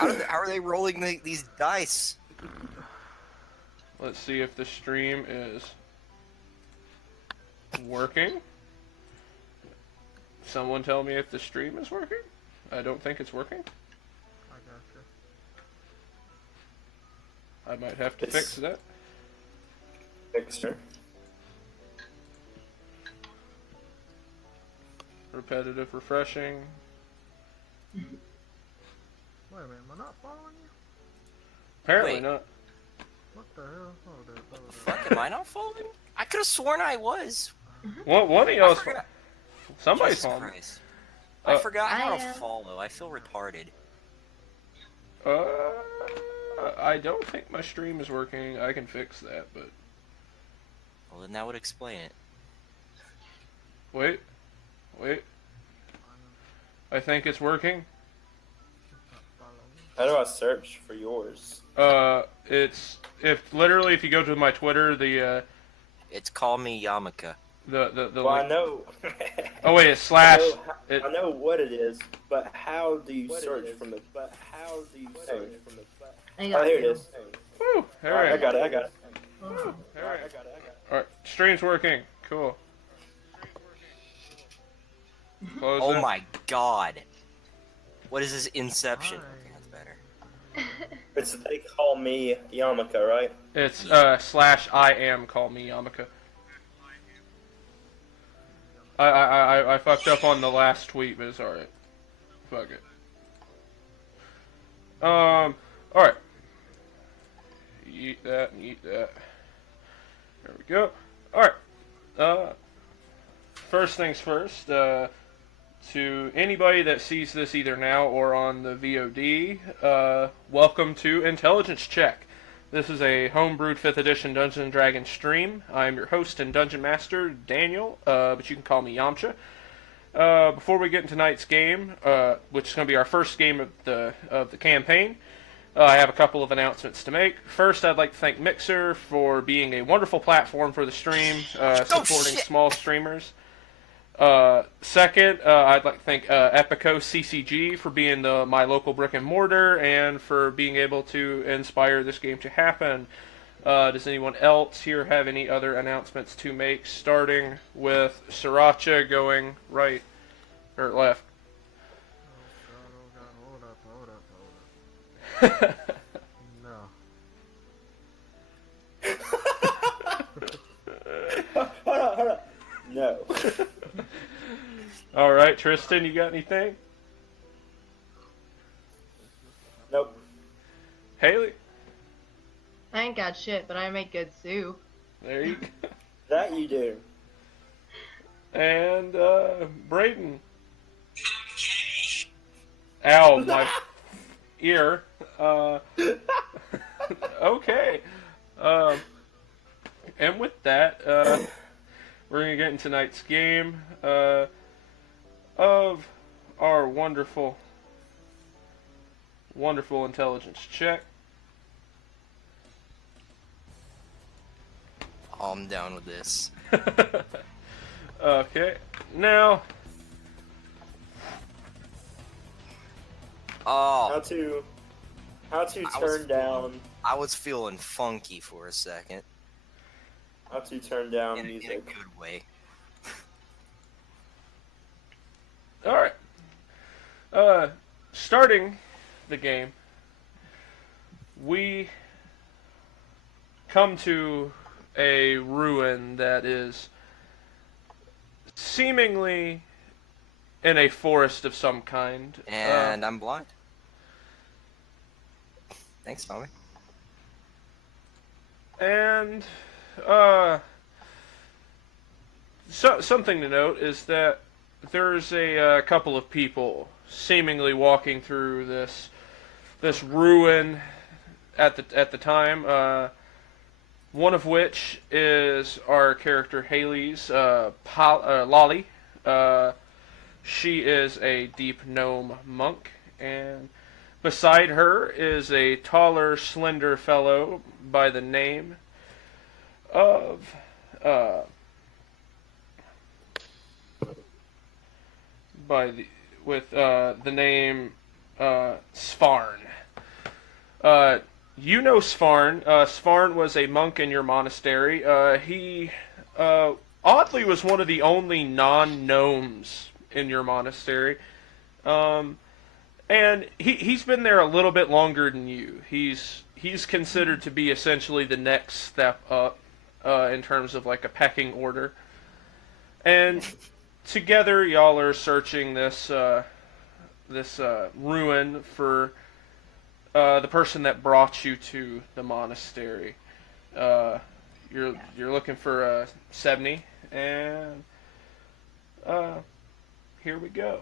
How are they rolling these dice? Let's see if the stream is working. Someone tell me if the stream is working. I don't think it's working. I gotcha. I might have to fix that. Fixer. Repetitive refreshing. Wait a minute, am I not following you? Apparently Wait. not. What the hell? Hold up. Fuck, am I not following? I could have sworn I was. One of I y'all's. forgot. Somebody's Jesus following. Christ. I forgot how I to am. follow. I feel retarded. I don't think my stream is working. I can fix that, but Well, then that would explain it. wait. I think it's working. How do I search for yours? It's if you go to my Twitter, It's Call Me Yamaka. the Well, I link. know. Oh wait, it's slash. I know what it is, but how do you search from the? But how do you search from the? I Oh, got here it you. is. Woo! All right, I got it. Oh. All right, stream's working. Cool. Close Oh it. my god. What is this Inception? Hi. Okay, that's better. It's they call me Yamaka, right? It's slash I am call me Yamaka. I fucked up on the last tweet, but it's alright. Fuck it. Alright. Eat that and eat that. There we go. Alright. First things first, to anybody that sees this either now or on the VOD, welcome to Intelligence Check. This is a homebrewed 5th edition Dungeons & Dragons stream. I'm your host and Dungeon Master, Daniel, but you can call me Yamcha. Before we get into tonight's game, which is going to be our first game of the campaign, I have a couple of announcements to make. First, I'd like to thank Mixer for being a wonderful platform for the stream, supporting shit. small streamers. Second, I'd like to thank Epico CCG for being my local brick and mortar and for being able to inspire this game to happen. Does anyone else here have any other announcements to make, starting with Sriracha going right or left? Oh god, no. Hold on. No. All right, Tristan, you got anything? Nope. Haley? I ain't got shit, but I make good soup. There you go. That you do. And Brayden. Ow, my ear. Okay. And with that, we're going to get into tonight's game of our wonderful intelligence check. Oh, I'm down with this. Okay, now, Oh, How to turn down? I was feeling funky for a second. How to turn down In a music? good way. all right. Starting the game, we come to a ruin that is seemingly in a forest of some kind. And I'm blind. Thanks, Tommy. And something to note is that there's a couple of people seemingly walking through this ruin at the time. One of which is our character Haley's Lolly. She is a deep gnome monk, and beside her is a taller, slender fellow by the name of the name Svarn. You know Svarn. Svarn was a monk in your monastery. He oddly was one of the only non-gnomes in your monastery. And he's been there a little bit longer than you. He's considered to be essentially the next step up in terms of like a pecking order. And together y'all are searching this ruin for the person that brought you to the monastery. You're looking for Sebni, and here we go.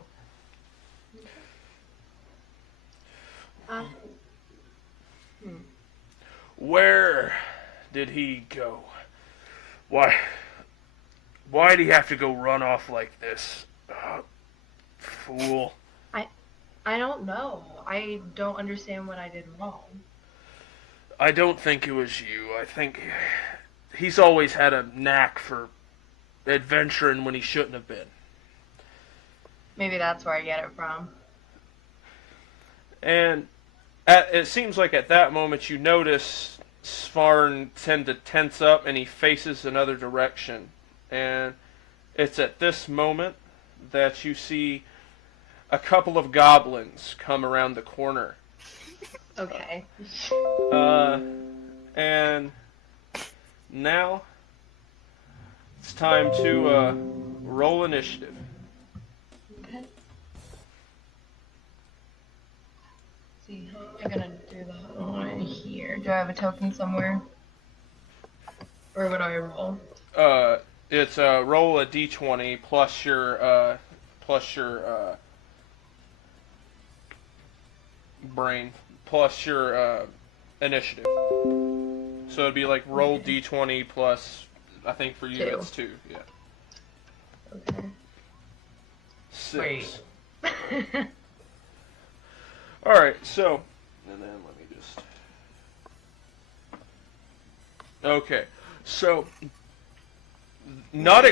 Where did he go? Why'd he have to go run off like this? Fool. I don't know. I don't understand what I did wrong. I don't think it was you. I think he's always had a knack for adventuring when he shouldn't have been. Maybe that's where I get it from. And it seems like at that moment you notice Svarn tend to tense up and he faces another direction. And it's at this moment that you see a couple of goblins come around the corner. Okay. And now it's time to roll initiative. Okay. See, how am I gonna do that one here? Do I have a token somewhere? Or what do I roll? It's roll a d20 plus your brain plus your initiative. So it'd be like roll d20 plus, I think for you 2. it's 2. Yeah. Okay. 6. All right. So, and then let me just. Okay. So, not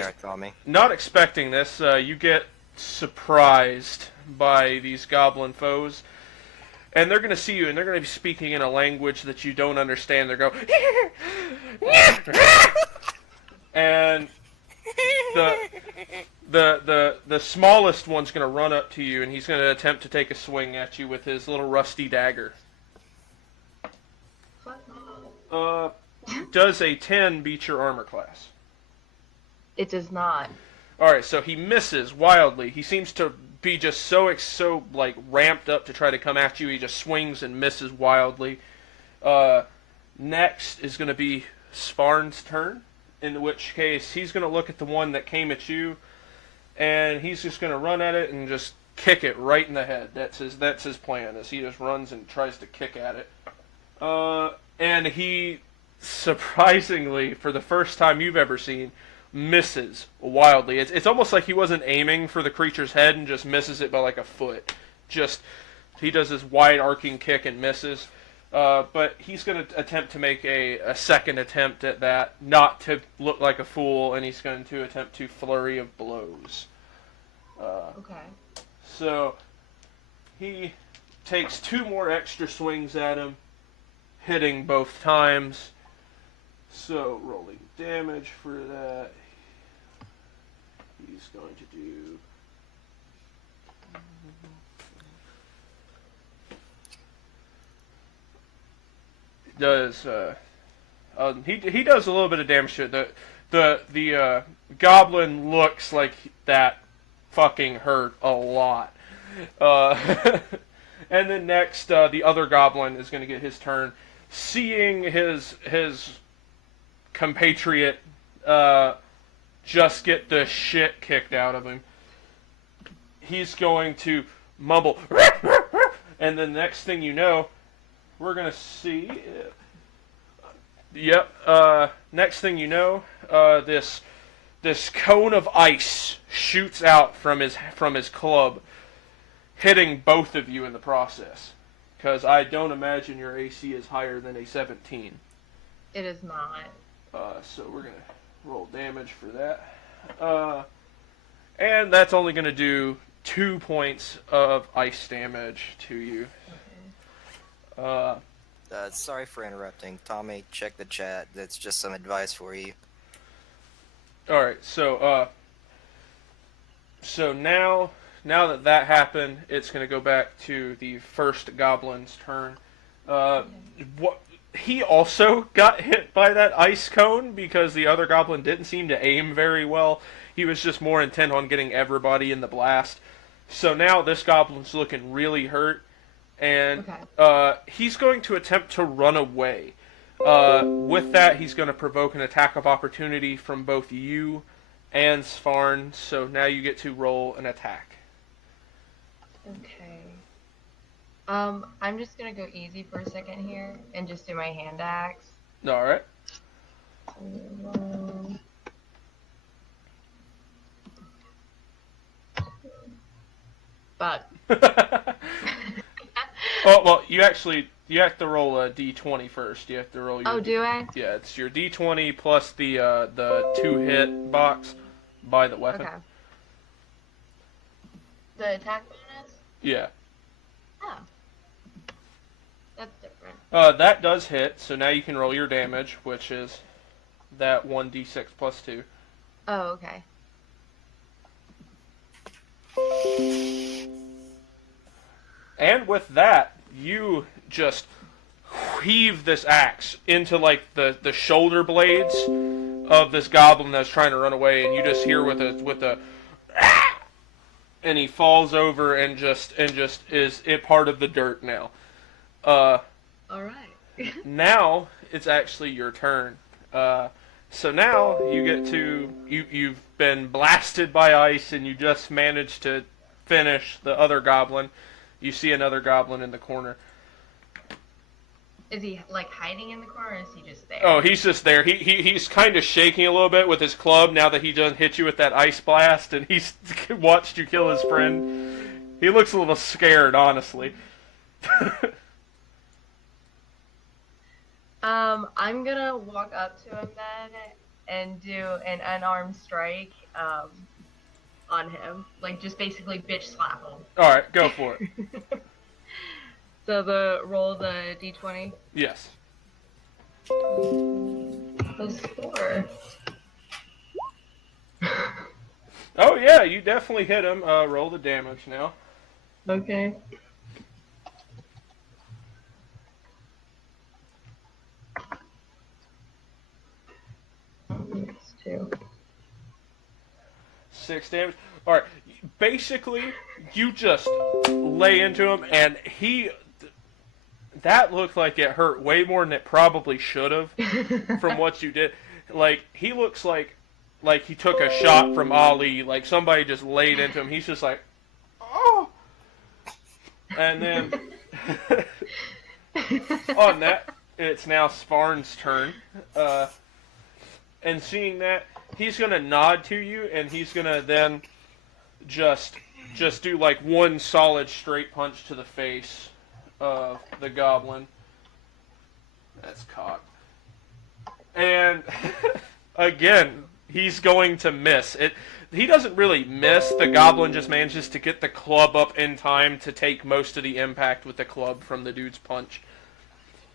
expecting this, you get surprised by these goblin foes. And they're going to see you, and they're going to be speaking in a language that you don't understand. They're going, and the smallest one's going to run up to you, and he's going to attempt to take a swing at you with his little rusty dagger. Does a 10 beat your armor class? It does not. All right, so he misses wildly. He seems to be just so like ramped up to try to come at you. He just swings and misses wildly. Next is going to be Svarn's turn, in which case he's going to look at the one that came at you, and he's just going to run at it and just kick it right in the head. That's his plan, is he just runs and tries to kick at it. And he, surprisingly, for the first time you've ever seen, misses wildly. It's almost like he wasn't aiming for the creature's head and just misses it by like a foot. Just, he does this wide arcing kick and misses. But he's going to attempt to make a second attempt at that, not to look like a fool, and he's going to attempt to flurry of blows. Okay. So, he takes 2 more extra swings at him, hitting both times. So, rolling damage for that. He's going to do... He does a little bit of damage to it. The goblin looks like that fucking hurt a lot. And then next, the other goblin is going to get his turn. Seeing his compatriot just get the shit kicked out of him, he's going to mumble, and the next thing you know, we're going to see... Yep, next thing you know, this cone of ice shoots out from his club, hitting both of you in the process. Because I don't imagine your AC is higher than a 17. It is not. So we're going to roll damage for that. And that's only going to do 2 points of ice damage to you. Okay. Sorry for interrupting. Tommy, check the chat. That's just some advice for you. All right, so now that happened, it's gonna go back to the first goblin's turn. What he also got hit by that ice cone because the other goblin didn't seem to aim very well. He was just more intent on getting everybody in the blast. So now this goblin's looking really hurt, and he's going to attempt to run away. With that, he's going to provoke an attack of opportunity from both you and Svarn, so now you get to roll an attack. Okay. I'm just gonna go easy for a second here and just do my hand axe. Alright. But Oh, well, you have to roll a d20 first. You have to roll your... oh, do I? Yeah, it's your d20 plus the 2-hit box by the weapon. Okay. The attack bonus? Yeah. Oh. That's different. That does hit, so now you can roll your damage, which is that 1d6 plus 2. Oh, okay. And with that, you just heave this axe into like the shoulder blades of this goblin that's trying to run away, and you just hear with a and he falls over and just is it part of the dirt now. All right. Now it's actually your turn. So now you get to you've been blasted by ice and you just managed to finish the other goblin. You see another goblin in the corner. Is he like hiding in the corner, or is he just there? Oh, he's just there. He's kind of shaking a little bit with his club now that he done hit you with that ice blast, and he's watched you kill his friend. He looks a little scared, honestly. I'm gonna walk up to him then and do an unarmed strike on him, like just basically bitch slap him. All right, go for it. So roll the d20. Yes. Plus 4. Oh yeah, you definitely hit him. Roll the damage now. Okay. It's 2. 6 damage. All right. Basically, you just lay into him, and that looked like it hurt way more than it probably should have from what you did. Like, he looks like he took a shot from Ali. Like, somebody just laid into him. He's just like, oh! And then, on that, it's now Svarn's turn. And seeing that, he's going to nod to you, and he's going to then just do like one solid straight punch to the face of the goblin. That's cocked. And again, he's going to miss. He doesn't really miss. The goblin just manages to get the club up in time to take most of the impact with the club from the dude's punch.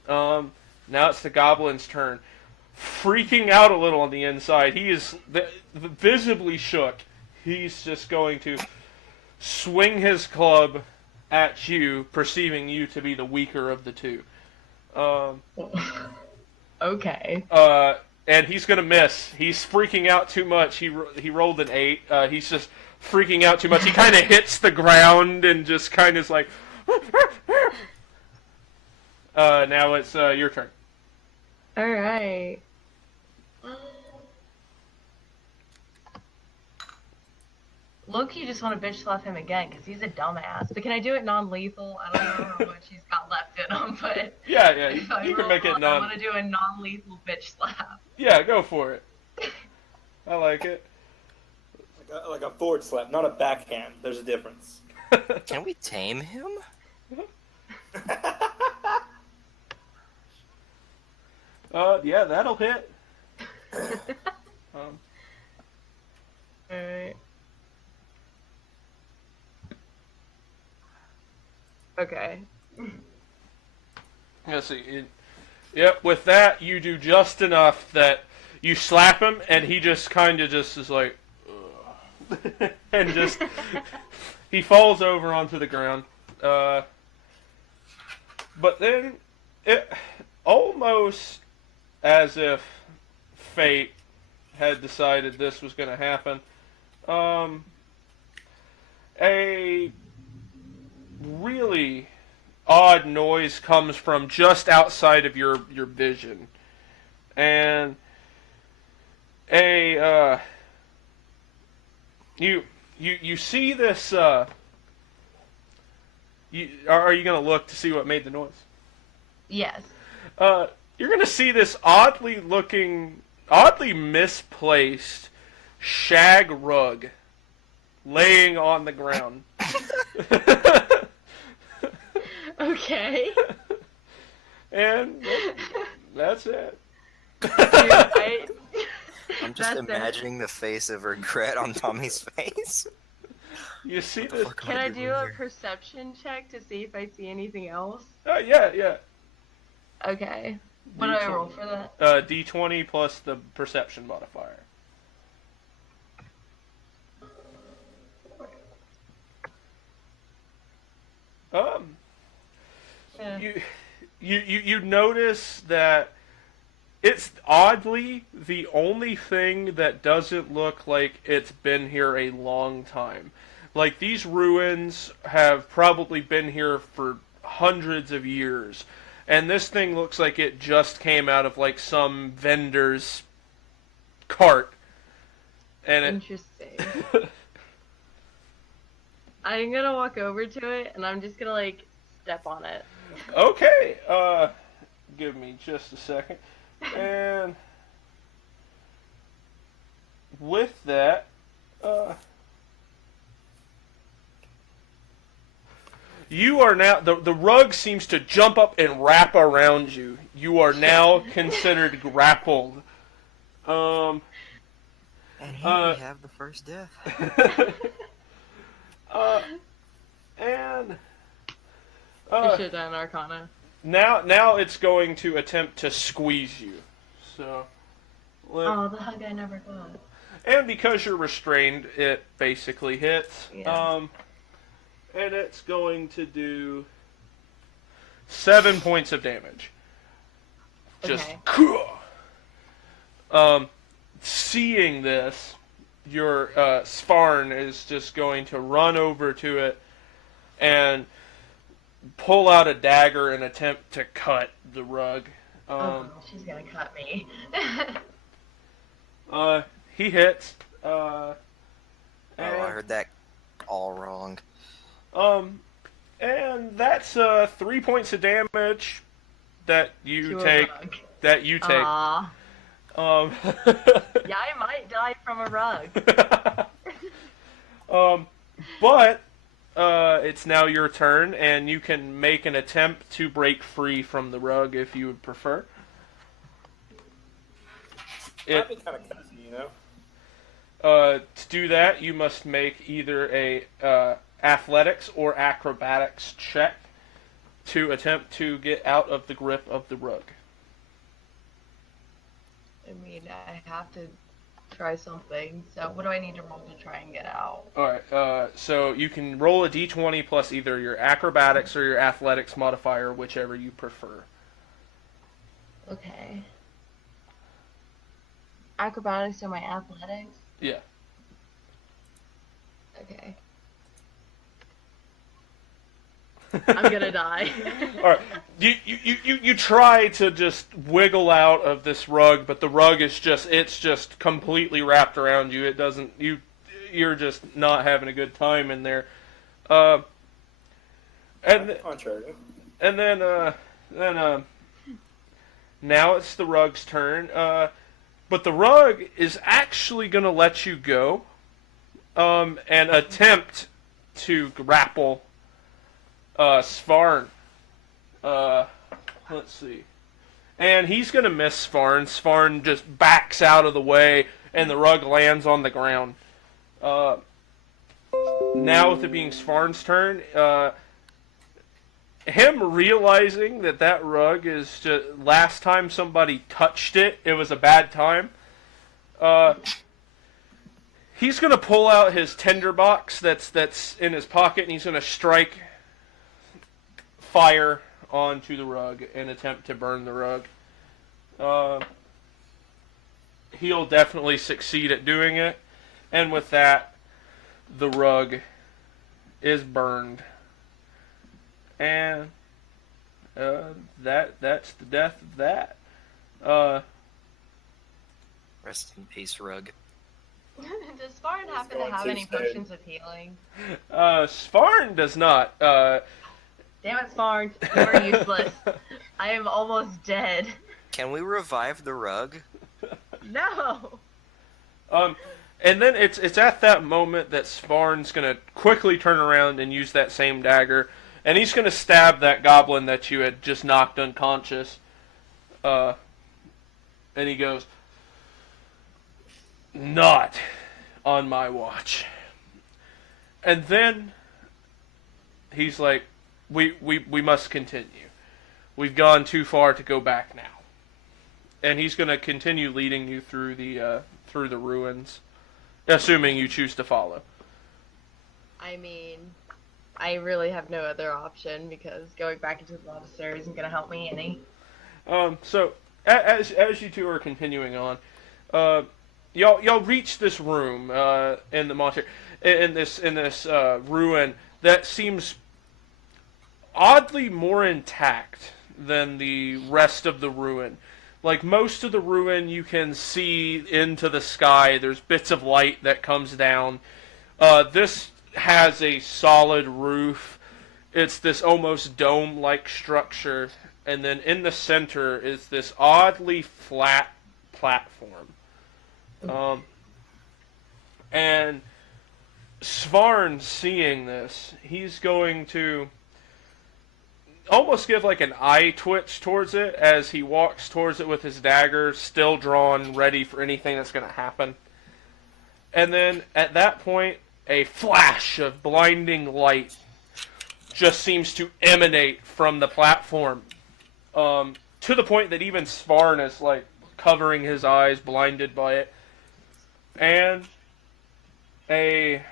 Now it's the goblin's turn. Freaking out a little on the inside. He is visibly shook. He's just going to swing his club at you, perceiving you to be the weaker of the two. Okay. And he's going to miss. He's freaking out too much. He rolled an 8. He's just freaking out too much. He kind of hits the ground and just kind of is like... now it's your turn. Alright. Loki just want to bitch slap him again because he's a dumbass. But can I do it non-lethal? I don't know how much he's got left in him, but Yeah, you can make it I want to do a non-lethal bitch slap. Yeah, go for it. I like it. Like a forward slap, not a backhand. There's a difference. Can we tame him? Yeah, that'll hit. Alright. Okay. Let's see. Yep, with that, you do just enough that you slap him, and he just kind of just is like, ugh. And just, he falls over onto the ground. But then, it almost as if fate had decided this was going to happen, a really odd noise comes from just outside of your vision, and you see this. Are you gonna look to see what made the noise? Yes. You're gonna see this oddly misplaced shag rug laying on the ground. Okay. And that's it. Dude, I'm just imagining the face of regret on Tommy's face. You see What the this? fuck am Can I doing do a here? perception check to see if I see anything else? Yeah. Okay. What do I roll for that? D20 plus the perception modifier. Yeah. You notice that it's oddly the only thing that doesn't look like it's been here a long time. Like, these ruins have probably been here for hundreds of years, and this thing looks like it just came out of like some vendor's cart. And Interesting. I'm gonna walk over to it and I'm just gonna like step on it. Okay, give me just a second. And with that, you are now, the rug seems to jump up and wrap around you. You are now considered grappled. And here we have the first death. And I should have done Arcana. now it's going to attempt to squeeze you. So, Oh, the hug I never got. and because you're restrained, it basically hits. Yeah. And it's going to do 7 points of damage. Just, Okay. seeing this, your Svarn is just going to run over to it and pull out a dagger and attempt to cut the rug. Oh, she's gonna cut me. He hits. Oh, I heard that all wrong. And that's 3 points of damage that you To a take. rug. That you take. Aw. Um, Yeah, I might die from a rug. but it's now your turn, and you can make an attempt to break free from the rug if you would prefer. That'd be kind of cozy, you know? To do that, you must make either a athletics or acrobatics check to attempt to get out of the grip of the rug. I mean, I have to try something. So what do I need to roll to try and get out? Alright, so you can roll a d20 plus either your acrobatics or your athletics modifier, whichever you prefer. Okay. Acrobatics or my athletics? Yeah. Okay. I'm gonna die. Alright, you try to just wiggle out of this rug, but the rug is it's just completely wrapped around you. It doesn't, you're just not having a good time in there. And then now it's the rug's turn. But the rug is actually gonna let you go, and attempt to grapple Svarn. Let's see. And he's going to miss Svarn. Svarn just backs out of the way, and the rug lands on the ground. Now, with it being Svarn's turn, him realizing that that rug is just, last time somebody touched it, it was a bad time. He's gonna pull out his tinderbox that's in his pocket, and he's gonna strike fire onto the rug and attempt to burn the rug. He'll definitely succeed at doing it, and with that, the rug is burned, and that's the death of that. Rest in peace, rug. Does Spartan happen to going have too any soon. potions of healing? Spartan does not. Damn it, Spartan. You're useless. I am almost dead. Can we revive the rug? No! And then it's at that moment that Sparn's gonna quickly turn around and use that same dagger, and he's gonna stab that goblin that you had just knocked unconscious. And he goes, "Not on my watch." And then he's like, we must continue. We've gone too far to go back now. And he's going to continue leading you through the ruins, assuming you choose to follow. I mean, I really have no other option because going back into the monastery isn't going to help me any. So as you two are continuing on, y'all reach this room in the monastery, in this ruin that seems oddly more intact than the rest of the ruin. Like, most of the ruin, you can see into the sky. There's bits of light that comes down. This has a solid roof. It's this almost dome-like structure. And then in the center is this oddly flat platform. And Svarn, seeing this, he's going to almost give like an eye twitch towards it as he walks towards it with his dagger still drawn, ready for anything that's going to happen. And then at that point, a flash of blinding light just seems to emanate from the platform, to the point that even Svarn is like covering his eyes, blinded by it. And a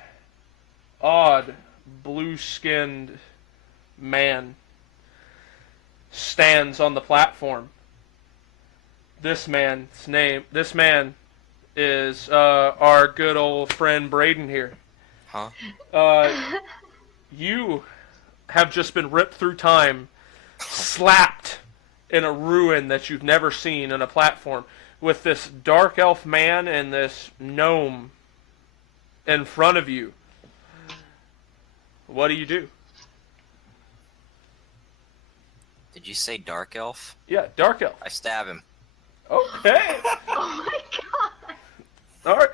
odd blue-skinned man stands on the platform. This man is our good old friend Braden here. Huh? You have just been ripped through time, slapped in a ruin that you've never seen on a platform, with this dark elf man and this gnome in front of you. What do you do? Did you say dark elf? Yeah, dark elf. I stab him. Okay. Oh my god! All right.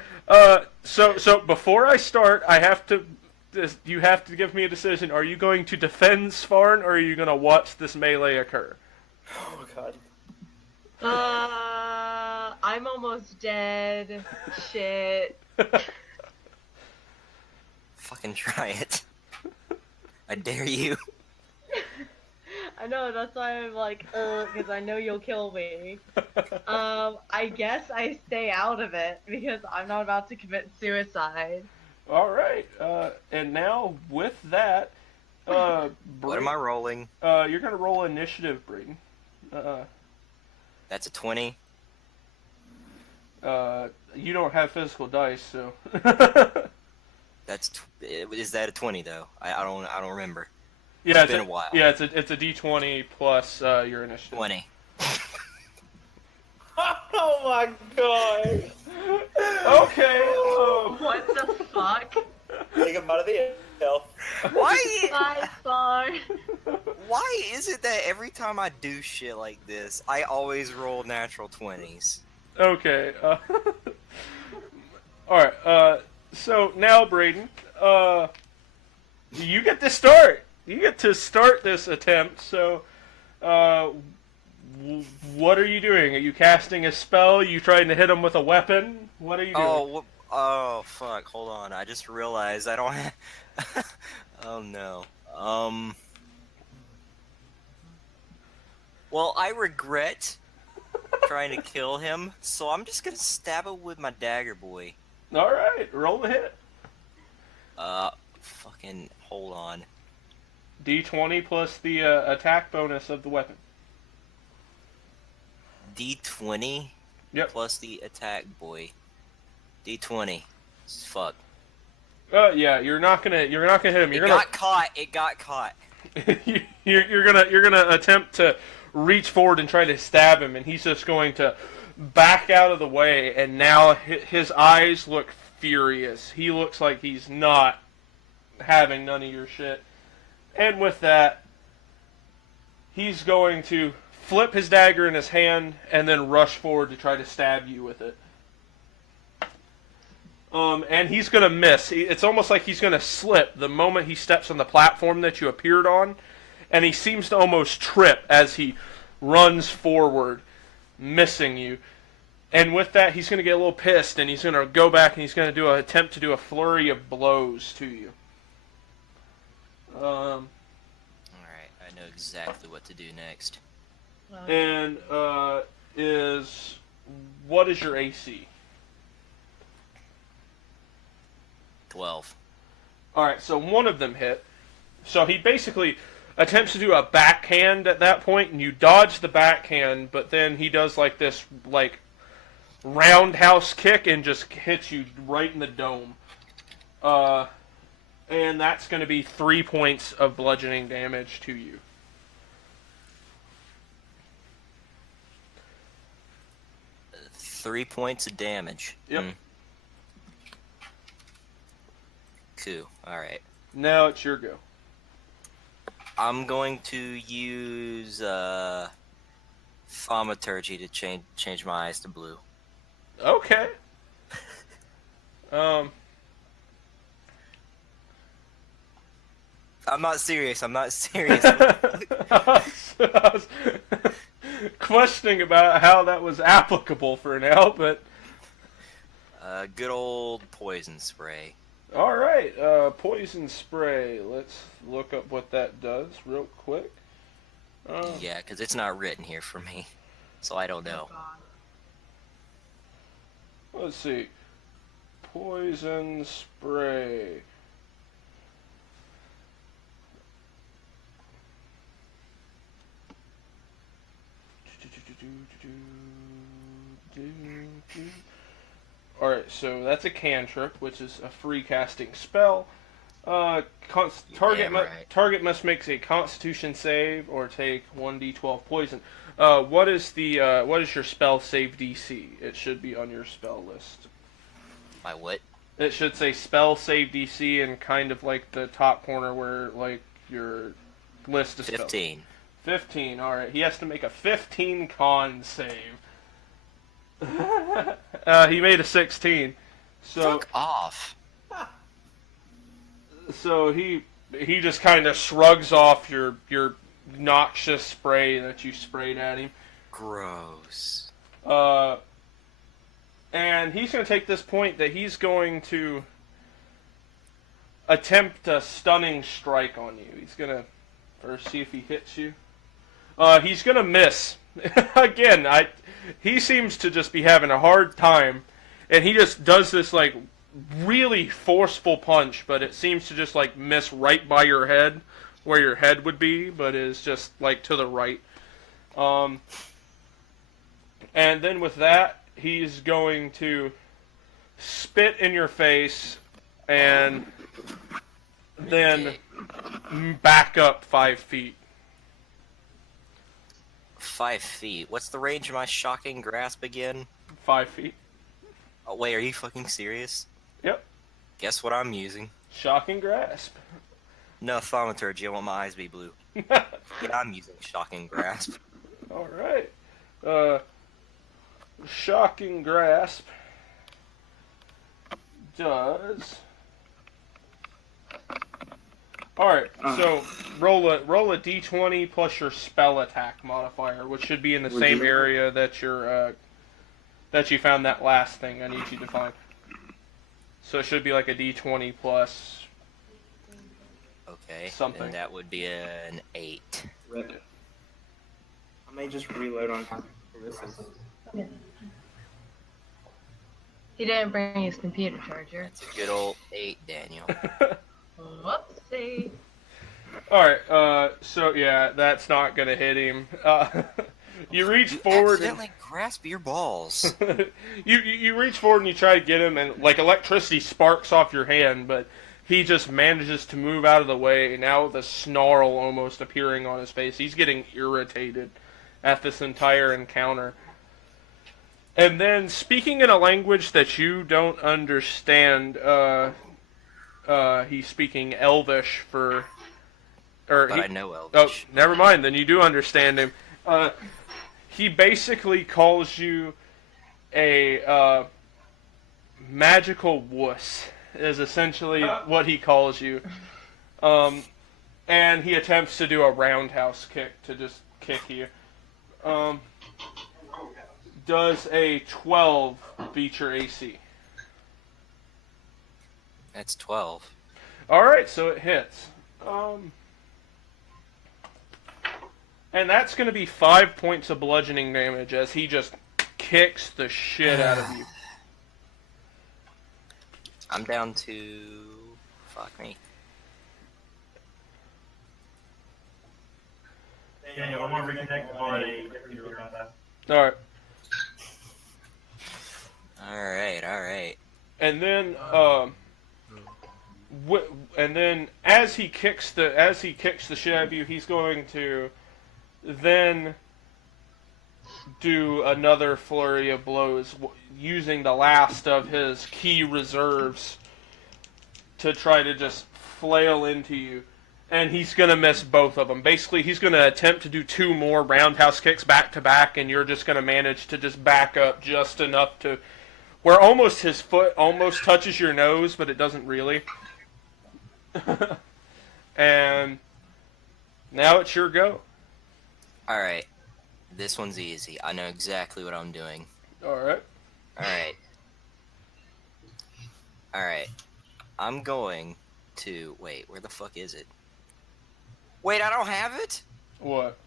So before I start, you have to give me a decision. Are you going to defend Svarn, or are you going to watch this melee occur? Oh god. I'm almost dead. Shit. Fucking try it. I dare you. I know, that's why I'm like, because I know you'll kill me. I guess I stay out of it, because I'm not about to commit suicide. All right. And now, with that, What am I rolling? You're going to roll initiative, Braden. That's a 20. You don't have physical dice, so... Is that a 20 though? I don't remember. Yeah, It's been a while. Yeah, it's a D20 plus your initiative. 20. Oh my god. Okay. What the fuck? Take him out of the elf. Why? Bye, Spawn. Why is it that every time I do shit like this, I always roll natural 20s? Okay. All right. So now, Braden, you get to start. You get to start this attempt. So, what are you doing? Are you casting a spell? Are you trying to hit him with a weapon? What are you doing? Oh, fuck. Hold on. I just realized I don't have... Oh, no. Well, I regret trying to kill him, so I'm just gonna stab him with my dagger, boy. All right, roll the hit. Fucking hold on. D20 plus the attack bonus of the weapon. D20 Yep. plus the attack, boy. D20. Fuck. Yeah, you're not gonna hit him. You're Got caught. It got caught. you're gonna attempt to reach forward and try to stab him, and he's just going to back out of the way. And now his eyes look furious. He looks like he's not having none of your shit. And with that, he's going to flip his dagger in his hand and then rush forward to try to stab you with it. And he's going to miss. It's almost like he's going to slip the moment he steps on the platform that you appeared on. And he seems to almost trip as he runs forward, missing you. And with that, he's going to get a little pissed, and he's going to go back and he's going to attempt to do a flurry of blows to you. Alright, I know exactly what to do next. And what is your AC? 12. Alright, so one of them hit. So he basically attempts to do a backhand at that point, and you dodge the backhand, but then he does like this roundhouse kick and just hits you right in the dome. And that's going to be 3 points of bludgeoning damage to you. Three points of damage. Yep. Cool. Alright. Now it's your go. I'm going to use thaumaturgy to change my eyes to blue. Okay. I'm not serious. I'm not serious. I was questioning about how that was applicable for now, but Good old poison spray. all right. Poison spray. Let's look up what that does real quick. Yeah, because it's not written here for me, so I don't know. Let's see. Poison spray. Alright, so that's a cantrip, which is a free casting spell. Target must make a Constitution save or take 1d12 poison. What is your spell save DC? It should be on your spell list. My what? It should say spell save DC in kind of like the top corner where like your list of spells. 15. 15. All right, he has to make a 15 con save. He made a 16. So Fuck off. So he just kind of shrugs off your noxious spray that you sprayed at him. Gross. And he's going to take this point that he's going to attempt a stunning strike on you. He's going to first see if he hits you. He's going to miss. Again, he seems to just be having a hard time, and he just does this like really forceful punch, but it seems to just like miss right by your head, where your head would be, but is just like to the right. And then with that, he's going to spit in your face and then back up 5 feet. 5 feet. What's the range of my shocking grasp again? 5 feet. Oh, wait, are you fucking serious? Yep. Guess what I'm using? Shocking grasp. No, thaumaturgy. I want my eyes to be blue. All Yeah, I'm using shocking grasp. right. Shocking grasp does. All right. So roll a d20 plus your spell attack modifier, which should be in the same area that that you found that last thing I need you to find. So it should be like a d20 plus Okay. Something. And that would be an 8. I may just reload on this. He didn't bring his computer charger. That's a good old 8, Daniel. Whoopsie. Alright, so yeah, that's not gonna hit him. You reach forward and... Accidentally grasp your balls. you reach forward and you try to get him, and like electricity sparks off your hand, but he just manages to move out of the way, now with a snarl almost appearing on his face. He's getting irritated at this entire encounter. And then, speaking in a language that you don't understand, he's speaking Elvish for... But I know Elvish. Oh, never mind, then you do understand him. He basically calls you a magical wuss, is essentially what he calls you. And he attempts to do a roundhouse kick to just kick you. Does a 12 beat your AC? That's 12. Alright, so it hits. And that's going to be 5 points of bludgeoning damage as he just kicks the shit out of you. I'm down to... Fuck me. Daniel, I'm gonna reconnect the body. Alright. Alright. And then, as he kicks the shit out of you, he's going to then do another flurry of blows, using the last of his key reserves to try to just flail into you. And he's going to miss both of them. Basically, he's going to attempt to do 2 more roundhouse kicks back to back, and you're just going to manage to just back up just enough to where almost his foot almost touches your nose, but it doesn't really. And now it's your go. Alright. This one's easy. I know exactly what I'm doing. Alright. Alright. I'm going to... Wait, where the fuck is it? Wait, I don't have it? What?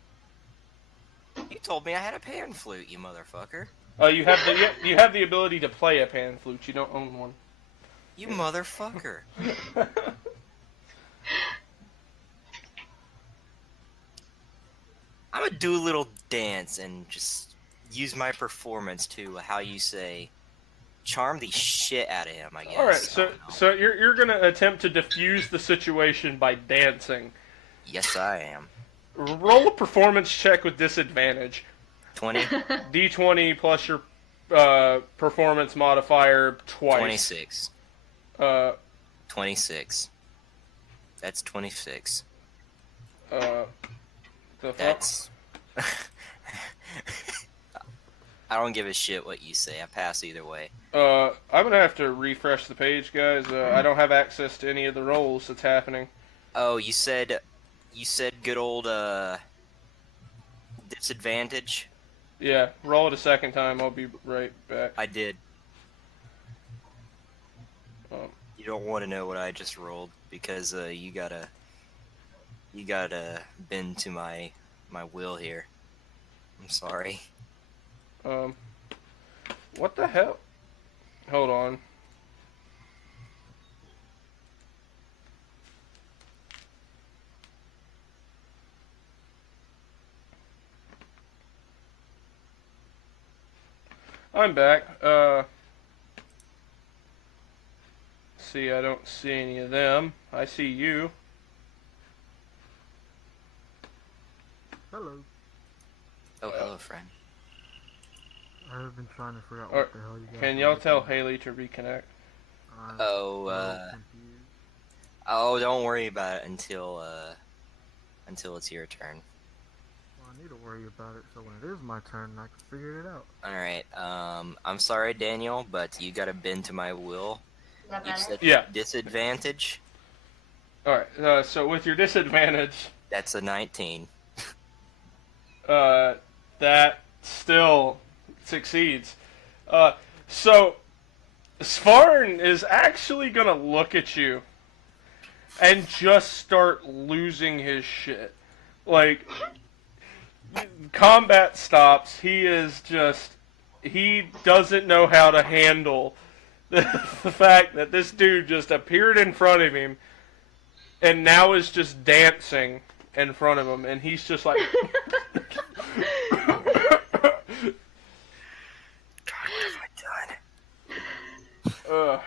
You told me I had a pan flute, you motherfucker. You have the ability to play a pan flute. You don't own one. You motherfucker. I'm gonna do a little dance and just use my performance to, how you say, charm the shit out of him, I guess. Alright, so you're gonna attempt to diffuse the situation by dancing. Yes, I am. Roll a performance check with disadvantage. 20? D20 plus your performance modifier twice. 26. 26. That's 26. That's... I don't give a shit what you say. I pass either way. I'm gonna have to refresh the page, guys. I don't have access to any of the rolls that's happening. Oh, you said good old disadvantage? Yeah, roll it a second time. I'll be right back. I did. You don't want to know what I just rolled because you gotta bend to my will here. I'm sorry. What the hell? Hold on. I'm back. See, I don't see any of them. I see you. Hello. Oh, hello, friend. I've been trying to figure out what the hell you guys Can y'all tell Haley to reconnect? I'm Oh, confused. oh, don't worry about it until it's your turn. Well, I need to worry about it so when it is my turn, I can figure it out. Alright, I'm sorry, Daniel, but you gotta bend to my will. You said Yeah. disadvantage? Alright, so with your disadvantage, That's a 19. that still succeeds. So, Svarn is actually gonna look at you and just start losing his shit. Like, combat stops. He doesn't know how to handle the fact that this dude just appeared in front of him and now is just dancing in front of him, and he's just like...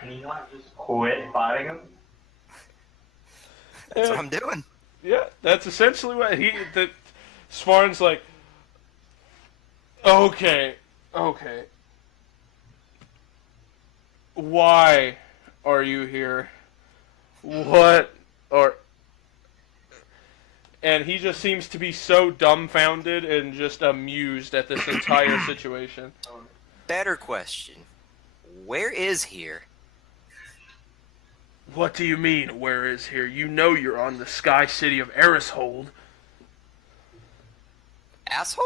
Can you not just quit fighting him? That's what I'm doing. Yeah, that's essentially what Svarn's like, okay. Why are you here? And he just seems to be so dumbfounded and just amused at this entire situation. Better question. Where is here? What do you mean, where is here? You know you're on the sky city of Erishold. Asshole?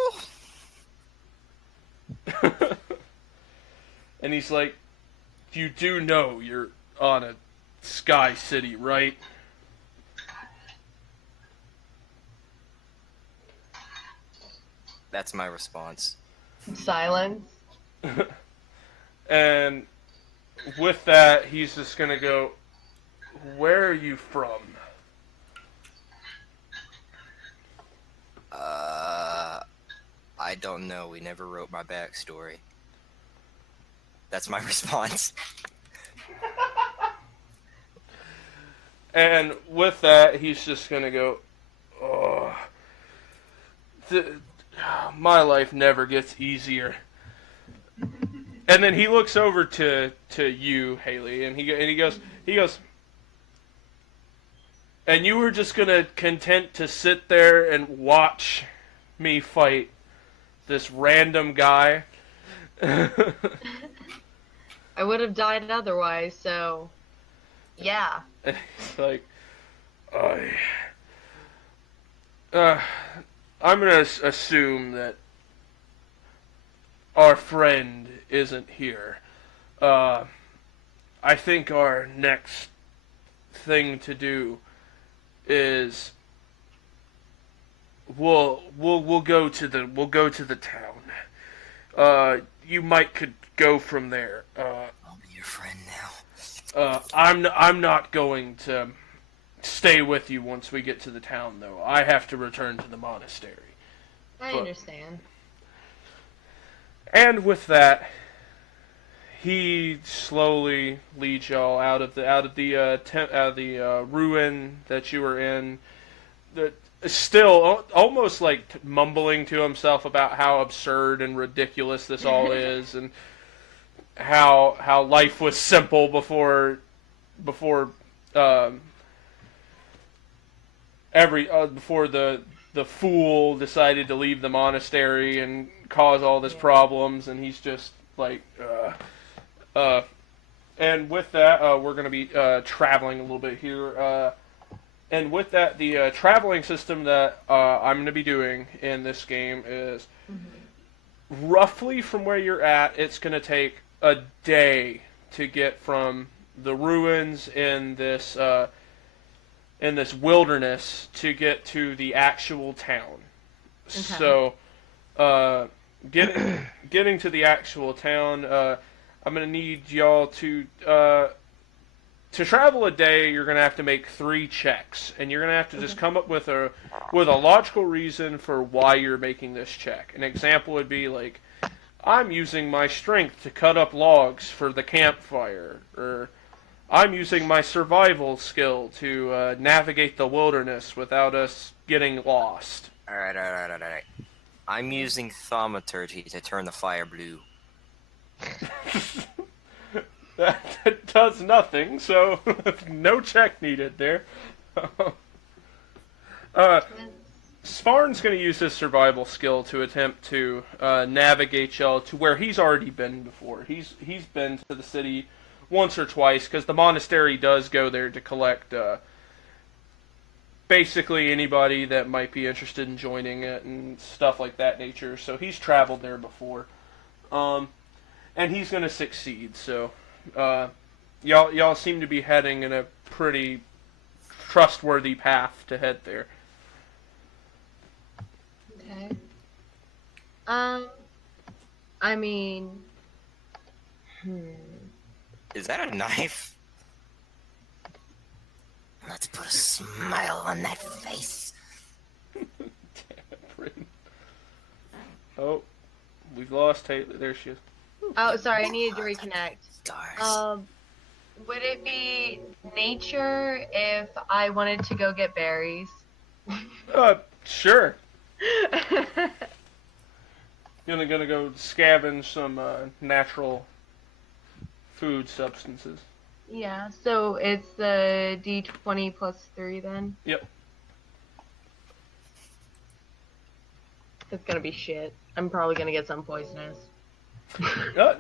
And he's like, you do know you're on a sky city, right? That's my response. Silence. And with that, he's just gonna go, where are you from? I don't know. We never wrote my backstory. That's my response. And with that, he's just gonna go, oh, my life never gets easier. And then he looks over to you, Haley, and he goes, and you were just gonna content to sit there and watch me fight this random guy? I would have died otherwise, so yeah. And he's like, I'm gonna assume that our friend isn't here. I think our next thing to do is we'll go to the town. You could go from there. I'll be your friend now. I'm not going to stay with you once we get to the town, though. I have to return to the monastery. I understand. And with that, he slowly leads y'all out of the ruin that you were in. Still almost like mumbling to himself about how absurd and ridiculous this all is, and how life was simple before the fool decided to leave the monastery and cause all this problems, and he's just like, and with that, we're going to be traveling a little bit here. And with that, the traveling system that I'm going to be doing in this game is roughly from where you're at, it's going to take a day to get from the ruins in this wilderness to get to the actual town. Okay. So, getting to the actual town, I'm going to need y'all to travel a day. You're going to have to make 3 checks, and you're going to have to just come up with a logical reason for why you're making this check. An example would be like, I'm using my strength to cut up logs for the campfire, or I'm using my survival skill to navigate the wilderness without us getting lost. Alright. I'm using thaumaturgy to turn the fire blue. That does nothing, so no check needed there. Svarn's going to use his survival skill to attempt to navigate y'all to where he's already been before. He's been to the city once or twice, because the monastery does go there to collect basically anybody that might be interested in joining it and stuff like that nature. So he's traveled there before, and he's going to succeed. So y'all seem to be heading in a pretty trustworthy path to head there. Okay. I mean, Is that a knife? Let's put a smile on that face. Damn it, Brayden. Oh, we've lost Taylor. There she is. Oh, sorry, I needed to reconnect. Stars. Would it be nature if I wanted to go get berries? Sure. Gonna go scavenge some natural food substances. Yeah, so it's the D20 plus 3 then? Yep. It's gonna be shit. I'm probably gonna get some poisonous.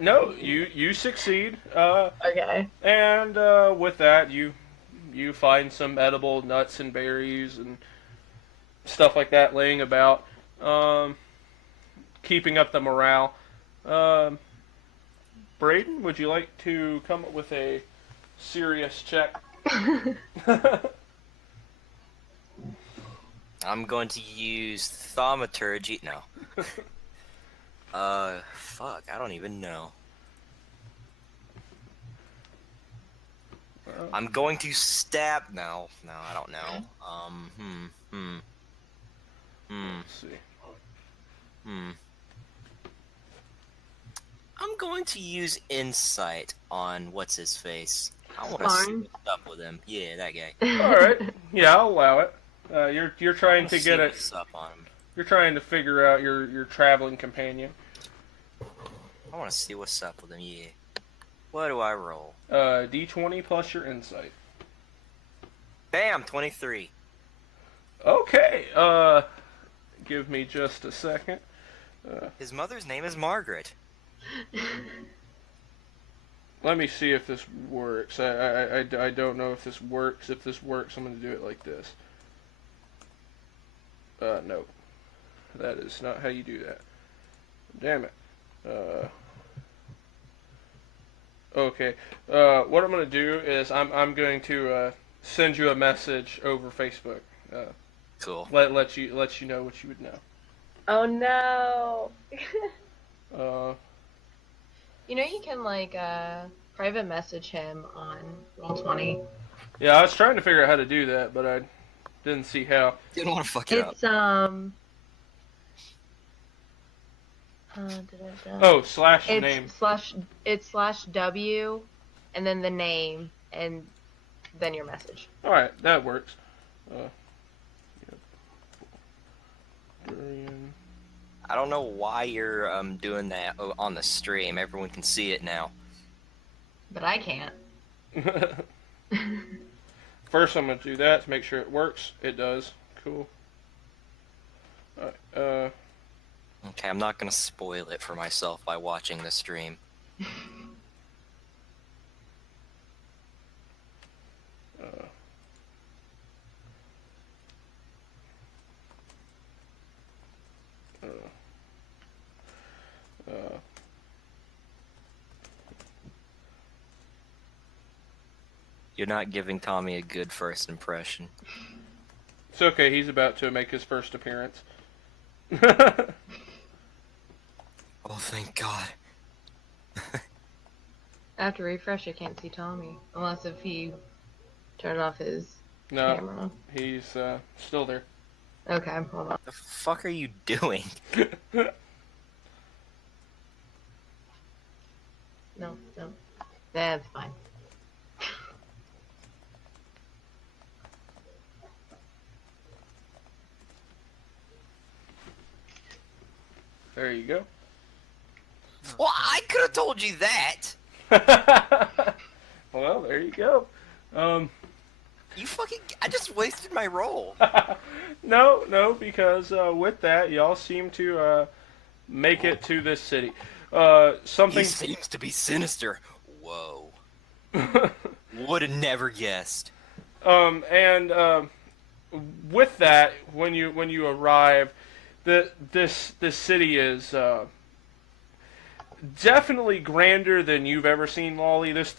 No, you succeed. Okay. And with that, you find some edible nuts and berries and stuff like that laying about, keeping up the morale. Brayden, would you like to come up with a serious check? I'm going to use thaumaturgy. No. Fuck, I don't even know. I'm going to stab. No, I don't know. Let's see. I'm going to use insight on what's his face. I want to see Fine. what's up with him. Yeah, that guy. All right. Yeah, I'll allow it. You're trying to See get it. what's up on him. You're trying to figure out your traveling companion. I want to see what's up with him. Yeah. What do I roll? D20 plus your insight. Bam, 23. Okay. Give me just a second. His mother's name is Margaret. Let me see if this works. I don't know if this works. If this works, I'm going to do it like this. No. That is not how you do that. Damn it. Okay. What I'm going to do is I'm going to send you a message over Facebook. Cool. Let you know what you would know. Oh no! You know you can like private message him on Roll20. Yeah, I was trying to figure out how to do that, but I didn't see how. Didn't want to fuck it up. It's Oh, slash it's name. slash W, and then the name, and then your message. All right, that works. Yep. Durian. I don't know why you're doing that on the stream. Everyone can see it now. But I can't. First, I'm going to do that to make sure it works. It does. Cool. Alright, Okay, I'm not gonna spoil it for myself by watching the stream. You're not giving Tommy a good first impression. It's okay, he's about to make his first appearance. Oh, thank God. I have to refresh, I can't see Tommy. Unless if he turned off his No, camera. he's still there. Okay, hold on. The fuck are you doing? No. That's fine. There you go. Well, I could have told you that. Well, there you go. You fucking... I just wasted my roll. No, because with that, y'all seem to make it to this city. Something He seems to be sinister. Whoa. Would have never guessed. and with that, when you arrive, this city is definitely grander than you've ever seen, Lolly. This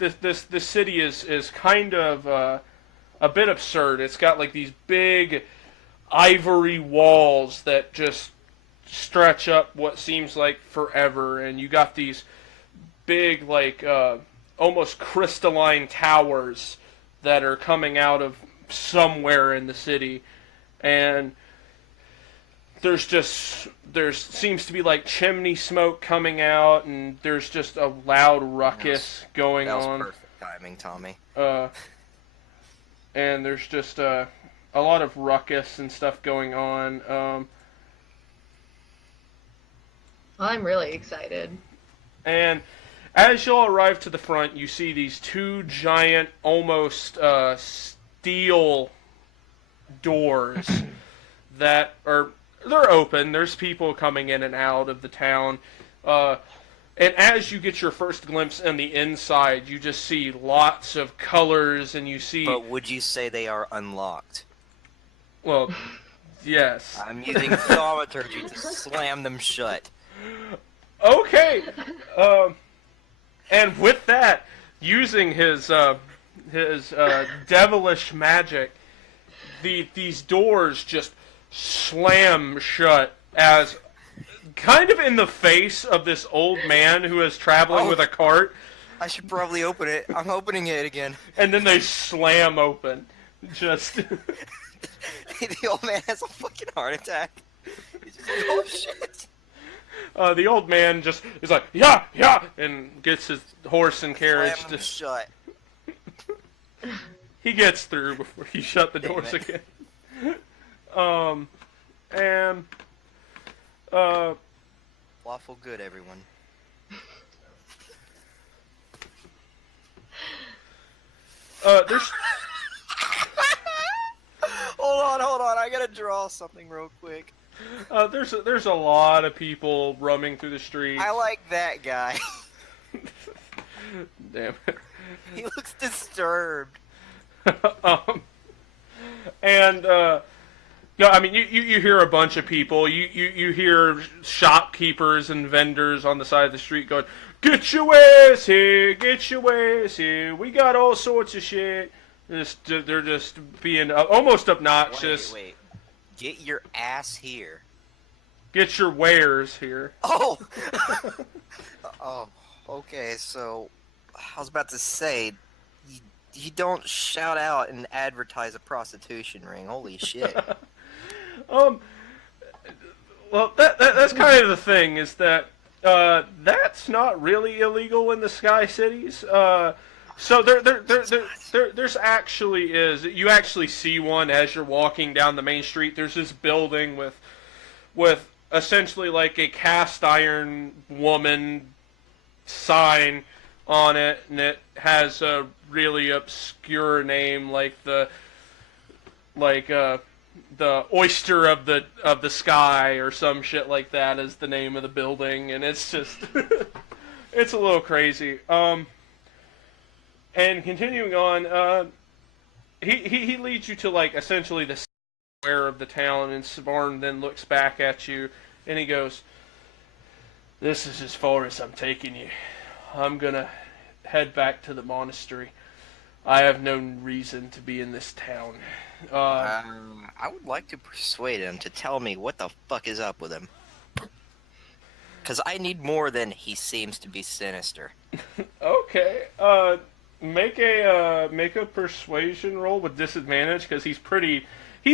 city is kind of a bit absurd. It's got like these big ivory walls that just stretch up what seems like forever, and you got these big, like, almost crystalline towers that are coming out of somewhere in the city, and there seems to be like chimney smoke coming out, and there's just a loud ruckus going That was on. perfect timing, Tommy. And there's just a lot of ruckus and stuff going on. I'm really excited. And as y'all arrive to the front, you see these two giant, almost steel doors that they're open. There's people coming in and out of the town. And as you get your first glimpse on the inside, you just see lots of colors, and you see... But would you say they are unlocked? Well, yes. I'm using thaumaturgy to slam them shut. Okay. And with that, using his devilish magic, these doors just slam shut as kind of in the face of this old man who is traveling with a cart. I should probably open it. I'm opening it again. And then they slam open. Just... The old man has a fucking heart attack. He's just like, oh shit. The old man just is like, yeah, yeah, and gets his horse and carriage Slam to... them shut. He gets through before you shut the doors again. Lawful good, everyone. There's... Hold on, I gotta draw something real quick. There's a lot of people roaming through the streets. I like that guy. Damn it. He looks disturbed. No, I mean, you hear a bunch of people. You hear shopkeepers and vendors on the side of the street going, "Get your wares here, get your wares here. We got all sorts of shit." They're just being almost obnoxious. Wait. Get your ass here. Get your wares here. Oh! Oh, okay, so... I was about to say... You don't shout out and advertise a prostitution ring. Holy shit. Well, that's kind of the thing, is that that's not really illegal in the Sky Cities. So there's actually is. You actually see one as you're walking down the main street. There's this building with essentially like a cast iron woman sign on it, and it has a really obscure name like the oyster of the sky or some shit like that is the name of the building, and it's just it's a little crazy. And continuing on, he leads you to like essentially the square of the town, and Savarn then looks back at you and he goes, "This is as far as I'm taking you. I'm gonna head back to the monastery. I have no reason to be in this town." I would like to persuade him to tell me what the fuck is up with him. Because I need more than he seems to be sinister. Okay. Make a persuasion roll with disadvantage, because he's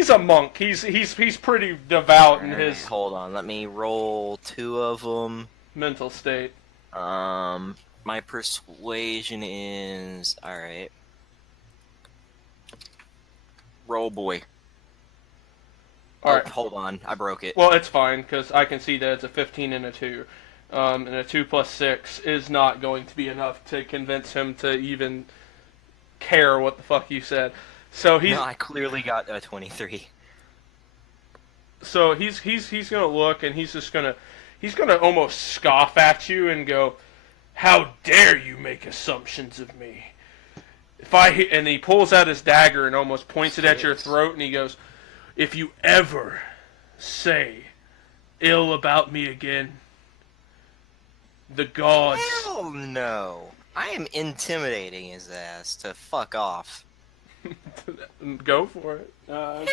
a monk. He's pretty devout in his Hold on, let me roll 2 of them. mental state. My persuasion is... Alright. Roll boy. Alright. Hold on, I broke it. Well, it's fine, because I can see that it's a 15 and a 2. And a 2 plus 6 is not going to be enough to convince him to even care what the fuck you said. So he's... No, I clearly got a 23. So he's gonna look, and he's gonna almost scoff at you and go, "How dare you make assumptions of me? And he pulls out his dagger and almost points it at your throat, and he goes, "If you ever say ill about me again, the gods..." Hell no. I am intimidating his ass to fuck off. Go for it. Hell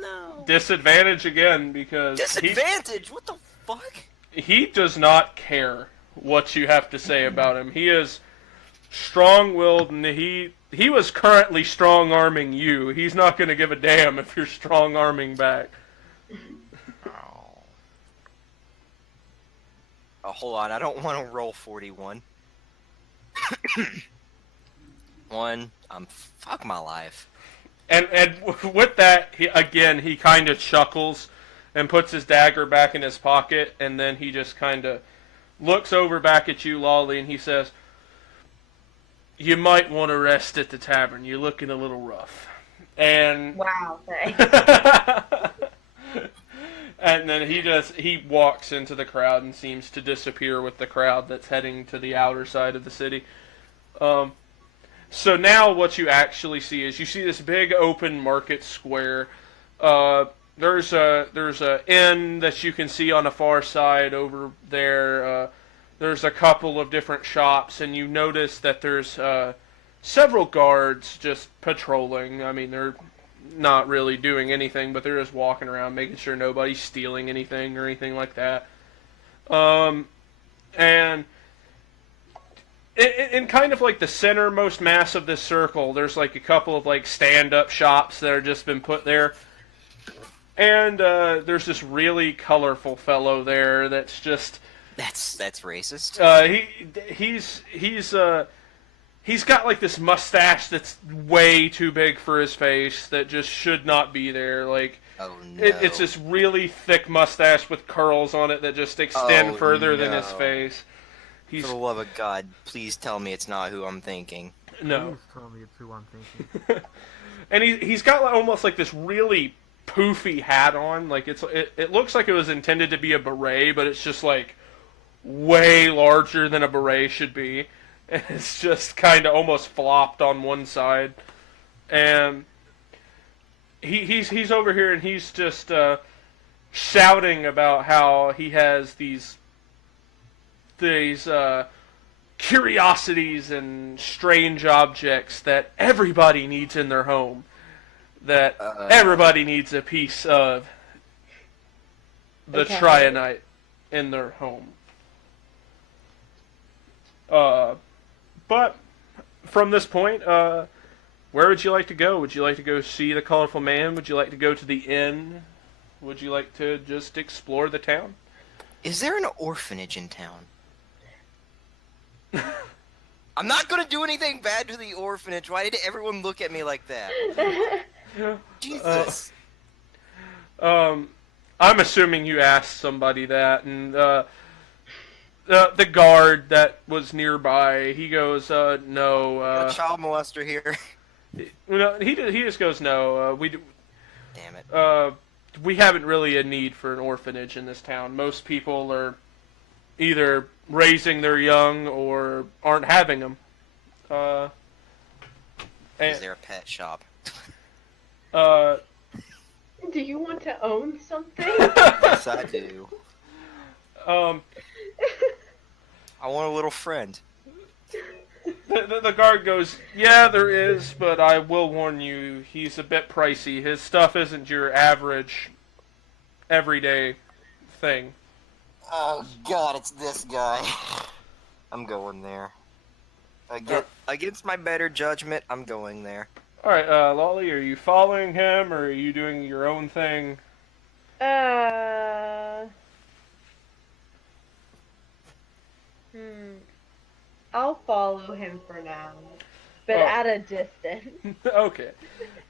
no. Disadvantage again, because Disadvantage? What the fuck? He does not care what you have to say about him. He is strong-willed, and he was currently strong-arming you. He's not going to give a damn if you're strong-arming back. Oh, hold on. I don't want to roll 41. Fuck my life. And with that, he kind of chuckles and puts his dagger back in his pocket, and then he just kind of looks over back at you, Lolly, and he says, "You might want to rest at the tavern. You're looking a little rough." And Wow, thanks. and then he walks into the crowd and seems to disappear with the crowd that's heading to the outer side of the city. So now what you actually see is you see this big open market square. There's a inn that you can see on the far side over there. There's a couple of different shops, and you notice that there's several guards just patrolling. I mean, they're not really doing anything, but they're just walking around, making sure nobody's stealing anything or anything like that. And in kind of like the centermost mass of this circle, there's like a couple of like stand-up shops that have just been put there. And there's this really colorful fellow there that's just... That's racist. He's got like this mustache that's way too big for his face that just should not be there. Like, oh no. It's this really thick mustache with curls on it that just extend further than his face. For the love of God, please tell me it's not who I'm thinking. No. Please tell me it's who I'm thinking. And he's got like, almost like this really poofy hat on. Like it looks like it was intended to be a beret, but it's just like way larger than a beret should be. And it's just kind of almost flopped on one side. And he's over here and he's just shouting about how he has these curiosities and strange objects that everybody needs in their home. That everybody needs a piece of the Trionite in their home. But from this point, where would you like to go? Would you like to go see the colorful man? Would you like to go to the inn? Would you like to just explore the town? Is there an orphanage in town? I'm not gonna do anything bad to the orphanage. Why did everyone look at me like that? Jesus. I'm assuming you asked somebody that, and the guard that was nearby, he goes, no. A child molester here. No, he just goes, no. Damn it. We haven't really a need for an orphanage in this town. Most people are either raising their young or aren't having them. Is there a pet shop? Do you want to own something? Yes, I do. I want a little friend. The guard goes, yeah, there is, but I will warn you, he's a bit pricey. His stuff isn't your average, everyday thing. Oh God, it's this guy. I'm going there. Against my better judgment, I'm going there. Alright, Lolly, are you following him, or are you doing your own thing? I'll follow him for now, but at a distance. Okay.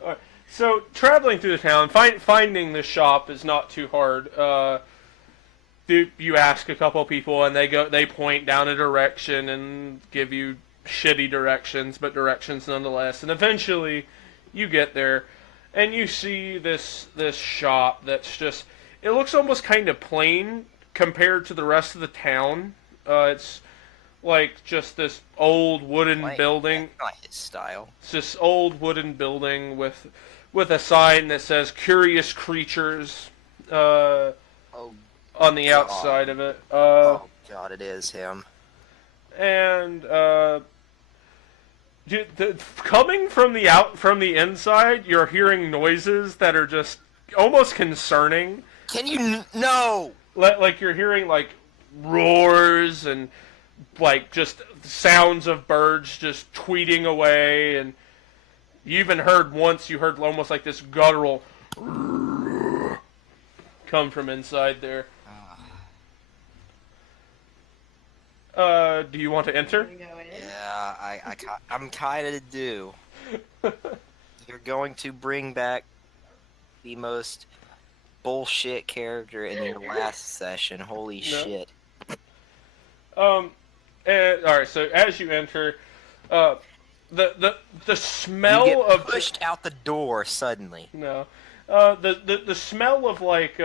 Alright. So, traveling through the town, finding the shop is not too hard. You ask a couple people, and they point down a direction and give you shitty directions, but directions nonetheless. And eventually, you get there, and you see this shop that's just... It looks almost kind of plain compared to the rest of the town. It's like just this old wooden building. Not his style. It's this old wooden building with a sign that says "Curious Creatures" on the outside of it. Oh God, it is him. And coming from the inside, you're hearing noises that are just almost concerning. Can you no? like you're hearing like roars and like just sounds of birds just tweeting away, and you even heard once you heard almost like this guttural come from inside there. Do you want to enter? Yeah, I'm kind of due. You're going to bring back the most bullshit character in your last session. Holy shit. All right. So as you enter, the smell You get of pushed out the door suddenly. no, the smell of like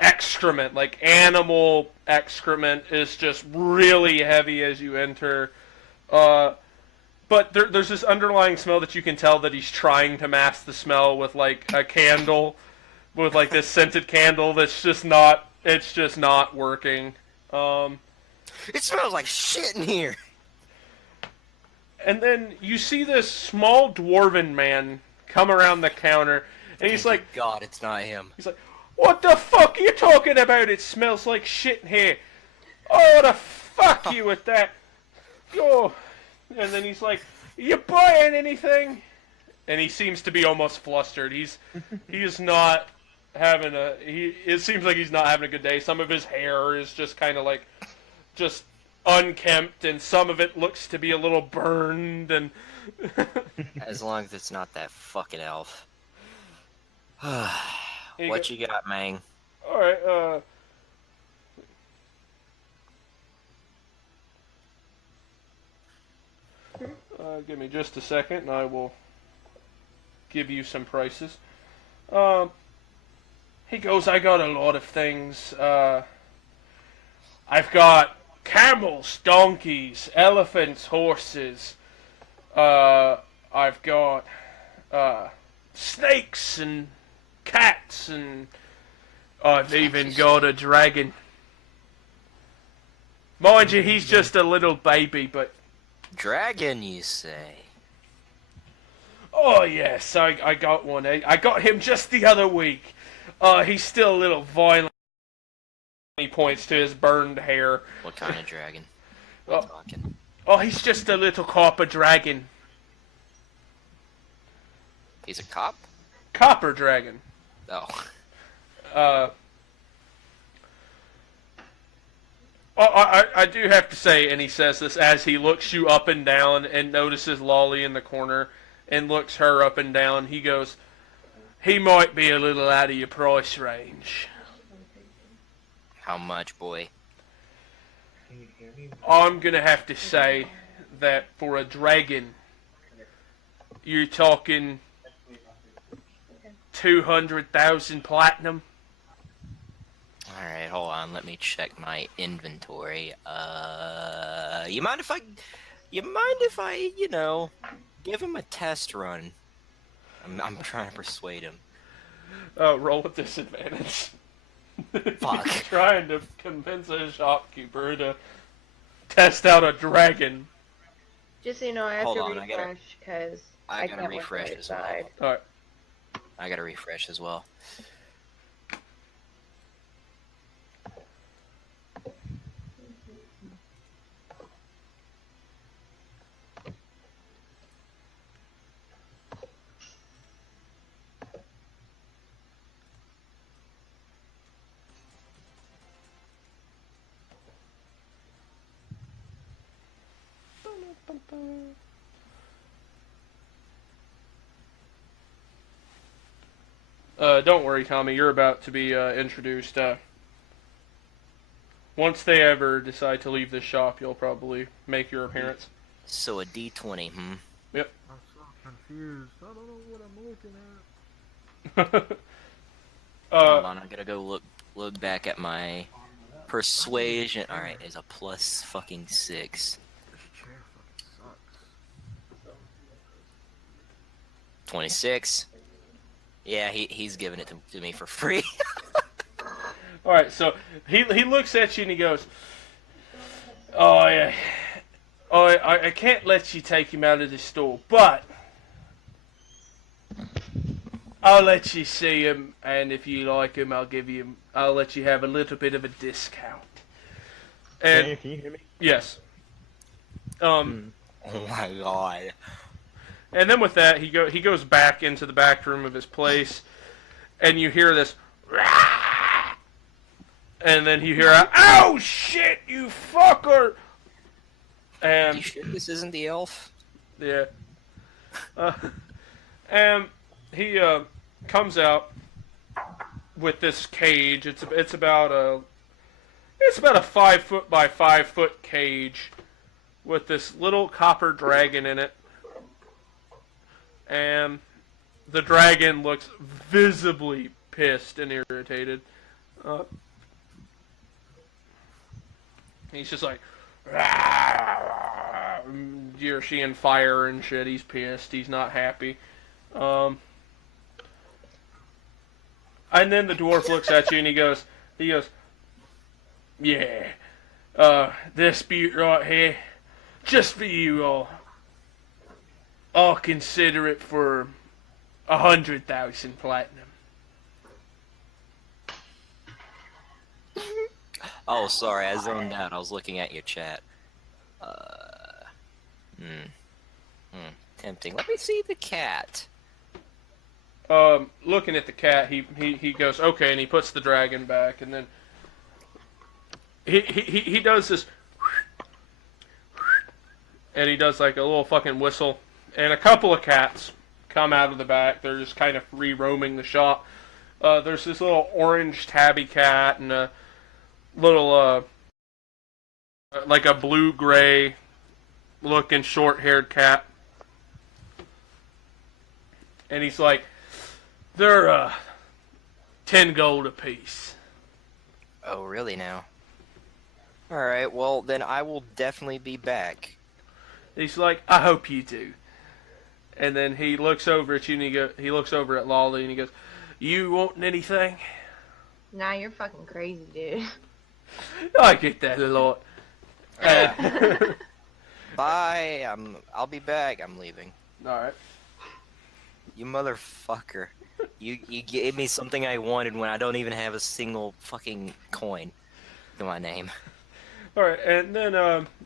excrement, like animal excrement, is just really heavy as you enter. But there's this underlying smell that you can tell that he's trying to mask the smell with like a candle, with like this scented candle that's just not. It's just not working. It smells like shit in here. And then you see this small dwarven man come around the counter, and he's like, God, it's not him. he's like, "What the fuck are you talking about? It smells like shit in here." "Oh, the fuck you with that." "Oh." And then he's like, "You buying anything?" And he seems to be almost flustered. He is not having a. It seems like he's not having a good day. Some of his hair is just kind of like, just unkempt, and some of it looks to be a little burned. And As long as it's not that fucking elf. What you got, Mang? all right. Give me just a second, and I will give you some prices. He goes, "I got a lot of things. I've got camels, donkeys, elephants, horses. I've got snakes and cats, and I've even got a dragon. Mind you, he's just a little baby, but..." Dragon, you say? "Oh yes, I got one. I got him just the other week. He's still a little violent." He points to his burned hair. What kind of dragon? Oh. Talking. "Oh, he's just a little copper dragon." He's a cop? Copper dragon. Oh. I do have to say, and he says this as he looks you up and down and notices Lolly in the corner and looks her up and down. He goes, "He might be a little out of your price range." How much, boy? I'm gonna have to say that for a dragon, you're talking 200,000 platinum. Alright, hold on, let me check my inventory. You mind if I, you know, give him a test run? I'm trying to persuade him. Roll with disadvantage. Fuck. You're trying to convince a shopkeeper to test out a dragon. Just so you know, I have Hold to on, I gotta- refresh because I I gotta can't refresh look as well. right side. Alright. I gotta refresh as well. Don't worry, Tommy. You're about to be introduced. Once they ever decide to leave this shop, you'll probably make your appearance. So a D20, Yep. I'm so confused. I don't know what I'm looking at. Hold on, I gotta go look back at my persuasion. Alright, it's a plus fucking 6. This chair fucking sucks. 26. Yeah, he's giving it to me for free. Alright, so he looks at you and he goes, "Oh, yeah. Oh, I can't let you take him out of the store, but I'll let you see him, and if you like him, I'll let you have a little bit of a discount. And Daniel, can you hear me? yes. Oh my god. And then with that, he goes back into the back room of his place, and you hear this, "Rah!" And then you hear, "Oh shit, you fucker!" And You sure this isn't the elf? yeah, and he comes out with this cage. It's about a 5 foot by 5 foot cage with this little copper dragon in it. And the dragon looks visibly pissed and irritated. He's just like, "Rah!" You're seeing fire and shit. He's pissed. He's not happy. And then the dwarf looks at you and he goes, "Yeah, this butte right here, just for you all. I'll consider it for 100,000 platinum." Oh, sorry, I zoned out. I was looking at your chat. Tempting. Let me see the cat. Looking at the cat, he goes, "Okay," and he puts the dragon back, and then he does this, and he does like a little fucking whistle, and a couple of cats come out of the back. They're just kind of re-roaming the shop. There's this little orange tabby cat and a little like a blue-gray looking short-haired cat. And he's like, "They're 10 gold apiece." Oh, really now? Alright, well, then I will definitely be back. He's like, "I hope you do." And then he looks over at you and he looks over at Lolly and he goes, "You wanting anything?" Nah, you're fucking crazy, dude. I get that a lot. Bye. I'll be back. I'm leaving. Alright. You motherfucker. You gave me something I wanted when I don't even have a single fucking coin to my name. Alright, and then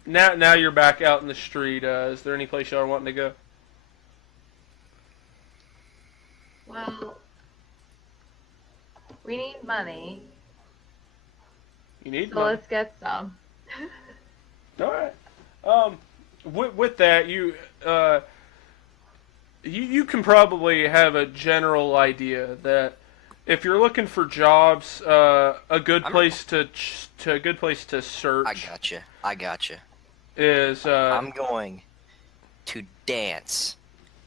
now you're back out in the street. Is there any place y'all are wanting to go? Well, we need money, You need so money. let's get some. Alright. With that, you can probably have a general idea that if you're looking for jobs, a good place to search. I gotcha. Is I'm going to dance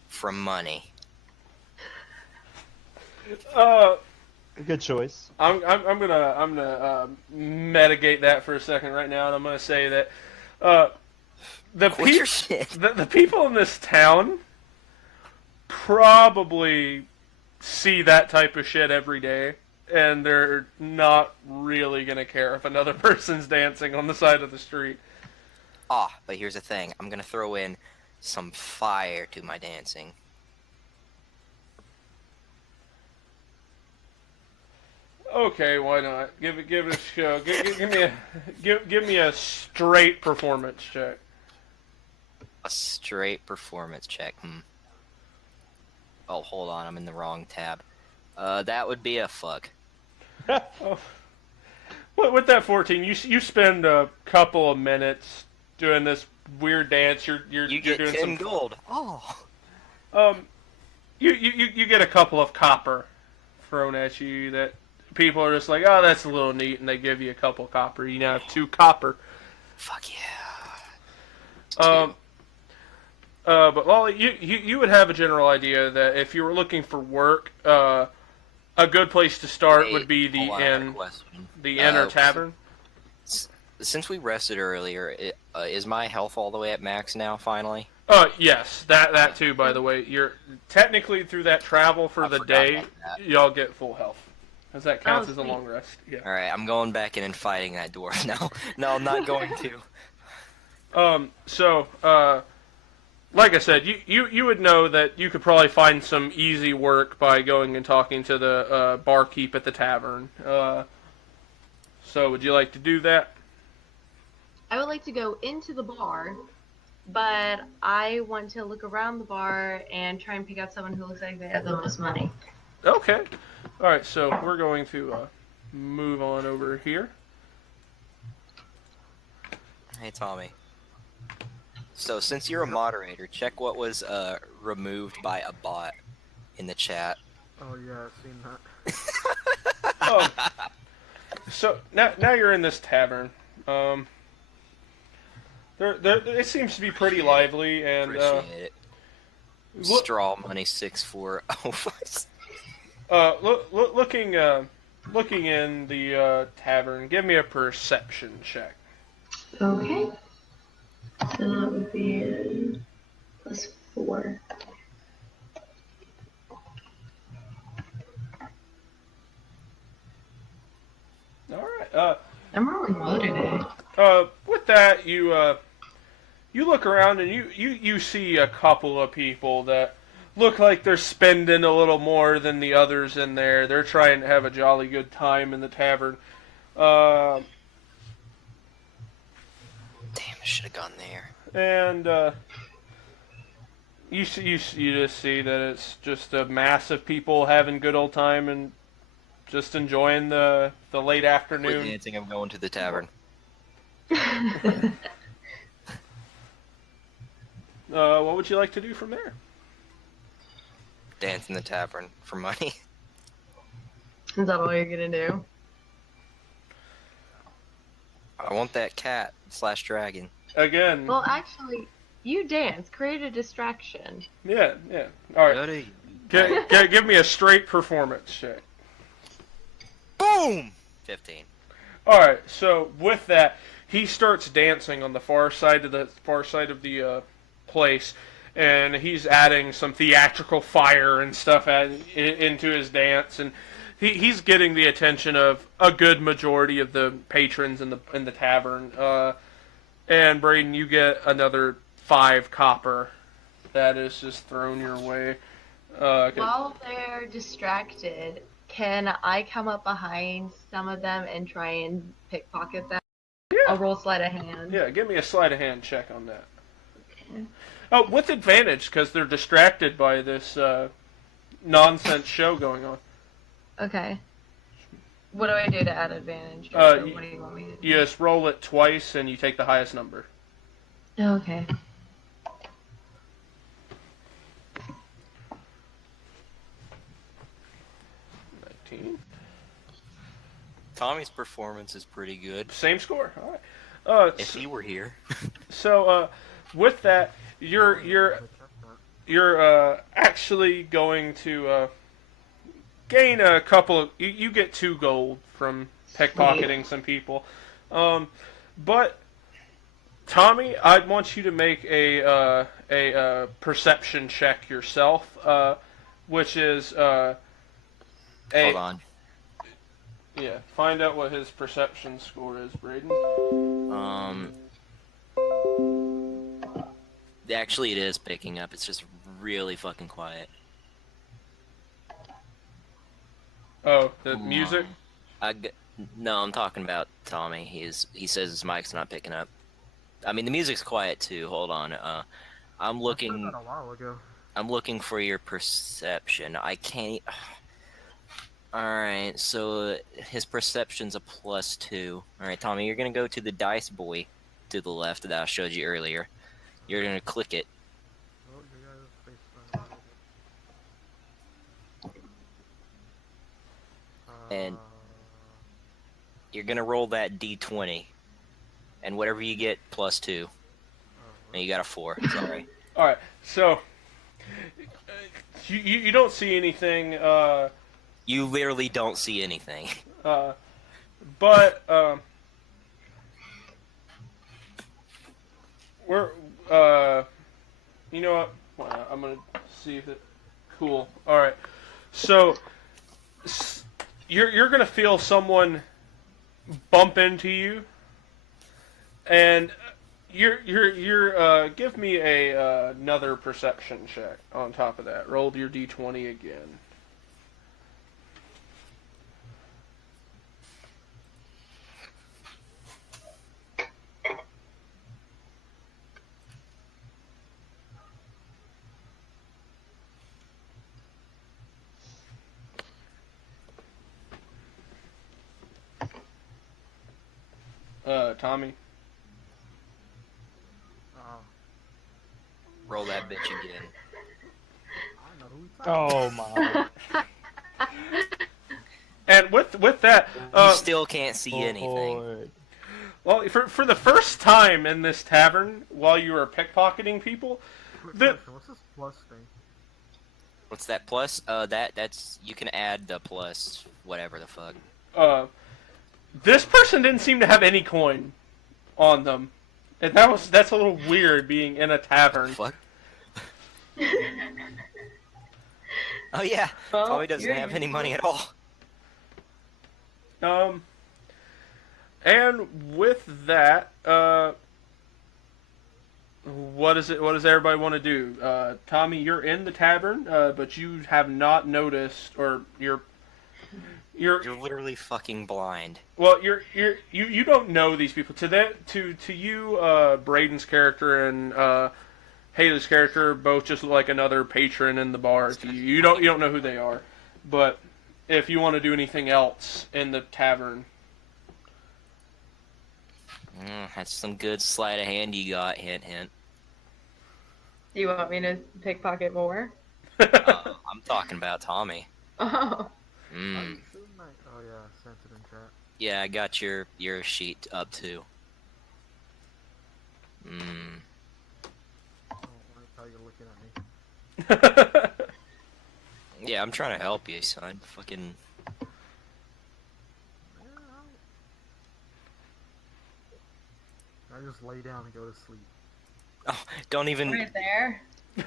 for money. Good choice. I'm gonna mitigate that for a second right now, and I'm gonna say that Quit your shit. the people in this town probably see that type of shit every day, and they're not really gonna care if another person's dancing on the side of the street. But here's the thing. I'm gonna throw in some fire to my dancing. Okay, why not? Give it a show. Give me a straight performance check. A straight performance check. Oh, hold on. I'm in the wrong tab. That would be a fuck. Oh. With that 14, you spend a couple of minutes doing this weird dance. You're get doing 10 some gold. Oh. You get a couple of copper thrown at you that people are just like, "Oh, that's a little neat," and they give you a couple of copper. You now have 2 copper. Fuck yeah. But Lolly, you would have a general idea that if you were looking for work, a good place to start would be the hold on, I have a inn, question. the inn or tavern. Since we rested earlier, is my health all the way at max now, finally? Yes, that too. By the way, you're technically through that travel for I the forgot day, about that. y'all get full health, because that counts Oh, as a sweet. long rest. Yeah. Alright, I'm going back in and fighting that dwarf now. No, I'm not going to. like I said, you would know that you could probably find some easy work by going and talking to the barkeep at the tavern. So would you like to do that? I would like to go into the bar, but I want to look around the bar and try and pick out someone who looks like they have the most money. Okay. All right. So we're going to move on over here. Hey, Tommy. So, since you're a moderator, check what was removed by a bot in the chat. Oh yeah, I've seen that. Oh. So now you're in this tavern. It seems to be pretty lively and Appreciate it. Straw money 6405. looking in the tavern. Give me a perception check. Okay. So that would be +4. All right. I'm rolling low today. With that, you look around and you see a couple of people that look like they're spending a little more than the others in there. They're trying to have a jolly good time in the tavern. Damn, I should have gone there. And you just see that it's just a mass of people having good old time and just enjoying the late Quit afternoon. dancing, I'm going to the tavern. What would you like to do from there? Dance in the tavern for money. Is that all you're gonna do? I want that cat / dragon. Again, Well, actually, you dance. Create a distraction. yeah. All right, Buddy. give me a straight performance check. Boom! 15. All right, so with that, he starts dancing on the far side of the place, and he's adding some theatrical fire and stuff into his dance, and he's getting the attention of a good majority of the patrons in the tavern. And Braden, you get another 5 copper that is just thrown your way. While they're distracted, can I come up behind some of them and try and pickpocket them? Yeah. I'll roll sleight of hand. Yeah, give me a sleight of hand check on that. Okay. Oh, with advantage, because they're distracted by this nonsense show going on. Okay. What do I do to add advantage? Uh, Or what do you want me to do? You just roll it twice, and you take the highest number. Okay. Tommy's performance is pretty good. Same score. All right. If he were here. So, with that, you're actually going to gain a couple of. You get 2 gold from pickpocketing some people, but Tommy, I'd want you to make a perception check yourself, which is Hold on. Yeah, find out what his perception score is, Braden. Actually, it is picking up. It's just really fucking quiet. Oh, the music? No, I'm talking about Tommy. He says his mic's not picking up. I mean, the music's quiet too. Hold on. I'm I looking. said that a while ago. I'm looking for your perception. I can't. Alright, so his perception's a +2. Alright, Tommy, you're gonna go to the dice boy to the left that I showed you earlier. You're gonna click it. Oh, you guys face And- You're gonna roll that d20. And whatever you get, +2. And you got a 4. Sorry. Alright, so you don't see anything, You literally don't see anything. but we're you know what? Well, I'm gonna see if it. Cool. All right. So you're gonna feel someone bump into you, and Give me another perception check on top of that. Roll your d20 again. Tommy. Roll that bitch again. I know who we talking Oh my. And with that, You still can't see anything. Lord. well, for the first time in this tavern, while you were pickpocketing people, Quick the question, what's this plus thing? What's that plus? That's you can add the plus whatever the fuck. this person didn't seem to have any coin on them, and that's a little weird being in a tavern. Fuck. Oh yeah, Well, Tommy doesn't you're have any useless. money at all. And with that, what does everybody want to do? Tommy, you're in the tavern, but you have not noticed, or you're You're literally fucking blind. well, you don't know these people. To you, Braden's character and Haley's character both just look like another patron in the bar. To you, you don't know who they are, but if you want to do anything else in the tavern. That's some good sleight of hand you got. Hint, hint. Do you want me to pickpocket more? I'm talking about Tommy. Oh. Mm. Oh yeah, sent it in chat. Yeah, I got your sheet up too. Mm. I don't like how you're looking at me. Yeah, I'm trying to help you, son. Fucking. I just lay down and go to sleep. Oh, don't even. Right there.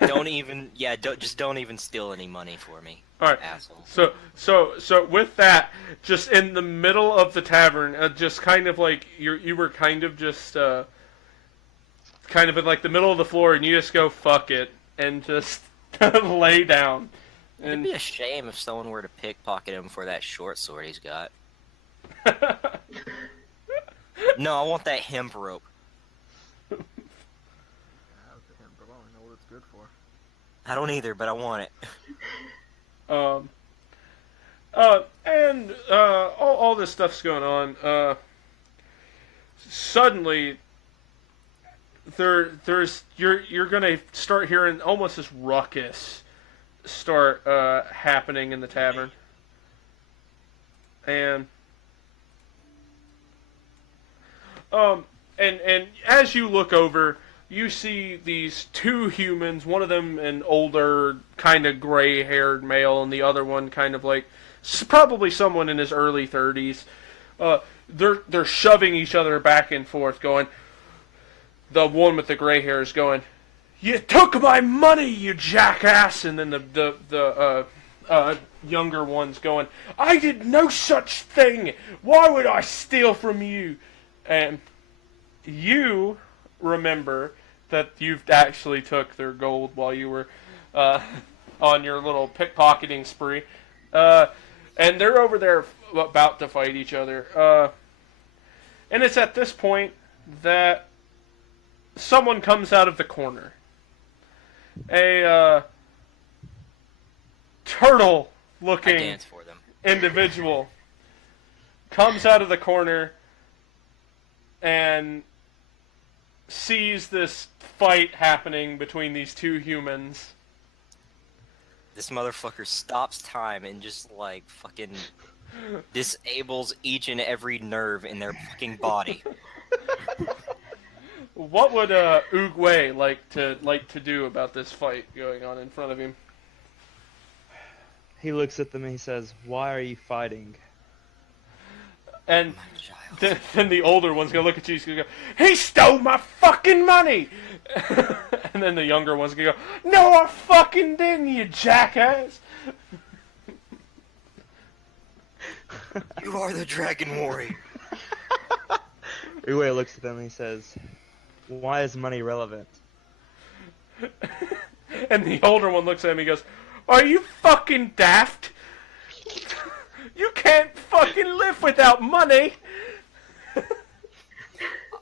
Don't even. Yeah, don't even steal any money for me. All right. Asshole. So with that, just in the middle of the tavern, just kind of like you were kind of just kind of in like the middle of the floor, and you just go fuck it and just lay down. It'd And be a shame if someone were to pickpocket him for that short sword he's got. No, I want that hemp rope. Yeah, it's him, but I don't know what it's good for. I don't either, but I want it. And all this stuff's going on. Suddenly, you're gonna start hearing almost this ruckus start happening in the tavern, and as you look over, you see these two humans, one of them an older, kind of gray-haired male, and the other one kind of like, probably someone in his early 30s. They're shoving each other back and forth, going, the one with the gray hair is going, "You took my money, you jackass!" And then the younger one's going, "I did no such thing! Why would I steal from you?" And you remember that you've actually took their gold while you were on your little pickpocketing spree. And they're over there about to fight each other. And it's at this point that someone comes out of the corner. A I turtle-looking dance for them. individual comes out of the corner and sees this fight happening between these two humans. This motherfucker stops time and just like fucking disables each and every nerve in their fucking body. What would Oogway like to do about this fight going on in front of him? He looks at them and he says, "Why are you fighting?" And My child. then the older one's gonna look at you. He's gonna go, "He stole my fucking money!" And then the younger one's gonna go, "No, I fucking didn't, you jackass!" You are the Dragon Warrior. Oogway looks at them and he says, Why is money relevant? And the older one looks at me and goes, "Are you fucking daft? You can't fucking live without money."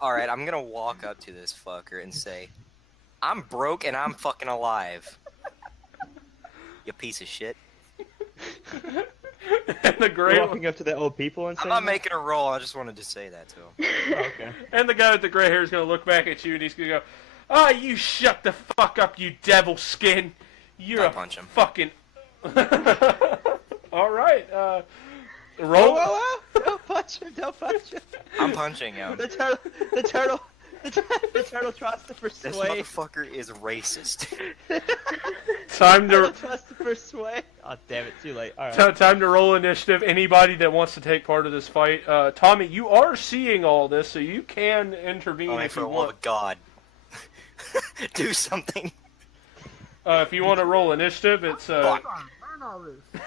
Alright, I'm gonna walk up to this fucker and say, I'm broke and I'm fucking alive. You piece of shit. And the You're gray walking up to the old people and I'm saying not that? making a roll, I just wanted to say that to him. Oh, okay. and the guy with the gray hair is gonna look back at you and he's gonna go, "Ah, you shut the fuck up, you devil skin. You're I'll a punch him. fucking." All right. Roll. Whoa! Don't punch him! Don't punch him! I'm punching him. The turtle tries to This persuade. motherfucker is racist. Time Turtle to tries to persuade. Oh damn it! Too late. All right. time to roll initiative. Anybody that wants to take part of this fight, Tommy, you are seeing all this, so you can intervene Oh, if for you the love want. of God. Do something. If you want to roll initiative, it's Hold on, learn all this. What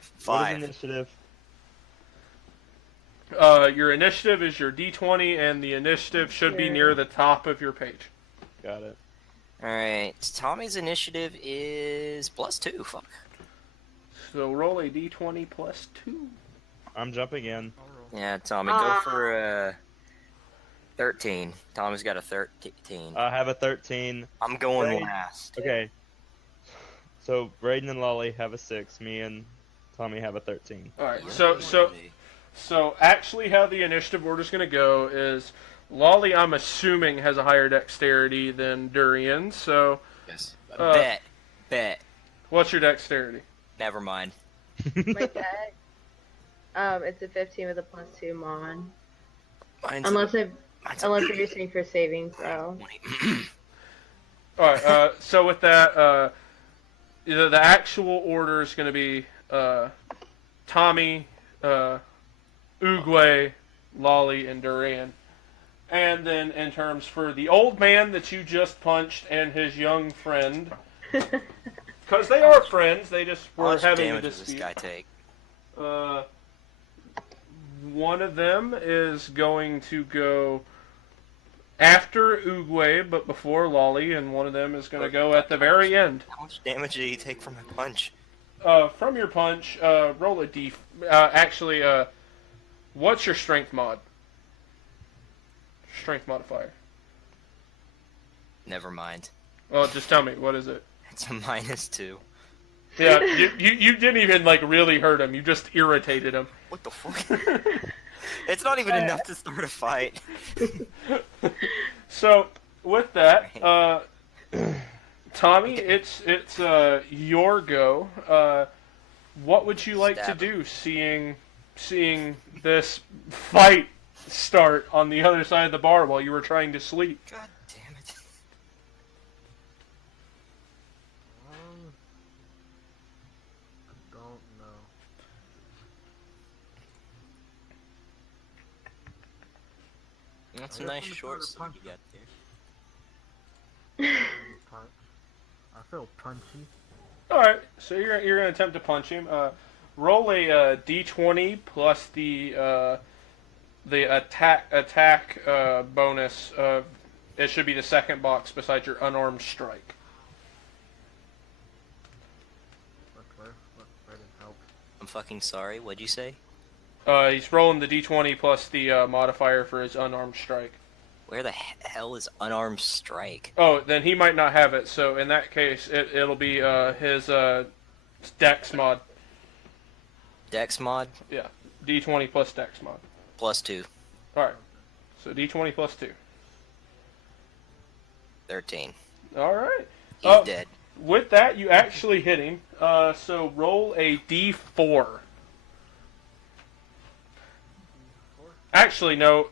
is 5. initiative? your initiative is your D20, and the initiative should be near the top of your page. Got it. Alright, Tommy's initiative is +2. Fuck. So roll a D20 plus 2. I'm jumping in. I'll roll. Yeah, Tommy, go for 13. Tommy's got a 13. I have a 13. I'm going Right. last. Okay. So Braden and Lolly have a 6. Me and Tommy have a 13. All right. So actually, how the initiative order is going to go is Lolly, I'm assuming, has a higher dexterity than Durian. So Yes. Uh, Bet. what's your dexterity? Never mind. My deck. It's a 15 with a +2 mon. Mine's Unless mine's if you're saying for saving throw. 20. All right. So with that, the actual order is going to be Tommy, Oogway, Lolly, and Durian. And then in terms for the old man that you just punched and his young friend, because they are friends, they just How were much having a damage does this dispute. guy take? One of them is going to go after Oogway, but before Lolly, and one of them is going to go at the very end. How much damage did he take from my punch? From your punch, roll a D. What's your strength mod? Strength modifier. Never mind. Well, just tell me, what is it? It's a -2. Yeah, you didn't even, really hurt him. You just irritated him. What the fuck? It's not even enough to start a fight. So, with that, Tommy, it's your go. What would you like to Stab do, seeing this fight start on the other side of the bar while you were trying to sleep? God damn it. I don't know. That's I a guess nice I'm short gonna sword punch you got there. Punch. I feel punchy. All right, so you're gonna attempt to punch him. Roll a d20 plus the attack bonus. It should be the second box besides your unarmed strike. Where did help? I'm fucking sorry, what'd you say? He's rolling the d20 plus the modifier for his unarmed strike. Where the hell is unarmed strike? Oh, then he might not have it. So in that case, it'll be his dex mod. Dex mod? Yeah, d20 plus dex mod. +2. All right, so d20 plus 2. 13. All right. He's dead. With that, you actually hit him. So roll a d4. Actually, no.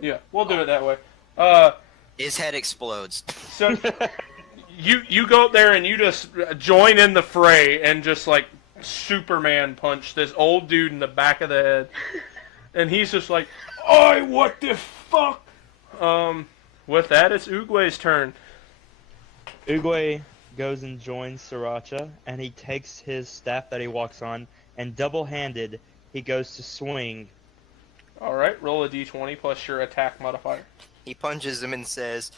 Yeah, we'll do it that way. His head explodes. So you go up there and you just join in the fray and just Superman punch this old dude in the back of the head, and he's just like, "Oi, what the fuck?" With that, it's Oogway's turn. Oogway goes and joins Sriracha, and he takes his staff that he walks on, and double-handed, he goes to swing All right, roll a d20 plus your attack modifier. He punches him and says,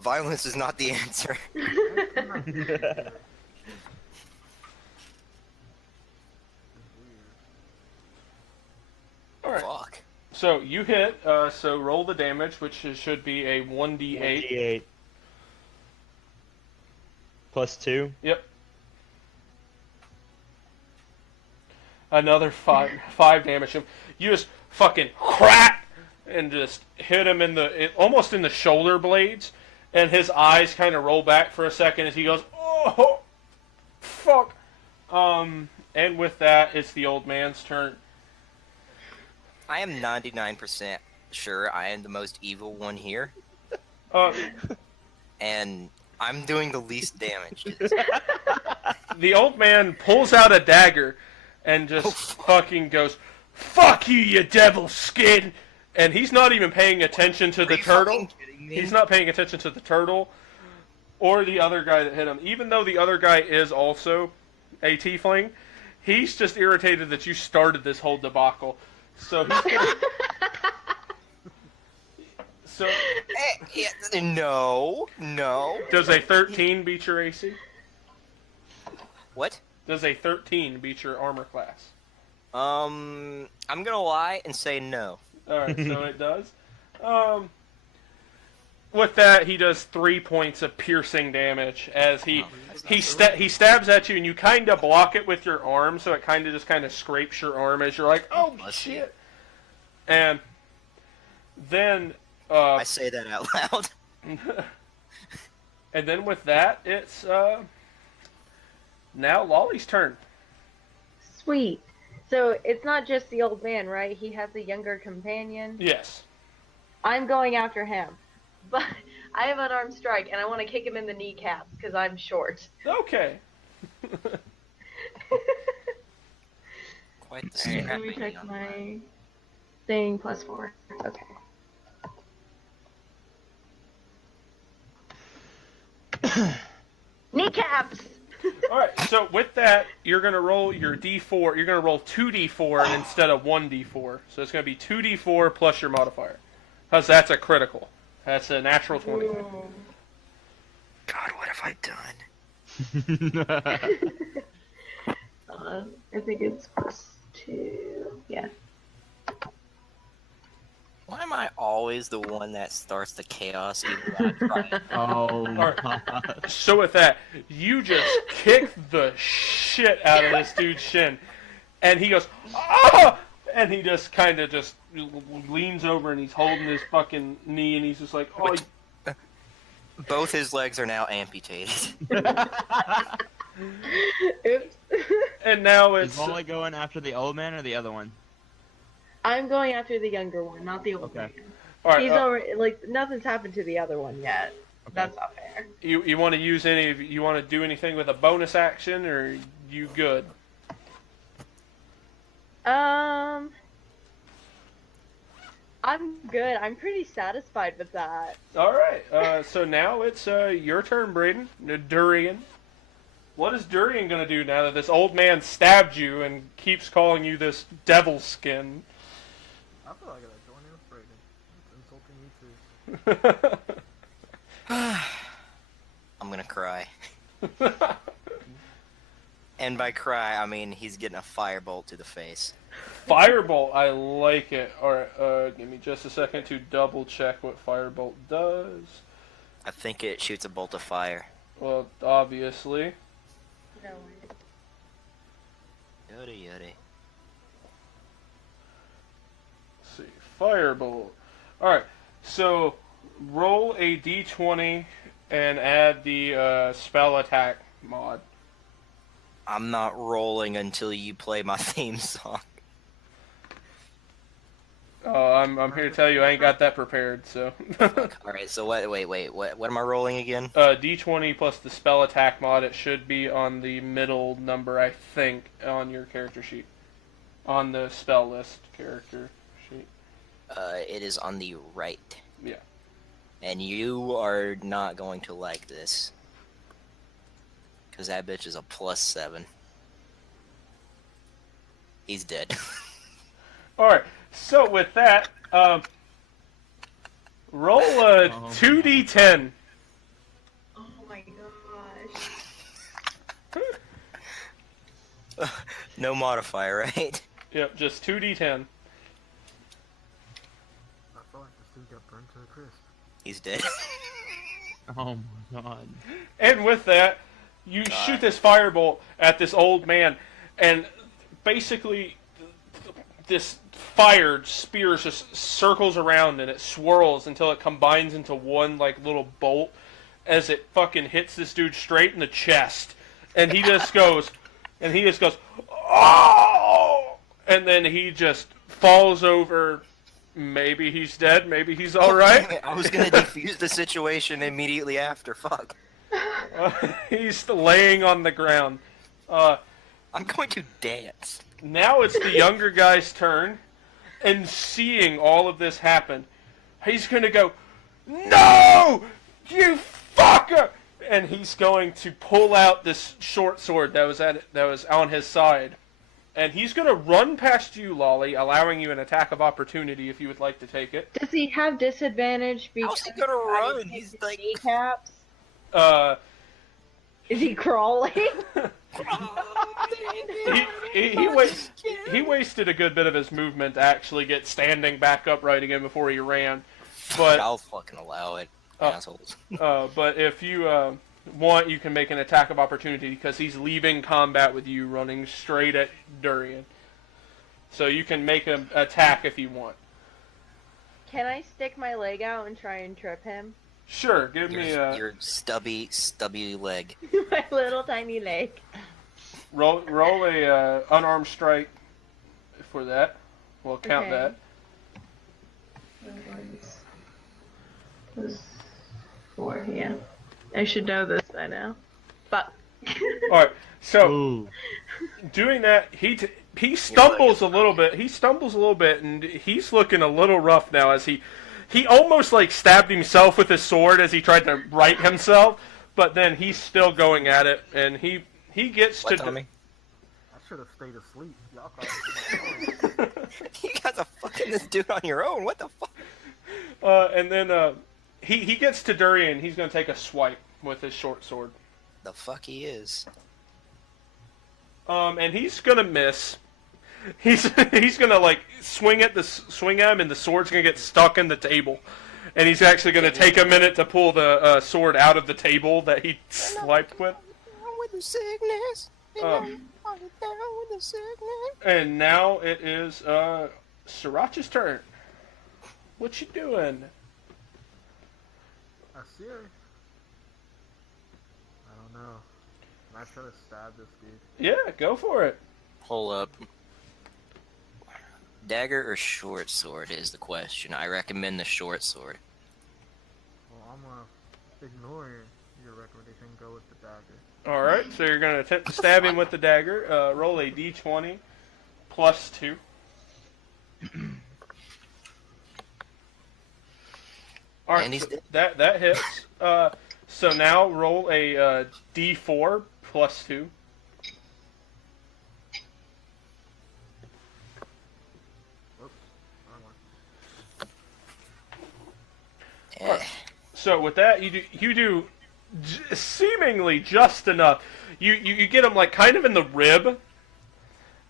"Violence is not the answer." All right. Fuck. So you hit. So roll the damage, which should be a 1d8. 1d8. Plus 2. Yep. Another five damage. You just fucking crack and just hit him almost in the shoulder blades, and his eyes kind of roll back for a second as he goes, "Oh, fuck." And with that, it's the old man's turn. I am 99% sure I am the most evil one here, and I'm doing the least damage to this. The old man pulls out a dagger and just fucking goes, "Fuck you, you devil skin!" And he's not even paying attention to the turtle. He's not paying attention to the turtle or the other guy that hit him. Even though the other guy is also a tiefling, he's just irritated that you started this whole debacle. So he's gonna... So No. does a 13 beat your AC? What? Does a 13 beat your armor class? I'm gonna lie and say no. Alright, so it does. With that, he does 3 points of piercing damage as he stabs at you, and you kind of block it with your arm, so it kind of scrapes your arm as you're like, "Oh shit!" And then I say that out loud. and then with that, it's now Lolly's turn. Sweet. So it's not just the old man, right? He has a younger companion. Yes. I'm going after him. But I have unarmed strike, and I want to kick him in the kneecaps because I'm short. Okay. Quite the Alright, let me scrapping check young my man. thing +4. Okay. Kneecaps! Alright, so with that, you're going to roll your d4. You're going to roll 2d4 instead of 1d4. So it's going to be 2d4 plus your modifier. Because that's a critical. That's a natural 20. Ooh. God, what have I done? I think it's +2. Yeah. Why am I always the one that starts the chaos? Even though I try? Oh my Alright. god. So with that, you just kick the shit out of this dude's shin. And he goes, "Ah!" And he just kind of just leans over and he's holding his fucking knee and he's just like, "Oh." Both his legs are now amputated. Oops. And now Is it's... Molly going after the old man or the other one? I'm going after the younger one, not the old Okay. man. Alright, He's already, like, nothing's happened to the other one yet. Okay. That's not fair. you want to use you want to do anything with a bonus action, or you good? I'm good. I'm pretty satisfied with that. Alright, so now it's your turn, Braden. Durian. What is Durian going to do now that this old man stabbed you and keeps calling you this devil skin? I feel like I gotta join in with Brayden. It's insulting you too. I'm gonna cry. And by cry, I mean he's getting a firebolt to the face. Firebolt, I like it. Alright, give me just a second to double check what Firebolt does. I think it shoots a bolt of fire. Well, obviously. No. Yada yada. Let's see, Firebolt. Alright, so roll a d20 and add the spell attack mod. I'm not rolling until you play my theme song. Oh, I'm here to tell you I ain't got that prepared, so. Alright, so what am I rolling again? D20 plus the spell attack mod, it should be on the middle number, I think, on your character sheet. On the spell list character sheet. It is on the right. Yeah. And you are not going to like this. Because that bitch is a +7. He's dead. Alright, So with that, roll a 2d10. Oh my gosh. No modifier, right? Yep, just 2d10. I feel like this dude got burned to a crisp. He's dead. Oh my god. And with that, you shoot this firebolt at this old man, and basically this fired spear just circles around and it swirls until it combines into one like little bolt as it fucking hits this dude straight in the chest. And he just goes, oh! And then he just falls over. Maybe he's dead, maybe he's alright. I was gonna defuse the situation immediately after. Fuck. He's laying on the ground. I'm going to dance. Now it's the younger guy's turn, and seeing all of this happen, he's gonna go, "No! You fucker!" And he's going to pull out this short sword that was on his side. And he's going to run past you, Lolly, allowing you an attack of opportunity if you would like to take it. Does he have disadvantage because How's he gonna run? He's like... kneecaps? Is he crawling? He wasted a good bit of his movement to actually get standing back upright again before he ran. But I'll fucking allow it, assholes. But if you want, you can make an attack of opportunity because he's leaving combat with you, running straight at Durian. So you can make an attack if you want. Can I stick my leg out and try and trip him? Sure, give me a... Your stubby leg. My little tiny leg. Roll a unarmed strike for that. We'll count Okay. that. 4, yeah. I should know this by now. But... Alright, so Ooh. doing that, he stumbles a little bit. He stumbles a little bit, and he's looking a little rough now as he almost like stabbed himself with his sword as he tried to right himself, but then he's still going at it, and he gets What, to... Tommy? I should have stayed asleep. Y'all called You guys are fucking this dude on your own. What the fuck? And then he gets to Durian. He's going to take a swipe with his short sword. The fuck he is. And he's going to miss. He's gonna like swing at him, and the sword's gonna get stuck in the table, and he's actually gonna take a minute to pull the sword out of the table that he swiped with. With the sickness. And now it is Sriracha's turn. What you doing? I see her. I don't know. Can I try to stab this dude? Yeah, go for it. Hold up. Dagger or short sword is the question. I recommend the short sword. Well, I'm gonna ignore your recommendation and go with the dagger. Alright, so you're gonna attempt to stab him with the dagger. Roll a d20 plus 2. Alright, And he's so dead. that hits. So now roll a d4 plus 2. Whoops. Wrong one. Eh. So with that, you do seemingly just enough. You get him like kind of in the rib,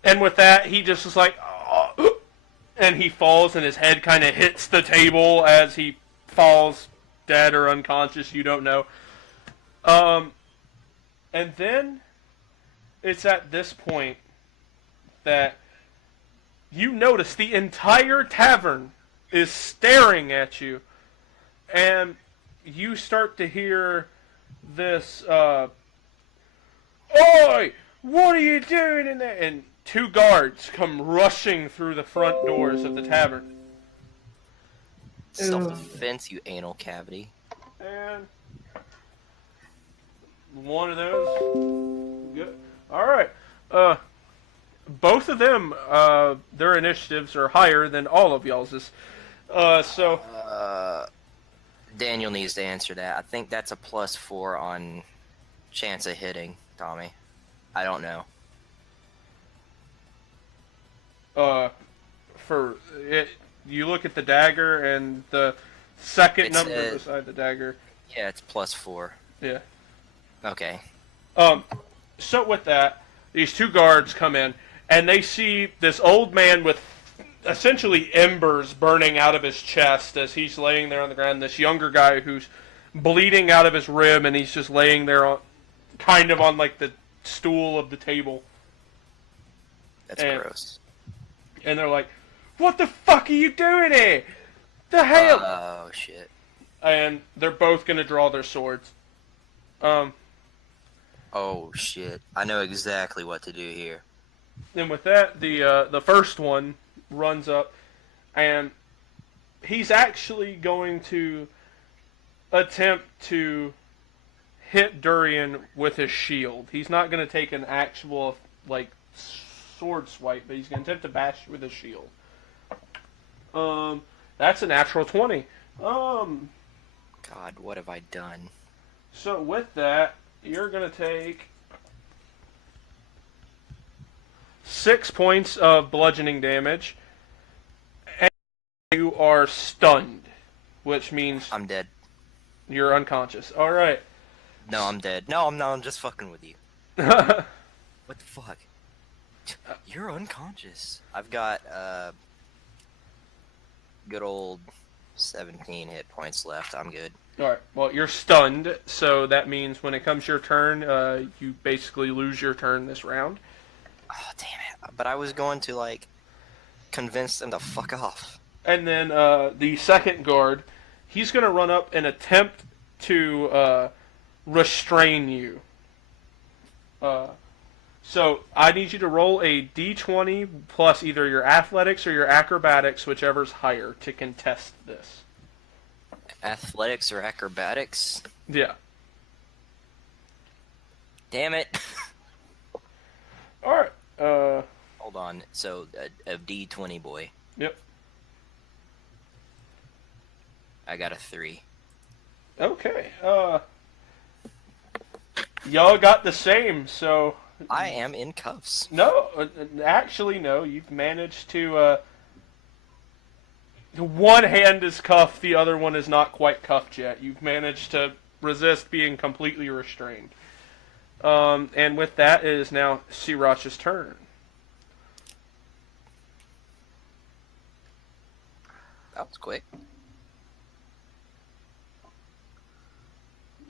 and with that, he just is like, oh, and he falls, and his head kind of hits the table as he falls dead or unconscious. You don't know. And then it's at this point that you notice the entire tavern is staring at you. And you start to hear this, "Oi! What are you doing in there?" And 2 guards come rushing through the front doors of the tavern. Self-defense, you anal cavity. And one of those. Good. Alright. Both of them, their initiatives are higher than all of y'all's. Daniel needs to answer that. I think that's a +4 on chance of hitting, Tommy. I don't know. for it. You look at the dagger and the second It's, number beside the dagger. Yeah, it's +4. Yeah. Okay. So with that, these two guards come in, and they see this old man with essentially embers burning out of his chest as he's laying there on the ground. This younger guy who's bleeding out of his rib, and he's just laying there on, kind of on like the stool of the table. That's gross. And they're like, "What the fuck are you doing here? The hell?" Oh shit. And they're both gonna draw their swords. Oh shit. I know exactly what to do here. And with that, the first one runs up, and he's actually going to attempt to hit Durian with his shield. He's not going to take an actual like sword swipe, but he's going to attempt to bash with his shield. That's a natural 20. God, what have I done? So with that, you're going to take 6 points of bludgeoning damage, and you are stunned, which means I'm dead. you're unconscious. All right. No, I'm dead. No, I'm not. I'm just fucking with you. What the fuck? You're unconscious. I've got good old 17 hit points left. I'm good. All right. Well, you're stunned, so that means when it comes your turn, you basically lose your turn this round. Oh damn it! But I was going to like convince them to fuck off. And then the second guard, he's going to run up and attempt to restrain you. So I need you to roll a d20 plus either your athletics or your acrobatics, whichever's higher, to contest this. Athletics or acrobatics? Yeah. Damn it! All right. Hold on. So a D20 boy. Yep. I got a 3. Okay. Y'all got the same, so... I am in cuffs. No, actually, no. You've managed to... one hand is cuffed, the other one is not quite cuffed yet. You've managed to resist being completely restrained. And with that, it is now Sirach's turn. That was quick.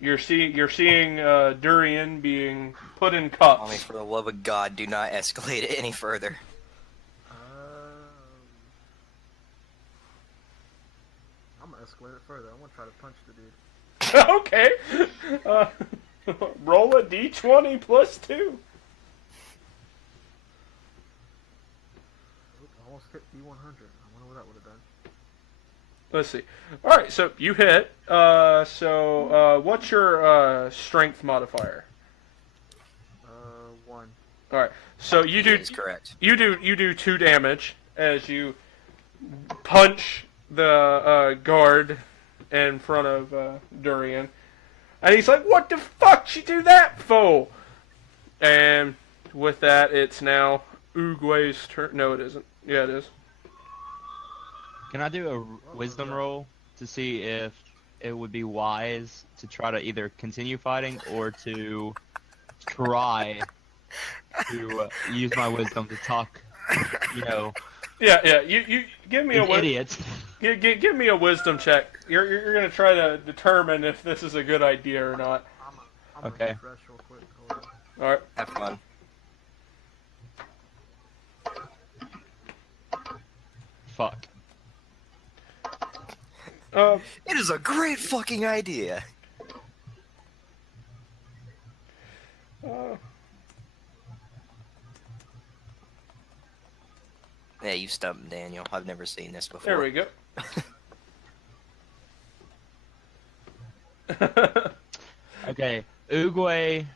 You're seeing Durian being put in cuffs. Mommy, for the love of God, do not escalate it any further. I'm gonna escalate it further. I want to try to punch the dude. Okay. Roll a d20 plus 2. Oop, almost hit D100. I wonder what that would have done. Let's see. All right, so you hit. What's your strength modifier? 1. All right. So you do. That is correct. You do 2 damage as you punch the guard in front of Durian, and he's like, "What the fuck you do that for?" And with that, it's now Oogway's turn. No, it isn't. Yeah, it is. Can I do a wisdom roll to see if it would be wise to try to either continue fighting or to try to use my wisdom to talk, Yeah. You give me an idiot. Give me a wisdom check. You're gonna try to determine if this is a good idea or not. I'm Okay. gonna refresh real quick. Hold on. All right. Have fun. Fuck. It is a great fucking idea. Yeah, you stumped Daniel. I've never seen this before. There we go. Okay, Oogway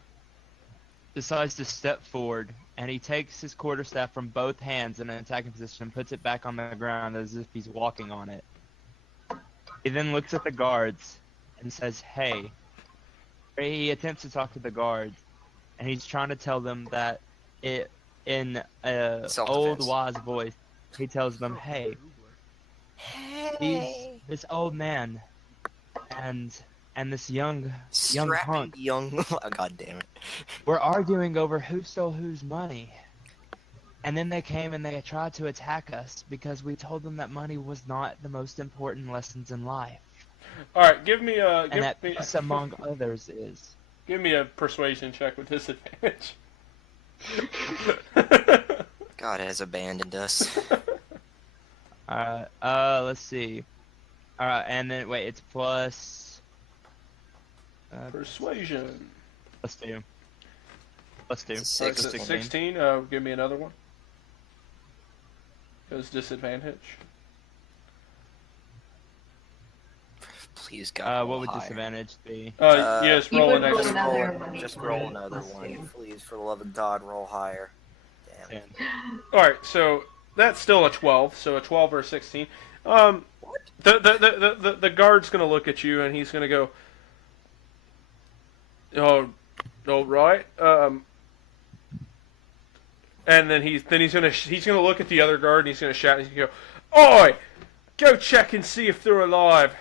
decides to step forward, and he takes his quarterstaff from both hands in an attacking position and puts it back on the ground as if he's walking on it. He then looks at the guards and says, "Hey." He attempts to talk to the guards, and he's trying to tell them that in a Self-defense. old wise voice he tells them, "Hey, this old man and this young Strapping punk, young. Oh, God damn it. we're arguing over who stole whose money. And then they came and they tried to attack us because we told them that money was not the most important lessons in life, All right, give me a and that peace among others is." give me a persuasion check with disadvantage. God has abandoned us. Let's see. Alright, and then, wait, it's plus... Persuasion. Let's do. Let's do. All right, so 16. 16. Give me another one. Goes disadvantage. Please, God. What roll would higher. disadvantage be? Yes, You roll would an roll extra. another Just roll another one. Please, for the love of God, roll higher. Damn. 10. All right, so that's still a 12. So a 12 or a 16. The guard's gonna look at you and he's gonna go, "Oh, all right." And then he's gonna look at the other guard and he's gonna shout and he's gonna go, "Oi, go check and see if they're alive."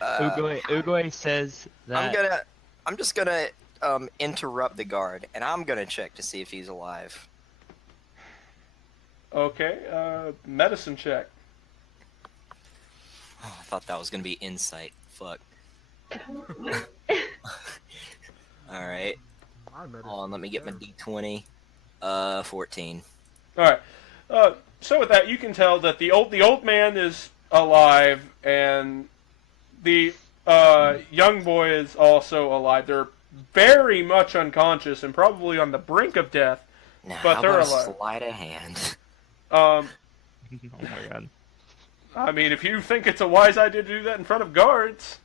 Oogway says that... I'm just gonna interrupt the guard, and I'm gonna check to see if he's alive. Okay, medicine check. Oh, I thought that was gonna be insight. Fuck. Alright. My medicine. Hold on, let me get my D20. 14. All right. So with that, you can tell that the old man is alive, and the young boy is also alive. They're very much unconscious and probably on the brink of death, Now, but how they're about alive. a sleight of hand? Oh my god. I mean, if you think it's a wise idea to do that in front of guards,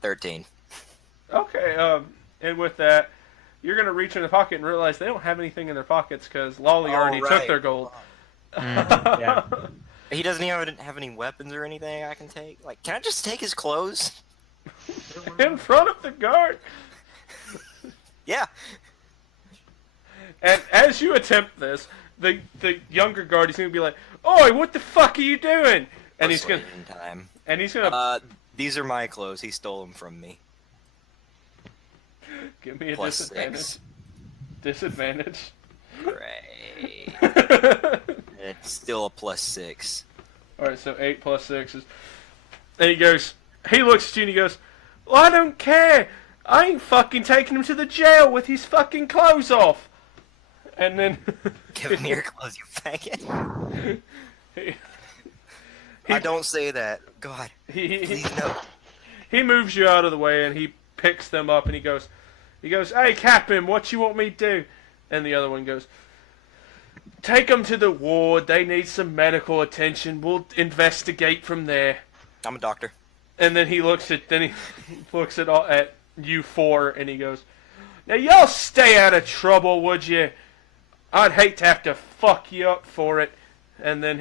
13. okay. And with that, you're gonna reach in the pocket and realize they don't have anything in their pockets because Lolly already took right. their gold. Yeah. He doesn't even have any weapons or anything I can take? Like, can I just take his clothes? In front of the guard. Yeah. And as you attempt this, the younger guard is gonna be like, "Oi, what the fuck are you doing?" And Persuasion time. he's gonna These are my clothes. He stole them from me. give me a Plus disadvantage. 6. Disadvantage. Great. It's still a plus 6. All right, so 8 plus 6 is. And he looks at you and he goes, "Well, I don't care. I ain't fucking taking him to the jail with his fucking clothes off." And then Give me your clothes, you faggot. he, I don't say that. God, he please no. he moves you out of the way and he picks them up and he goes, "Hey, Captain, what you want me to do?" And the other one goes, "Take them to the ward. They need some medical attention. We'll investigate from there." I'm a doctor. And then he looks at at you four and he goes, "Now y'all stay out of trouble, would you? I'd hate to have to fuck you up for it." And then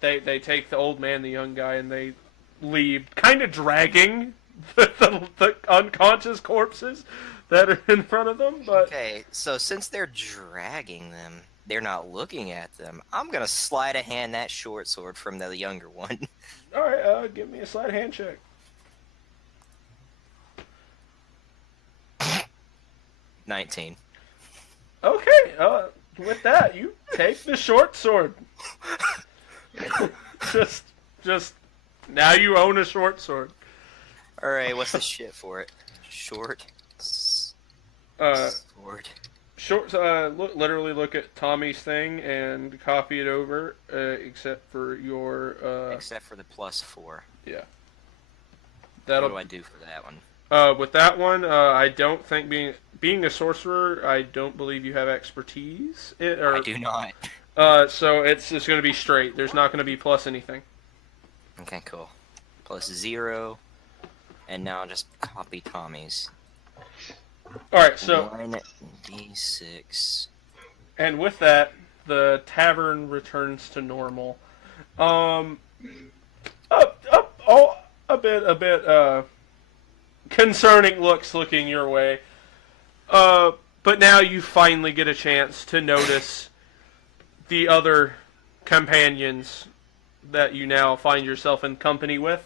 they take the old man, the young guy, and they leave, kind of dragging the unconscious corpses that are in front of them. But Okay, so since they're dragging them, they're not looking at them. I'm gonna slide a hand that short sword from the younger one. all right, give me a sleight of hand check. 19. Okay, with that, you take the short sword. just now you own a short sword. All right, what's the shit for it? Short Uh, sword. Short. Literally look at Tommy's thing and copy it over, except for your. Except for the +4. Yeah. What That'll. do I do for that one? With that one, I don't think being a sorcerer, I don't believe you have expertise. I do not. So it's going to be straight. There's not going to be plus anything. Okay, cool. +0. And now I'll just copy Tommy's. All right. So 1d6. and with that, the tavern returns to normal. A bit concerning looks looking your way. But now you finally get a chance to notice the other companions that you now find yourself in company with.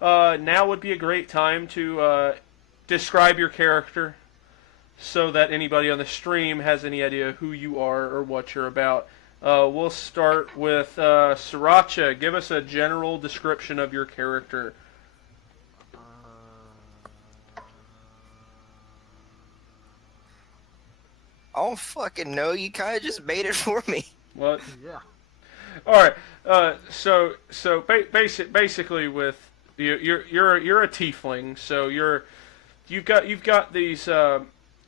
Now would be a great time to describe your character so that anybody on the stream has any idea who you are or what you're about. We'll start with Sriracha. Give us a general description of your character. I don't fucking know. You kind of just made it for me. What? Yeah. All right. So basically, with you're a tiefling. So you've got these.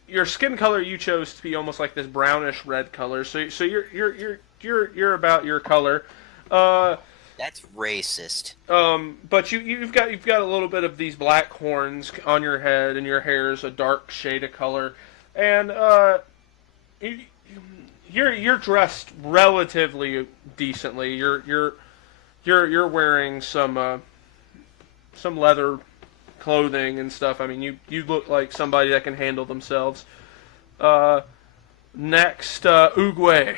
Your skin color you chose to be almost like this brownish red color. So you're about your color. That's racist. But you've got a little bit of these black horns on your head, and your hair is a dark shade of color, and you're dressed relatively decently. You're wearing some leather clothing and stuff. I mean, you look like somebody that can handle themselves. Next, Oogway.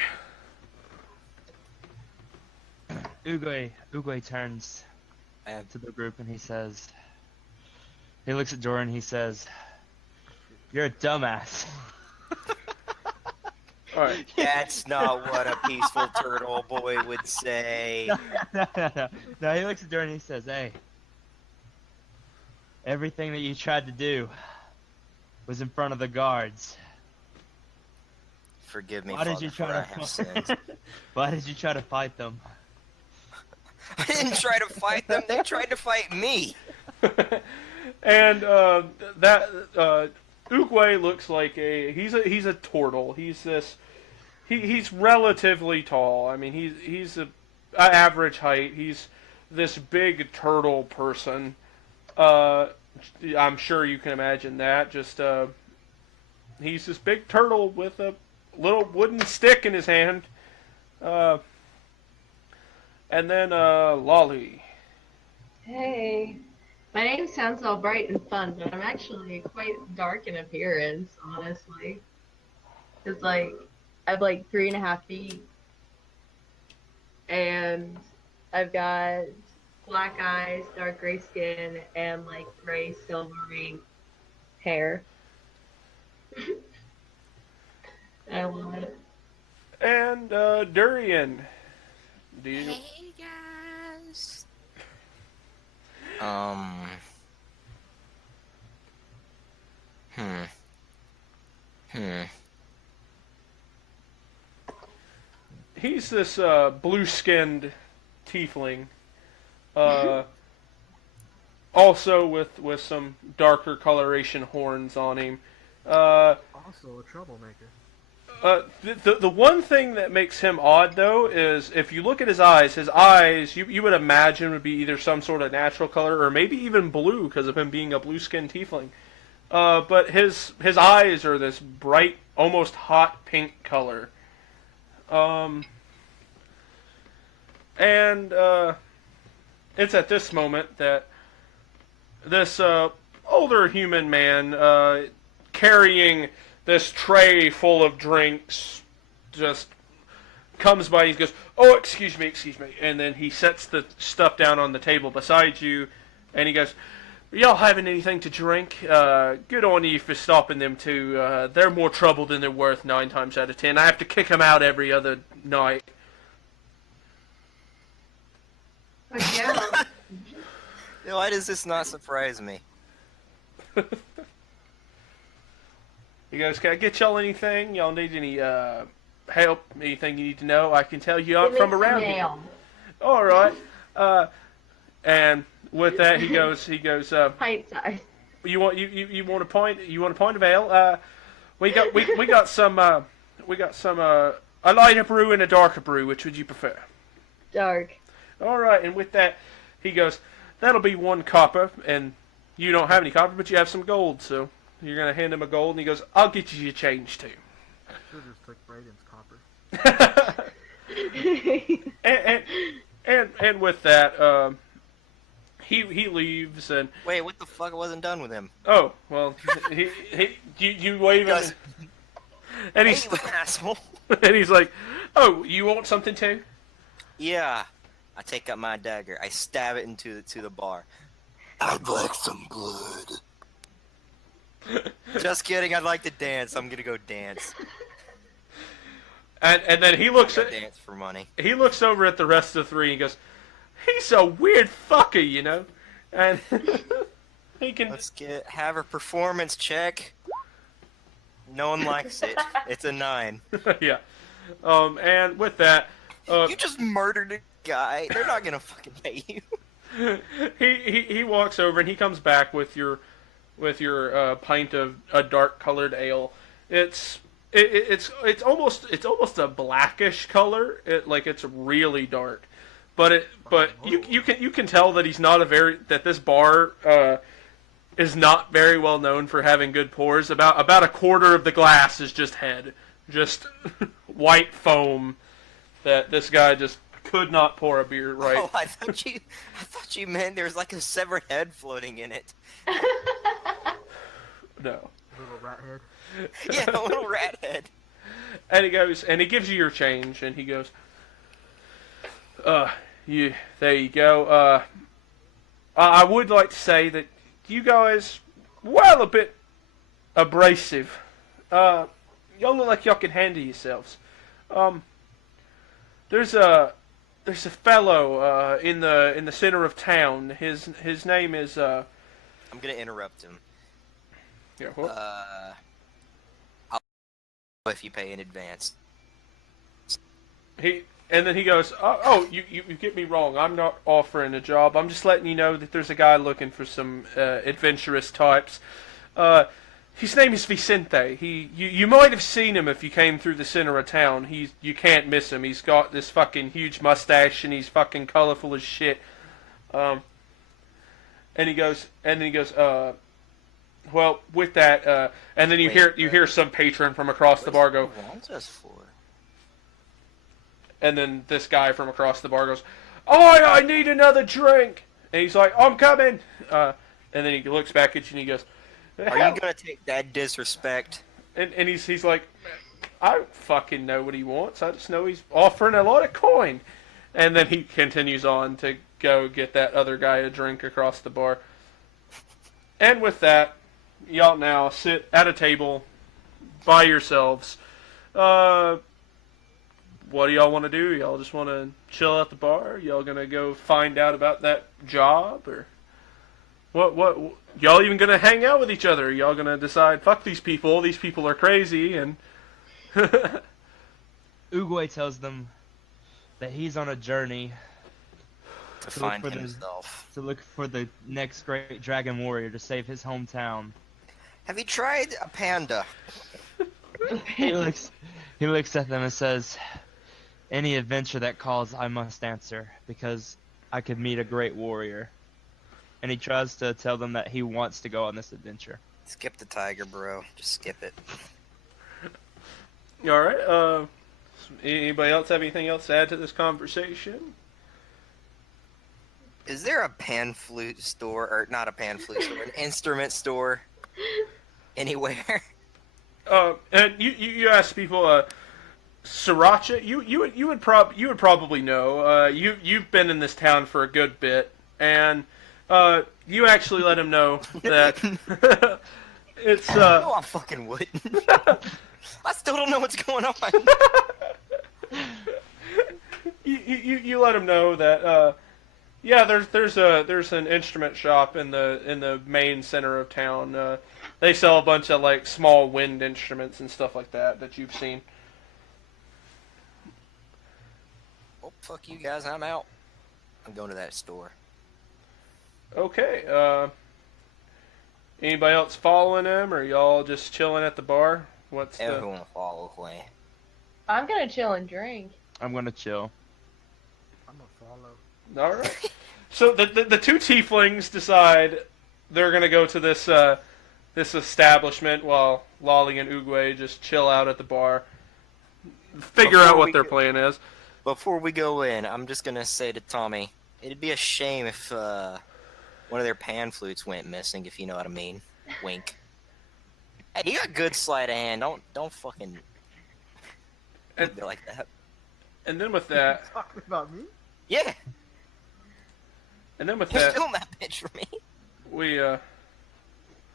Oogway turns to the group and he looks at Durian and he says, "You're a dumbass." All right. That's not what a peaceful turtle boy would say. No, he looks at Durian and he says, "Hey, everything that you tried to do was in front of the guards. Forgive me, Why did Father, you try for to I have sinned. Why did you try to fight them?" I didn't try to fight them. They tried to fight me. And Oogway looks like he's a turtle. He's relatively tall. I mean, he's a average height. He's this big turtle person. I'm sure you can imagine that. Just he's this big turtle with a little wooden stick in his hand. And then Lolly. Hey. My name sounds all bright and fun, but I'm actually quite dark in appearance, honestly. It's like, I have like 3.5 feet. And I've got black eyes, dark gray skin, and like gray silvery hair. I love it. And Durian. Do you? Hey guys. He's this blue-skinned tiefling. Also with some darker coloration horns on him. Also a troublemaker. The one thing that makes him odd, though, is if you look at his eyes, you would imagine would be either some sort of natural color or maybe even blue because of him being a blue-skinned tiefling. But his eyes are this bright, almost hot pink color. And it's at this moment that this older human man carrying this tray full of drinks just comes by. He goes, "Oh, excuse me," and then he sets the stuff down on the table beside you, and he goes, "Y'all having anything to drink? Good on you for stopping them too. They're more trouble than they're worth 9 times out of 10. I have to kick them out every other night." Yeah. Why does this not surprise me? He goes, "Can I get y'all anything? Y'all need any help? Anything you need to know? I can tell you I'm from around here." All right. And with that, he goes. Pint size. You want a pint? You want a pint of ale? We got some a lighter brew and a darker brew. Which would you prefer? Dark. All right. And with that, he goes, "That'll be 1 copper." And you don't have any copper, but you have some gold, so you're gonna hand him a gold. And he goes, "I'll get you your change too." Should have just took Brayden's copper. and with that, he leaves and. Wait, what the fuck? I wasn't done with him. Oh well, you wave him, and he's Hey, you asshole. and he's like, Oh, you want something too? Yeah. I take out my dagger. I stab it into the bar. I'd like some blood. Just kidding. I'd like to dance. I'm gonna go dance. And then he looks I at dance for money. he looks over at the rest of the three and goes, "He's a weird fucker, you know." And he can. Let's have a performance check. No one likes it. It's a 9. Yeah. And with that, You just murdered a guy. They're not gonna fucking pay you. he walks over and he comes back with your pint of a dark colored ale. It's almost a blackish color. It's really dark, but you can tell that that this bar is not very well known for having good pours. About a quarter of the glass is just white foam that this guy just could not pour a beer right. Oh, I thought you meant there was like a severed head floating in it. No. Little rat head. Yeah, a little rat head. And he goes, and he gives you your change, and he goes, there you go. I would like to say that you guys, well, a bit abrasive. Y'all look like y'all can handle yourselves. There's a fellow in the center of town. His name is I'm gonna interrupt him. Yeah, what? I'll if you pay in advance. And then he goes, oh, you get me wrong. I'm not offering a job. I'm just letting you know that there's a guy looking for some adventurous types. His name is Vicente. You might have seen him if you came through the center of town. You can't miss him. He's got this fucking huge mustache and he's fucking colorful as shit. And he goes, well, with that, and then you hear some patron from across the bar go, What's us for? and then this guy from across the bar goes, I need another drink. And he's like, I'm coming. And then he looks back at you and he goes, Are you gonna take that disrespect? And he's like, I don't fucking know what he wants. I just know he's offering a lot of coin. And then he continues on to go get that other guy a drink across the bar. And with that, y'all now sit at a table by yourselves. What do y'all want to do? Y'all just want to chill at the bar? Y'all gonna go find out about that job? Or what y'all even gonna hang out with each other? Y'all gonna decide, fuck these people are crazy, and Oogway tells them that he's on a journey To find himself. to look for the next great dragon warrior to save his hometown. Have you tried a panda? He looks at them and says, any adventure that calls, I must answer, because I could meet a great warrior. And he tries to tell them that he wants to go on this adventure. Skip the tiger, bro. Just skip it. alright, anybody else have anything else to add to this conversation? Is there a pan flute store, or not a pan flute store, an instrument store anywhere? And you ask people, Sriracha, you would probably know. You've been in this town for a good bit, and you actually let him know that it's No, I fucking wouldn't. I still don't know what's going on. you let him know that yeah, there's an instrument shop in the main center of town. They sell a bunch of like small wind instruments and stuff like that you've seen. Oh, fuck you guys, I'm out. I'm going to that store. Okay. Anybody else following him, or y'all just chilling at the bar? What's the... Everyone follow away. I'm gonna chill and drink. I'm gonna chill. I'm gonna follow. All right. So the two tieflings decide they're gonna go to this this establishment while Lolly and Oogway just chill out at the bar, figure out what their plan is. Before we go in, I'm just gonna say to Tommy, it'd be a shame if one of their pan flutes went missing, if you know what I mean. Wink. Hey, you got good sleight of hand. Don't fucking be like that. And then with that, Talking about me? Yeah, and then with you're that, stealing that bitch from me. we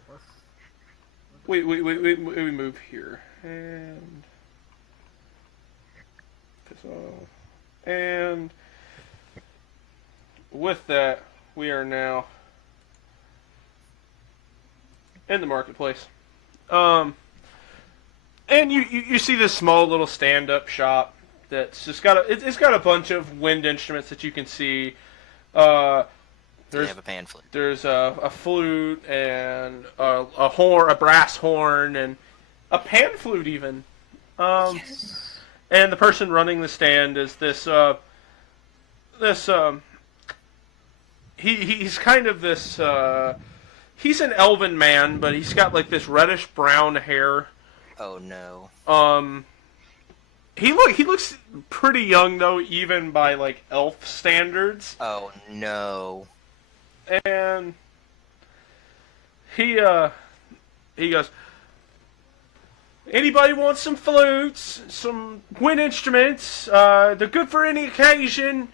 What's... we move here and piss off. And with that, we are now in the marketplace. And you see this small little stand-up shop that's just it's got a bunch of wind instruments that you can see. They There's have a pan flute. there's a flute and a horn, a brass horn, and a pan flute even. Yes. And the person running the stand is this he's kind of this he's an elven man, but he's got like this reddish brown hair. Oh no. He looks pretty young though, even by like elf standards. Oh no. And he goes, anybody want some flutes, some wind instruments? They're good for any occasion.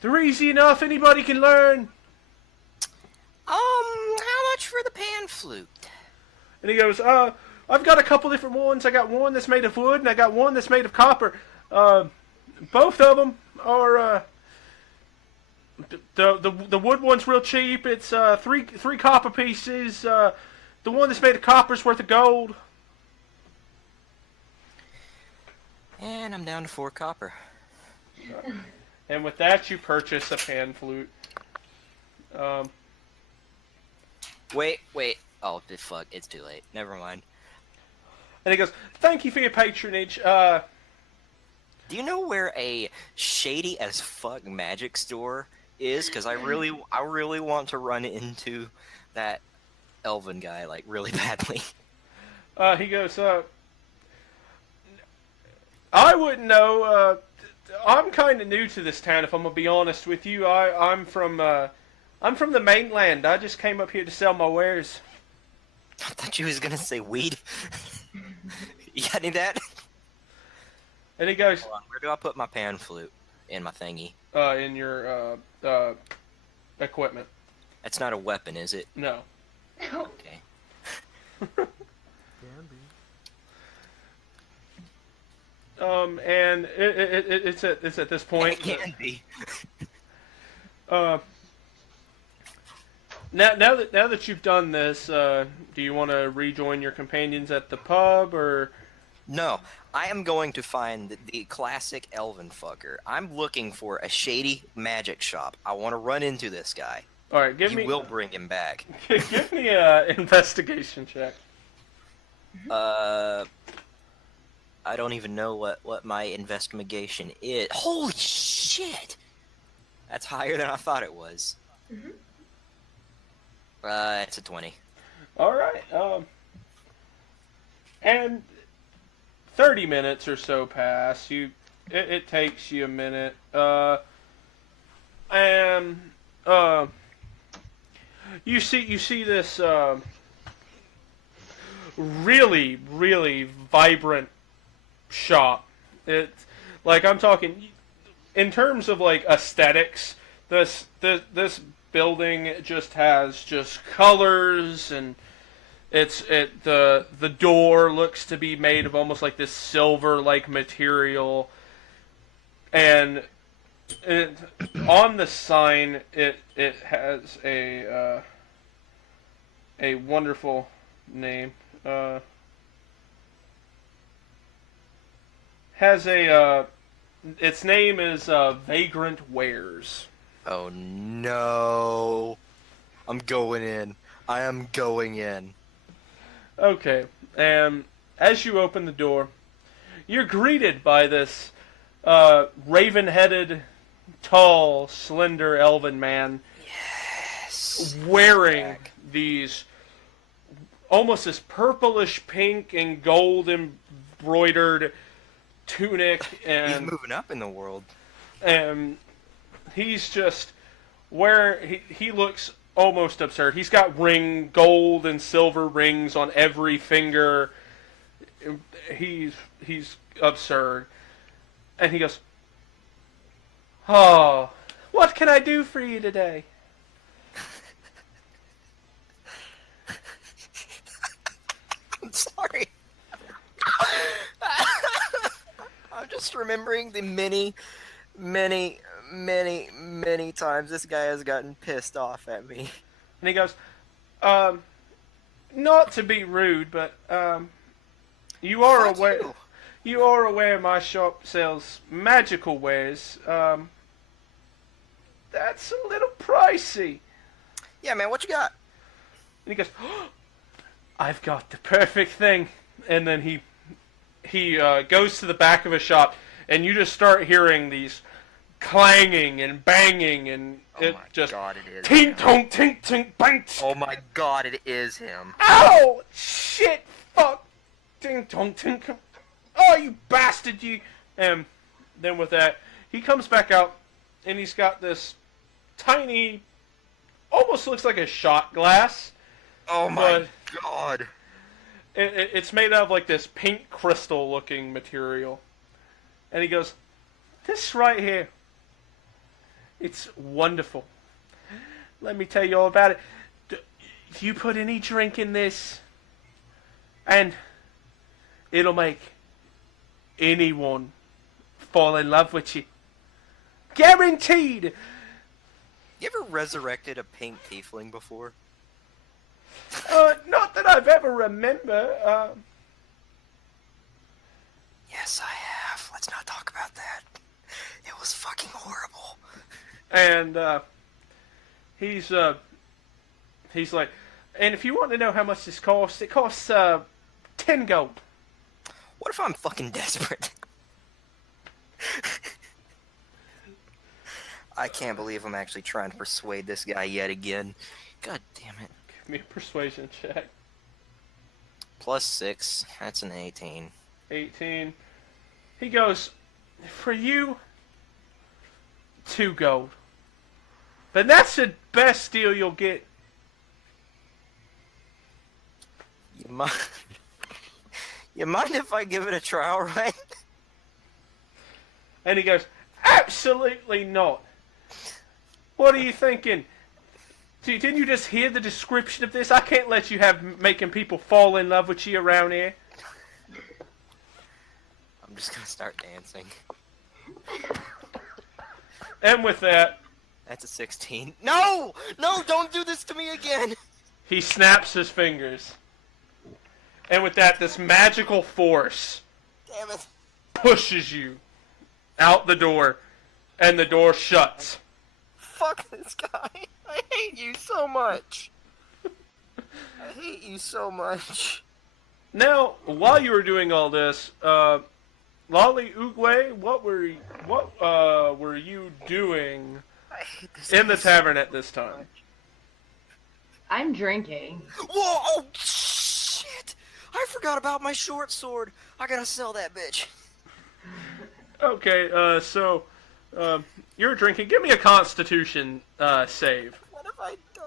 They're easy enough, anybody can learn. How much for the pan flute? And he goes, I've got a couple different ones. I got one that's made of wood, and I got one that's made of copper. Both of them are, the wood one's real cheap. It's, three copper pieces. The one that's made of copper's worth of gold. And I'm down to 4 copper. And with that, you purchase a pan flute. Wait. Oh, fuck. It's too late. Never mind. And he goes, thank you for your patronage. Do you know where a shady as fuck magic store is? Because I really want to run into that elven guy, like, really badly. He goes, I wouldn't know. I'm kind of new to this town, if I'm gonna be honest with you. I'm from the mainland. I just came up here to sell my wares. I thought you was gonna say weed. You got any of that? And he goes, Hold on, where do I put my pan flute in my thingy? in your equipment. That's not a weapon, is it? No. Okay. Can be. And it's at this point. It can be. Now that you've done this, do you want to rejoin your companions at the pub, or? No, I am going to find the classic elven fucker. I'm looking for a shady magic shop. I want to run into this guy. All right, You will bring him back. give me a investigation check. I don't even know what my investigation is. Holy shit! That's higher than I thought it was. Mhm. It's a 20. All right. And 30 minutes or so pass. It takes you a minute. And you see this really, really vibrant shop. It's like, I'm talking in terms of like aesthetics. This building just has just colors, and the door looks to be made of almost like this silver like material, and on the sign it has a wonderful name. Its name is Vagrant Wares. Oh no. I'm going in. I am going in. Okay, and as you open the door, you're greeted by this raven-headed, tall, slender elven man Yes. wearing Jack. these almost this purplish pink and gold embroidered tunic, He's and moving up in the world. he's just he looks almost absurd. He's got gold and silver rings on every finger. He's absurd. And he goes, "Oh, what can I do for you today?" I'm sorry. I'm just remembering the many times this guy has gotten pissed off at me. And he goes, "Not to be rude, but you are Fuck aware you. you are aware my shop sells magical wares. That's a little pricey." Yeah, man, what you got? And he goes, "I've got the perfect thing." And then he goes to the back of a shop, and you just start hearing these clanging and banging, and it just God, it is tink him. tonk tink tink bang. Oh my God, it is him. Ow! Shit! Fuck! Tink tonk tink. Oh, you bastard! You. And then with that, he comes back out, and he's got this tiny, almost looks like a shot glass. Oh my God. It's made out of like this pink crystal looking material. And he goes, "This right here, it's wonderful. Let me tell you all about it. You put any drink in this, and it'll make anyone fall in love with you. Guaranteed." You ever resurrected a pink tiefling before? Not that I've ever remember. Yes, I have. Let's not talk about that. It was fucking horrible. And he's like, "And if you want to know how much this costs, it costs 10 gold." What if I'm fucking desperate? I can't believe I'm actually trying to persuade this guy yet again. God damn it. Give me a persuasion check. +6. That's an 18. 18. He goes, "For you, 2 gold. But that's the best deal you'll get." You mind? You mind if I give it a trial run? And he goes, "Absolutely not. What are you thinking? Didn't you just hear the description of this? I can't let you have making people fall in love with you around here." I'm just gonna start dancing. And with that, That's a 16. No! No, don't do this to me again! he snaps his fingers. And with that, this magical force Damn it. pushes you out the door, and the door shuts. Fuck this guy. I hate you so much. I hate you so much. Now, while you were doing all this, Lolly Oogway, what were you doing I hate this in the guy tavern at this time? I'm drinking. Whoa! Oh, shit! I forgot about my short sword. I gotta sell that bitch. Okay, so you're drinking. Give me a Constitution save. What have I done?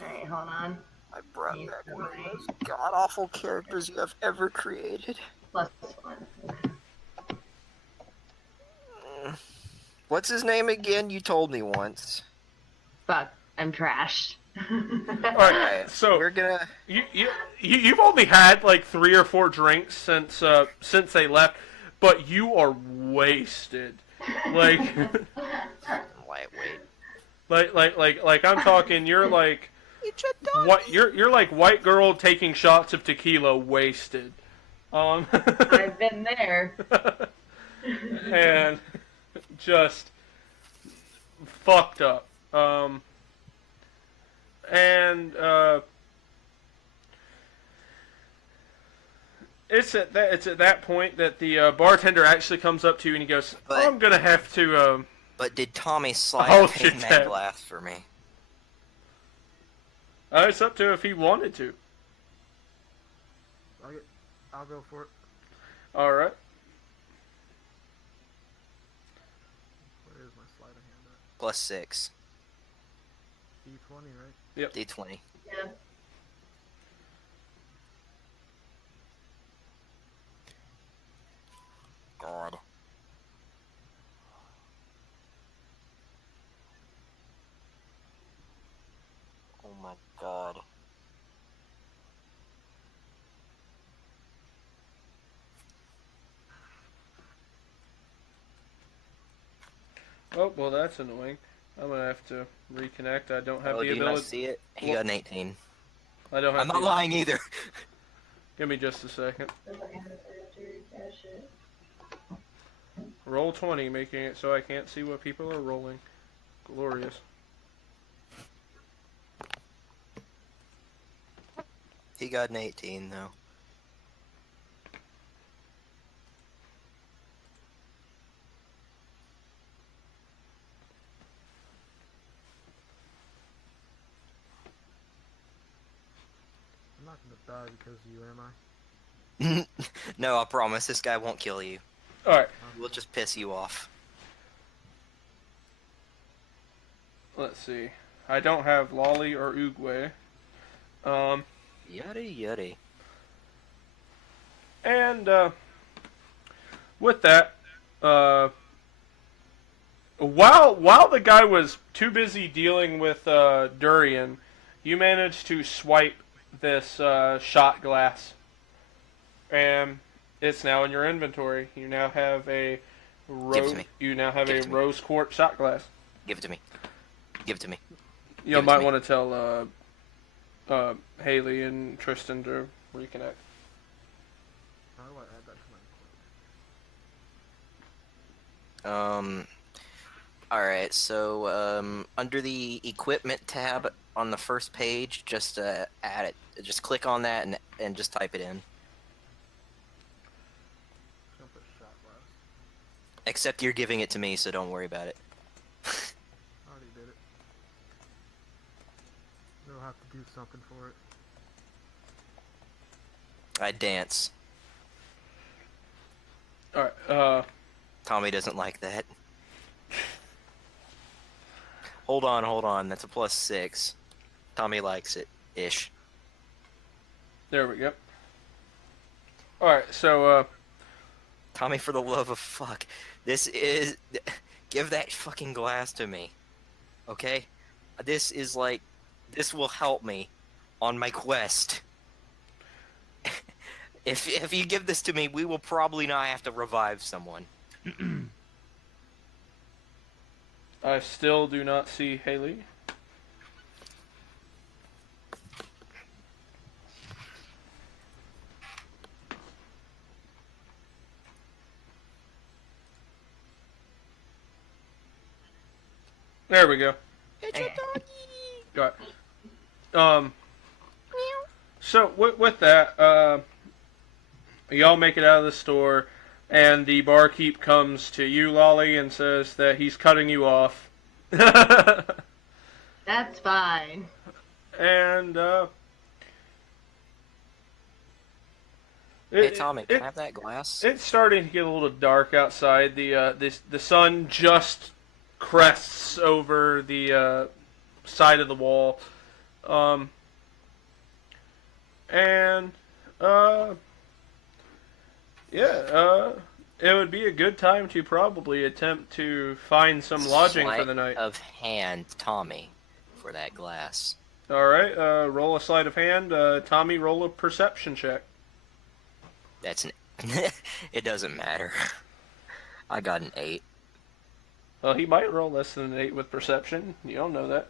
Alright, hold on. I brought back one of the most god-awful characters you have ever created. +1. What's his name again? You told me once. Fuck, I'm trashed. All right, so We're gonna... you've only had like 3 or 4 drinks since they left, but you are wasted. Like, Lightweight. like I'm talking. You're like what? You're like white girl taking shots of tequila, wasted. I've been there. And just fucked up. And it's at that point that the bartender actually comes up to you and he goes, But- "I'm gonna have to." But did Tommy slide Oh, a shit, Pac-Man Dad. glass for me? It's up to if he wanted to. I'll go for it. All right. Where is my sleight of hand +6. at? D20, right? D20. Yeah. God. Oh my god. Oh, well, that's annoying. I'm gonna have to reconnect. I don't have Oh, the do you not ability. see it? He got an 18. I don't have I'm not the... lying either. Give me just a second. Roll 20, making it so I can't see what people are rolling. Glorious. He got an 18 though. I'm not gonna die because of you, am I? No, I promise this guy won't kill you. Alright, We'll just piss you off. let's see. I don't have Lolly or Oogway. Yuddy yuddy. And, with that, while the guy was too busy dealing with, Durian, you managed to swipe this, shot glass. And it's now in your inventory. You now have a Give it to me. Give it to me. rose quartz shot glass. Give it to me. Give it to me. You Give it to might me. want to tell, Haley and Tristan to reconnect. How do I add that to my equipment? Alright, so, under the equipment tab on the first page, just, add it. Just click on that and just type it in. Jump a shot glass. Except you're giving it to me, so don't worry about it. I already did it. They'll have to do something for it. I dance. Alright, Tommy doesn't like that. Hold on. That's a +6. Tommy likes it. Ish. there we go. Alright, so, Tommy, for the love of fuck. This is... Give that fucking glass to me. Okay? This is like... This will help me on my quest. If you give this to me, we will probably not have to revive someone. I still do not see Haley. There we go. It's a doggy! Got it. So with that, y'all make it out of the store, and the barkeep comes to you, Lolly, and says that he's cutting you off. That's fine. And Hey, Tommy, can I have that glass? It's starting to get a little dark outside. The sun just crests over the side of the wall, it would be a good time to probably attempt to find some lodging for the night. Sleight of hand, Tommy, for that glass. All right, roll a sleight of hand. Tommy, roll a perception check. That's an... It doesn't matter. I got an 8. Well, he might roll less than an 8 with perception. You don't know that.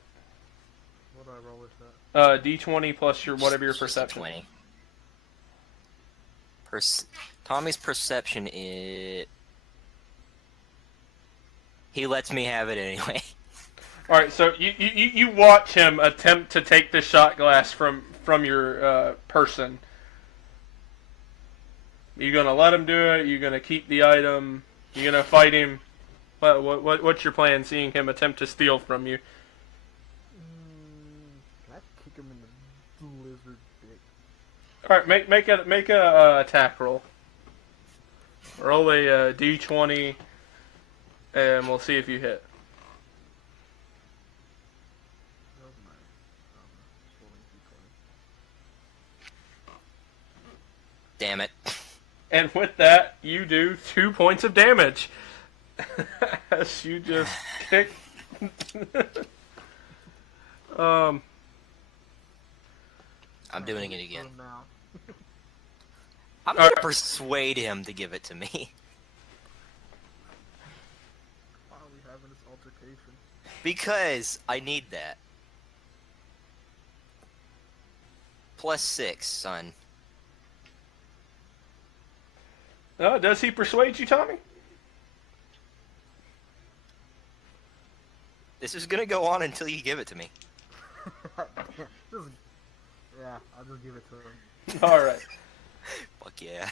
What do I roll with that? D20 plus whatever your It's just a perception. 20. Tommy's perception is... He lets me have it anyway. All right, so you watch him attempt to take the shot glass from your person. You gonna let him do it? You gonna keep the item? You gonna fight him? What's your plan? Seeing him attempt to steal from you? Can I kick him in the lizard dick? All right, make a attack roll. Roll a d20, and we'll see if you hit. That was my rolling d20. Damn it. And with that, you do 2 points of damage. As you just kick. I'm doing it again. Now. I'm gonna persuade him to give it to me. Why are we having this altercation? Because I need that. +6, son. Does he persuade you, Tommy? This is gonna go on until you give it to me. Yeah, I'll just give it to him. All right. Fuck yeah.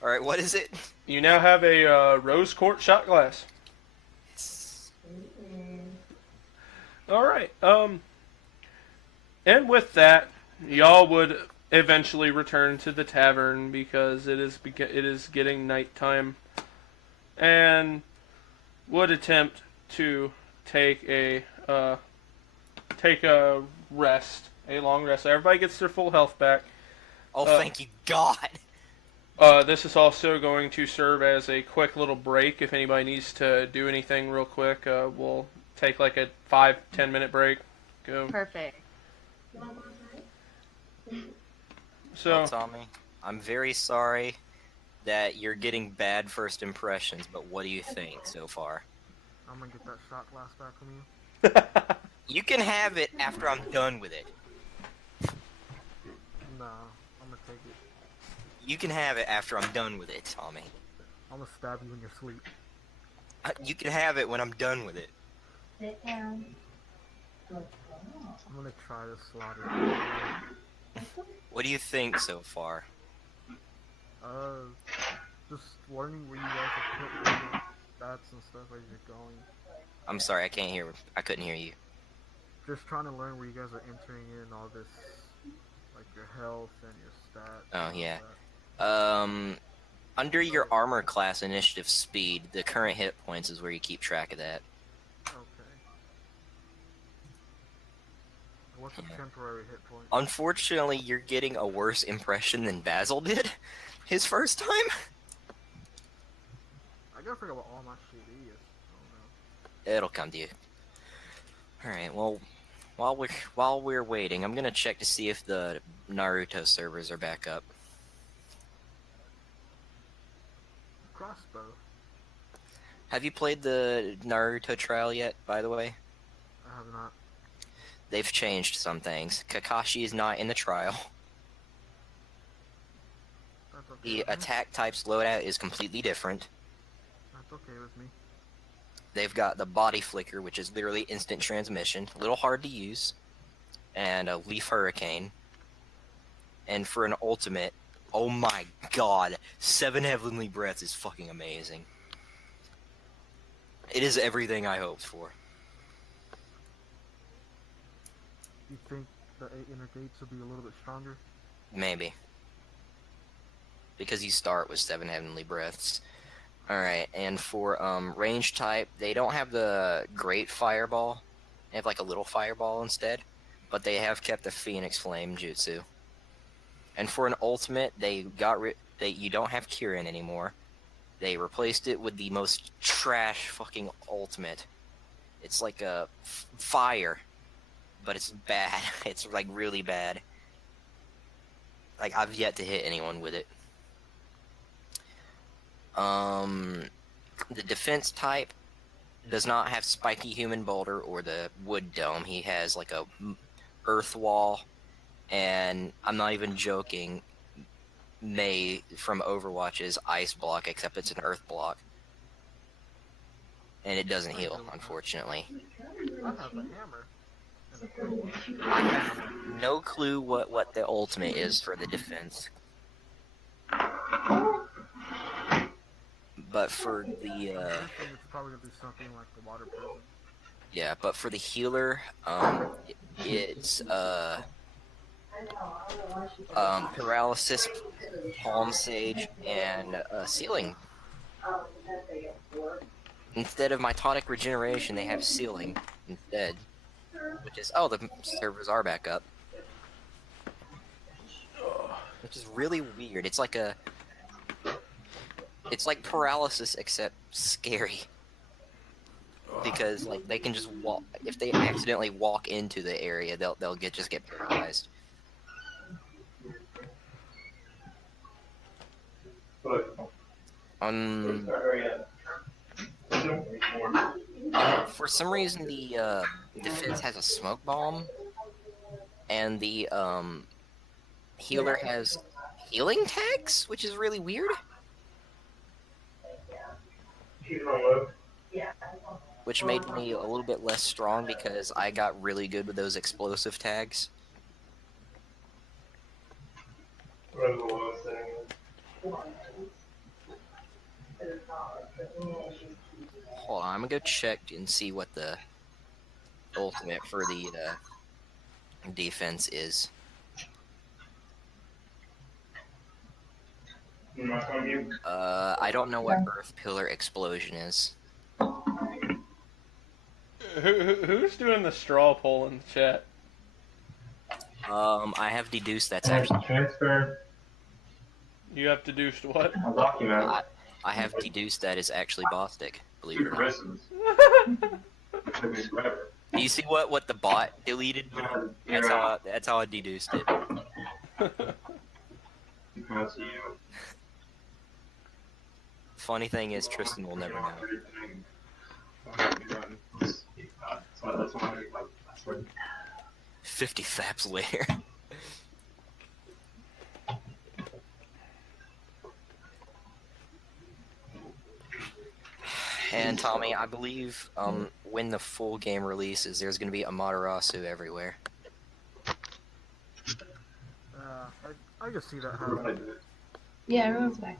Alright, what is it? You now have a rose quart shot glass. All right. And with that, y'all would eventually return to the tavern because it is getting nighttime, and would attempt to take a rest, a long rest. Everybody gets their full health back. Oh, thank you, God. This is also going to serve as a quick little break. If anybody needs to do anything real quick, we'll take like a 5-10 minute break. Go. Perfect. So, Well, Tommy, I'm very sorry that you're getting bad first impressions, but what do you think so far? I'm gonna get that shot glass back from you. You can have it after I'm done with it. Nah, I'm gonna take it. You can have it after I'm done with it, Tommy. I'm gonna stab you in your sleep. You can have it when I'm done with it. Sit down. I'm gonna try to slaughter you. What do you think so far? Just learning where you guys have put your stats and stuff as you're going. I'm sorry, I couldn't hear you. Just trying to learn where you guys are entering in all this, like your health and your stats. Oh, and all yeah. that. Under your armor class initiative speed, the current hit points is where you keep track of that. Okay. What's a temporary hit point? Unfortunately, you're getting a worse impression than Basil did his first time. I gotta figure out what all my shit is. I don't know. It'll come to you. Alright, well, while we're waiting, I'm gonna check to see if the Naruto servers are back up. Crossbow. Have you played the Naruto trial yet, by the way? I have not. They've changed some things. Kakashi is not in the trial. That's okay. The with me. attack type's loadout is completely different. That's okay with me. They've got the body flicker, which is literally instant transmission, a little hard to use, and a leaf hurricane. And for an ultimate, oh my god, 7 heavenly breaths is fucking amazing. It is everything I hoped for. You think the 8 inner gates will be a little bit stronger? Maybe. Because you start with 7 heavenly breaths. Alright, and for range type, they don't have the great fireball. They have like a little fireball instead. But they have kept the Phoenix Flame Jutsu. And for an ultimate, you don't have Kirin anymore. They replaced it with the most trash fucking ultimate. It's like a fire, but it's bad. It's like really bad. Like I've yet to hit anyone with it. The defense type does not have spiky human boulder or the wood dome. He has like a earth wall, and I'm not even joking. May from Overwatch's ice block, except it's an earth block, and it doesn't heal, unfortunately. I have a hammer. And a quick. I have no clue what the ultimate is for the defense. But for the I think it's probably gonna be something like the water prison. yeah, but for the healer, it's paralysis, palm sage, and sealing. Instead of mitotic regeneration, they have sealing instead, which is the servers are back up, which is really weird. It's like paralysis except scary. Because like they can just walk. If they accidentally walk into the area, they'll just get paralyzed. Um, for some reason the defense has a smoke bomb, and the healer has healing tags, which is really weird. Which made me a little bit less strong because I got really good with those explosive tags. Hold on, I'm gonna go check and see what the ultimate for the defense is. I don't know what Earth Pillar Explosion is. Who's doing the straw poll in the chat? I have deduced that's actually. Transfer You have deduced what? a document. I have deduced that is actually Bostic. Believe Two it or not. persons. Took me forever. Do you see what the bot deleted? That's how I deduced it. Because you. Funny thing is, Tristan will never know. That's why I 50 faps later. And Tommy, I believe when the full game releases, there's going to be Amaterasu everywhere. I can see that happening. Yeah, everyone's back.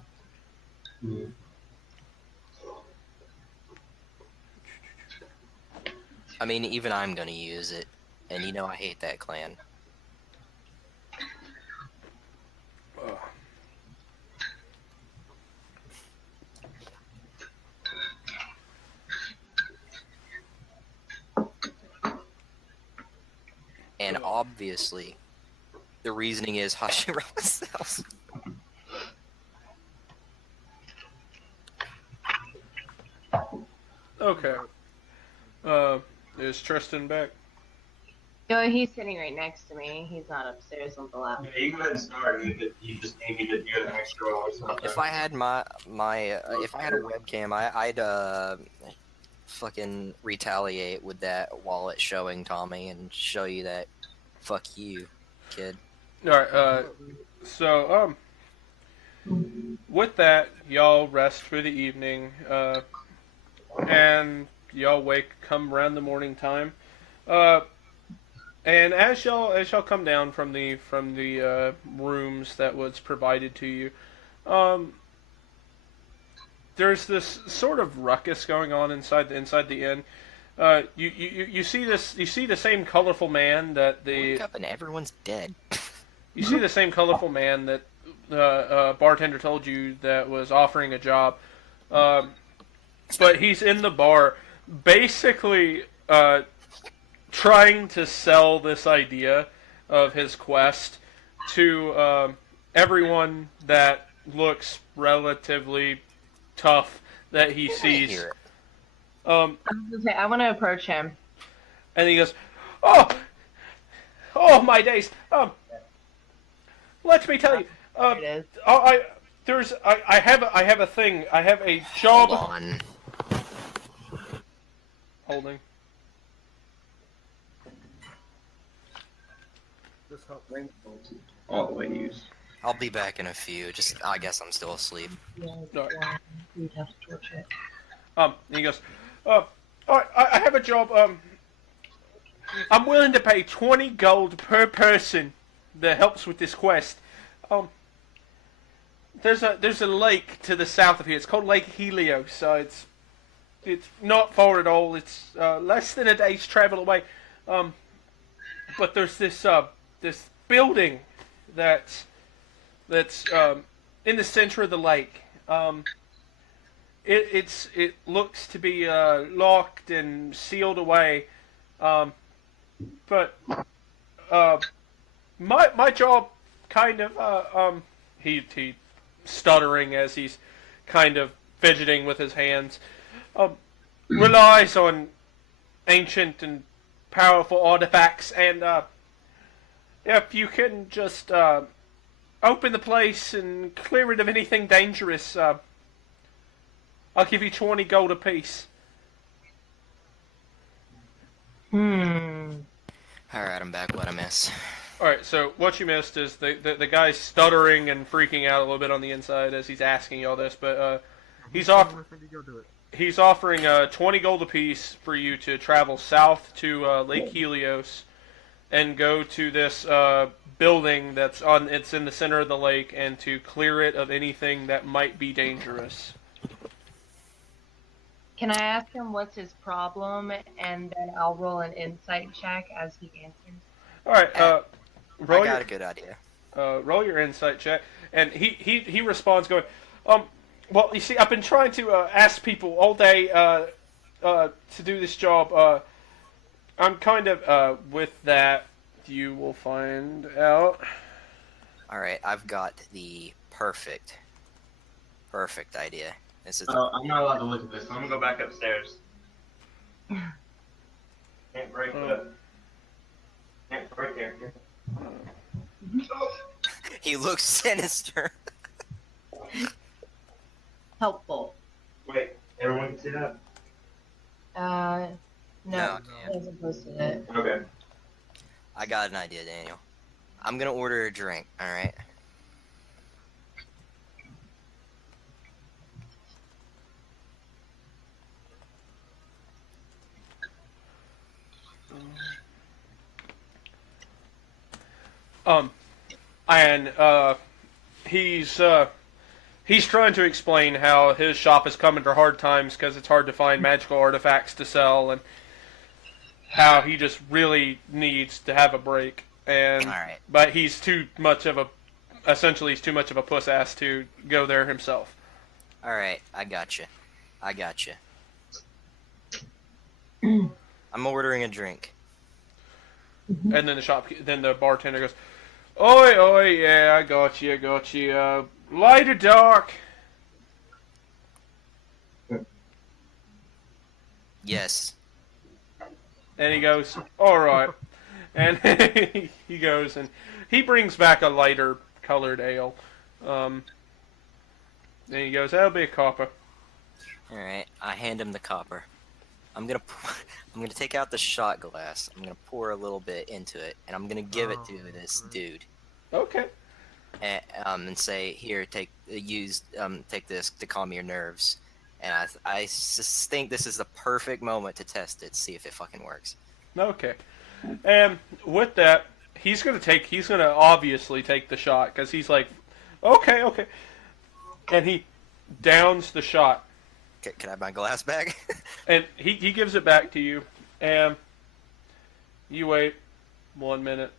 I mean, even I'm going to use it, and you know I hate that clan. And obviously, the reasoning is Hashirama cells. Okay. Is Tristan back? No, he's sitting right next to me. He's not upstairs on the left. Yeah, you go ahead and start. You just need me to do an extra or something. If I had if I had a webcam, I'd fucking retaliate with that while it's showing Tommy and show you that fuck you, kid. Alright, so, with that, y'all rest for the evening, and y'all come around the morning time, and as y'all come down from the rooms that was provided to you, there's this sort of ruckus going on inside the inn. You see the same colorful man that Wake up and everyone's dead. You see the same colorful man that the bartender told you that was offering a job, but he's in the bar, basically trying to sell this idea of his quest to everyone that looks relatively tough that he sees. I was gonna say, I want to approach him. And he goes, oh my days. Let me tell you. There it is. I have a thing. I have a job. Hold on. Holding. This helps. All the way to use. I'll be back in a few. I guess I'm still asleep. We'd have to torch it. And he goes, I have a job. I'm willing to pay 20 gold per person that helps with this quest. There's a lake to the south of here. It's called Lake Helios. So it's not far at all. It's less than a day's travel away. But there's this building that's in the center of the lake. It looks to be locked and sealed away. But my job kind of he stuttering as he's kind of fidgeting with his hands relies on ancient and powerful artifacts, and if you can just open the place and clear it of anything dangerous, I'll give you 20 gold apiece. Hmm. Alright, I'm back. What I miss? Alright, so what you missed is the guy's stuttering and freaking out a little bit on the inside as he's asking you all this, but he's offering 20 gold apiece for you to travel south to Lake Helios and go to this building it's in the center of the lake and to clear it of anything that might be dangerous. Can I ask him what's his problem, and then I'll roll an insight check as he answers? Alright, I got a good idea. roll your insight check, and he responds going, well, you see, I've been trying to ask people all day to do this job. I'm kind of with that. You will find out. Alright, I've got the perfect idea. This is Oh, I'm not allowed to look at this, so I'm gonna go back upstairs. Can't break the... Can't break there. He looks sinister. Helpful. Wait, everyone can see that? No, No, I can't. he hasn't posted it. Okay. I got an idea, Daniel. I'm gonna order a drink, alright? And he's trying to explain how his shop has come under hard times because it's hard to find magical artifacts to sell, and how he just really needs to have a break. And Alright. but he's too much of a puss ass to go there himself. Alright, I gotcha. I'm ordering a drink. And then the bartender goes, "Oi, oi, yeah, I got you. Light or dark?" Yes. And he goes, "All right." And he goes and he brings back a lighter colored ale. And he goes, "That'll be a copper." Alright, I hand him the copper. I'm gonna take out the shot glass. I'm gonna pour a little bit into it, and I'm gonna give it to this dude. Okay. And say, "Here, take this to calm your nerves." And I think this is the perfect moment to test it, see if it fucking works. Okay. And with that, he's gonna obviously take the shot because he's like, okay. And he downs the shot. Can I have my glass back? And he gives it back to you, and you wait 1 minute,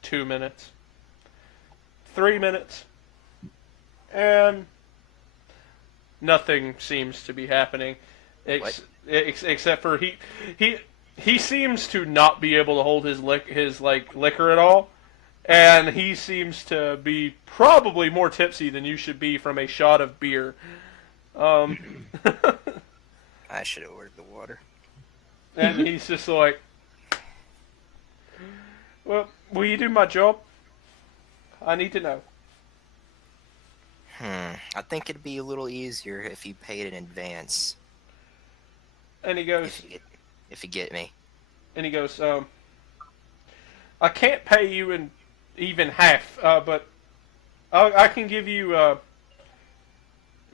2 minutes, 3 minutes, and nothing seems to be happening, except for he seems to not be able to hold his liquor at all, and he seems to be probably more tipsy than you should be from a shot of beer. I should have ordered the water. And he's just like, "Well, will you do my job? I need to know." I think it'd be a little easier if you paid in advance. And he goes, If you get me. and he goes, "I can't pay you in even half, but I can give you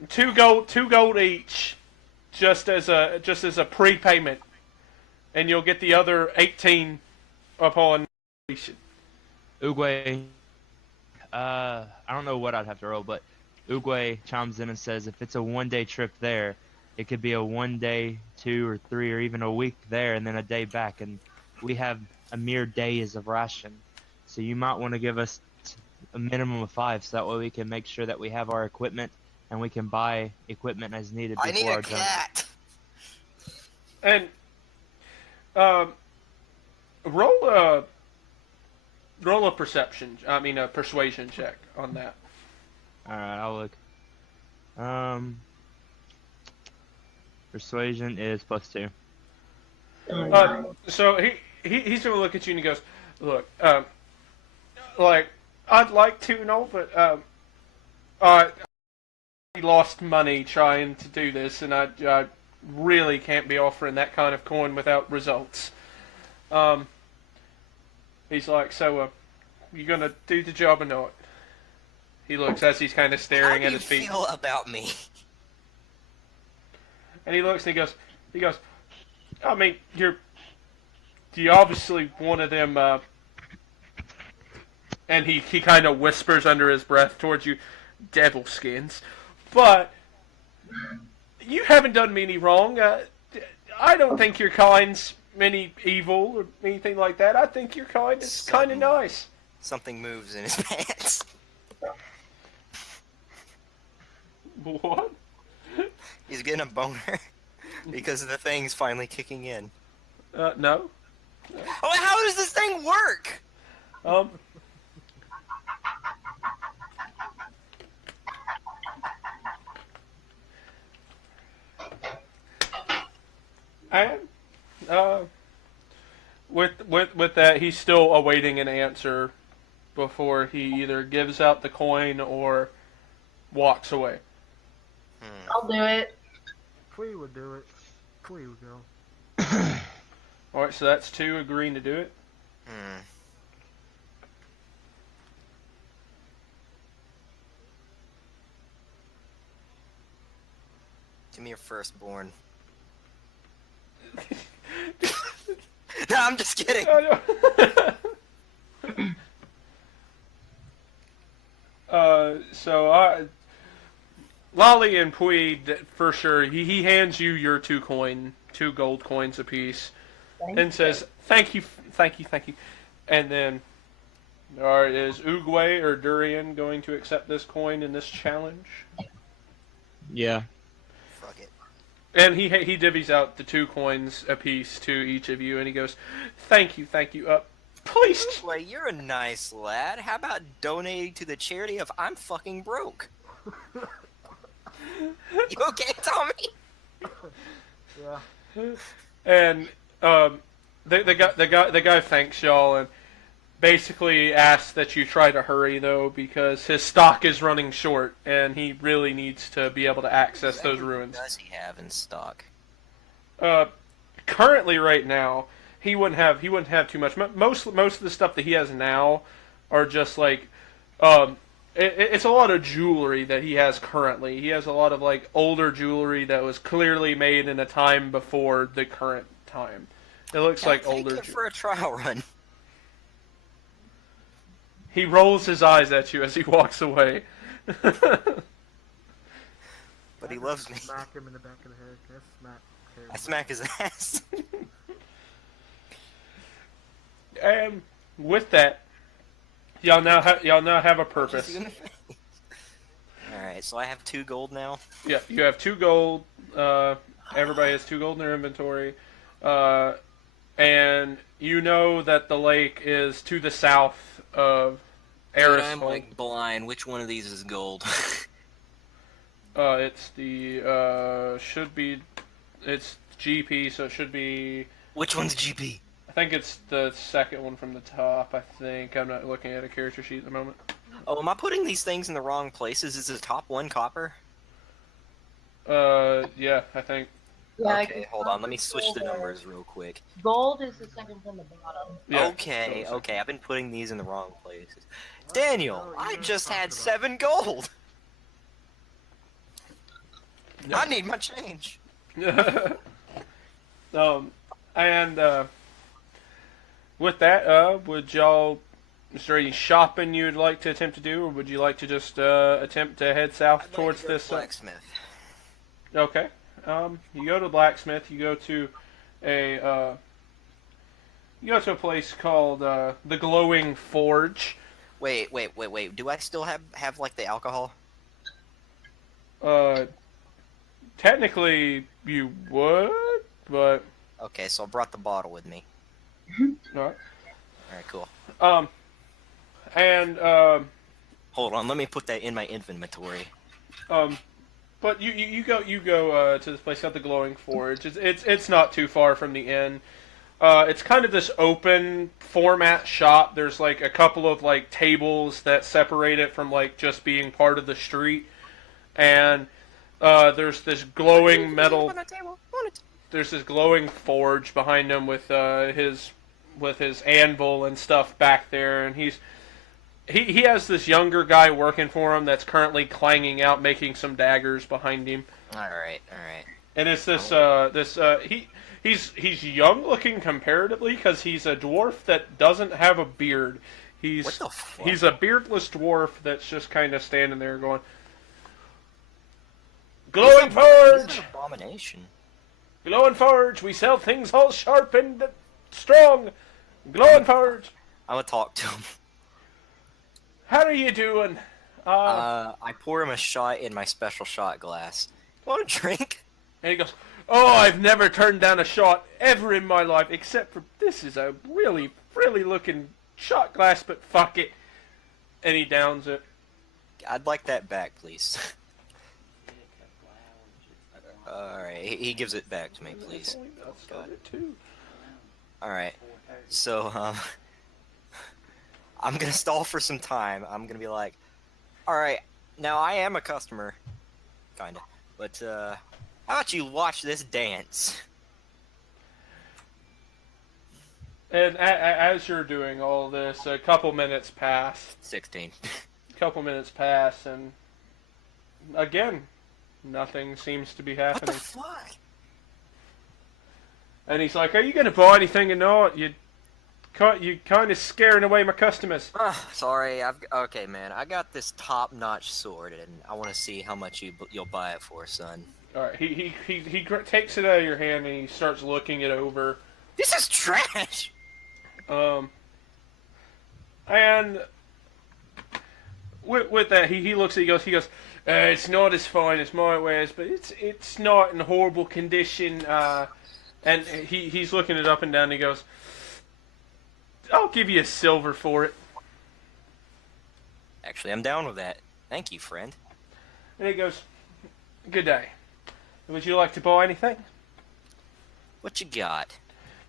2 gold each, just as a prepayment, and you'll get the other 18 upon completion." Oogway, I don't know what I'd have to roll, but Oogway chimes in and says if it's a 1-day trip there, it could be a 1 day, 2 or 3, or even a week there and then a day back, and we have a mere day as of ration. So you might want to give us a minimum of 5, so that way we can make sure that we have our equipment and we can buy equipment as needed before I need our a journey. cat! And roll a persuasion check on that. Alright, I'll look. Persuasion is +2. So he's gonna look at you and he goes, "Look, like I'd like to and all, but I lost money trying to do this, and I really can't be offering that kind of coin without results. He's like, so, you gonna do the job or not? He looks as he's kind of staring at his feet. How do you feel about me? And he looks and he goes, I mean, you're obviously one of them, and he kind of whispers under his breath towards you, devil skins. But you haven't done me any wrong. I don't think your kind's any evil or anything like that. I think your kind is kind of nice. Something moves in his pants. What? He's getting a boner because the thing's finally kicking in. No. Oh, how does this thing work? And with that, he's still awaiting an answer before he either gives out the coin or walks away. I'll do it. Flea would do it. Flea would go. Alright, so that's 2 agreeing to do it. Give me your firstborn. No, I'm just kidding. Oh, no. Lolly and Puig, for sure, he hands you your 2 gold coins apiece, and says, thank you. And then, alright, is Oogway or Durian going to accept this coin in this challenge? Yeah. Fuck it. And he divvies out the 2 coins apiece to each of you, and he goes, thank you. Please. Well, you're a nice lad. How about donating to the charity of I'm fucking broke? You okay, Tommy? Yeah. And the guy thanks y'all and basically asks that you try to hurry though, because his stock is running short and he really needs to be able to access those ruins. What does he have in stock? Currently, right now, he wouldn't have too much. Most of the stuff that he has now are just like, it's a lot of jewelry that he has currently. He has a lot of like older jewelry that was clearly made in a time before the current time. It looks like older. Take it for a trial run. He rolls his eyes at you as he walks away. But he loves me. Smack him in the back of the head. I smack his ass. And with that, y'all now have a purpose. Alright, so I have 2 gold now. Yeah, you have 2 gold. Everybody has 2 gold in their inventory. And you know that the lake is to the south of Eris. I'm like blind. Which one of these is gold? It's the it's GP, so it should be. Which one's GP? I think it's the second one from the top. I think I'm not looking at a character sheet at the moment. Oh, am I putting these things in the wrong places? Is the top one copper? Yeah, I think. Yeah, Okay, hold on. Let me switch the numbers real quick. Gold is the second from the bottom. Yeah. Okay, I've been putting these in the wrong places. Daniel, I just had 7 gold. No. I need my change. And with that, would y'all, is there any shopping you'd like to attempt to do, or would you like to just attempt to head south towards this? Blacksmith. Okay. You go to blacksmith. You go to a place called the Glowing Forge. Wait. Do I still have like the alcohol? Technically you would, but Okay, so I brought the bottle with me. alright. Alright, cool. And Hold on, let me put that in my inventory. but you go to this place called the Glowing Forge. It's not too far from the inn. It's kind of this open format shop. There's like a couple of like tables that separate it from like just being part of the street, and there's this glowing metal. There's this glowing forge behind him with his anvil and stuff back there, and he has this younger guy working for him that's currently clanging out, making some daggers behind him. All right. And it's this he's young looking comparatively because he's a dwarf that doesn't have a beard. What the fuck? He's a beardless dwarf that's just kind of standing there going, "Glowing He's forge, an abomination. glowing forge. We sell things all sharp and strong. Glowing forge. I'm gonna talk to him. How are you doing?" I pour him a shot in my special shot glass. Want a drink? And he goes, "Oh, I've never turned down a shot ever in my life, except for this is a really, really looking shot glass, but fuck it." And he downs it. I'd like that back, please. Alright, he gives it back to me, please. I'll start it too. Alright, so, I'm gonna stall for some time. I'm gonna be like, alright, now I am a customer. Kinda. But, how about you watch this dance? And as you're doing all this, a couple minutes pass. 16. A couple minutes pass, and again, nothing seems to be What the happening. fuck? And he's like, "Are you going to buy anything or not? You kind of scaring away my customers." Sorry, okay, man. I got this top-notch sword, and I want to see how much you'll buy it for, son. All right, he takes it out of your hand and he starts looking it over. This is trash. And with that, he looks at it, he goes, "It's not as fine as my wares, but it's not in horrible condition." And he's looking it up and down. And he goes, "I'll give you a silver for it." Actually, I'm down with that. Thank you, friend. And he goes, "Good day. Would you like to buy anything?" What you got?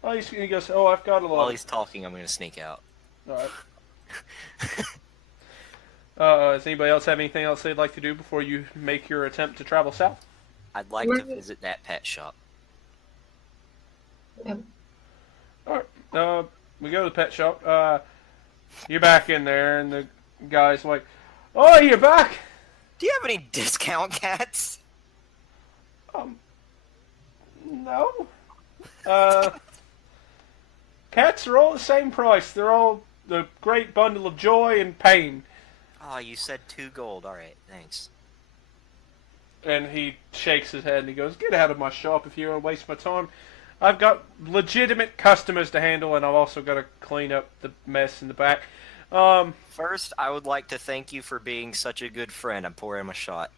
Oh, he goes, "Oh, I've got a lot." While he's talking, I'm gonna sneak out. All right. Does anybody else have anything else they'd like to do before you make your attempt to travel south? I'd like to visit that pet shop. All right. We go to the pet shop. You're back in there, and the guy's like, "Oh, you're back." Do you have any discount cats? No. Cats are all the same price. They're all the great bundle of joy and pain. Oh, you said 2 gold. Alright, thanks. And he shakes his head and he goes, "Get out of my shop if you don't waste my time. I've got legitimate customers to handle, and I've also got to clean up the mess in the back." First, I would like to thank you for being such a good friend. I'm pouring him a shot.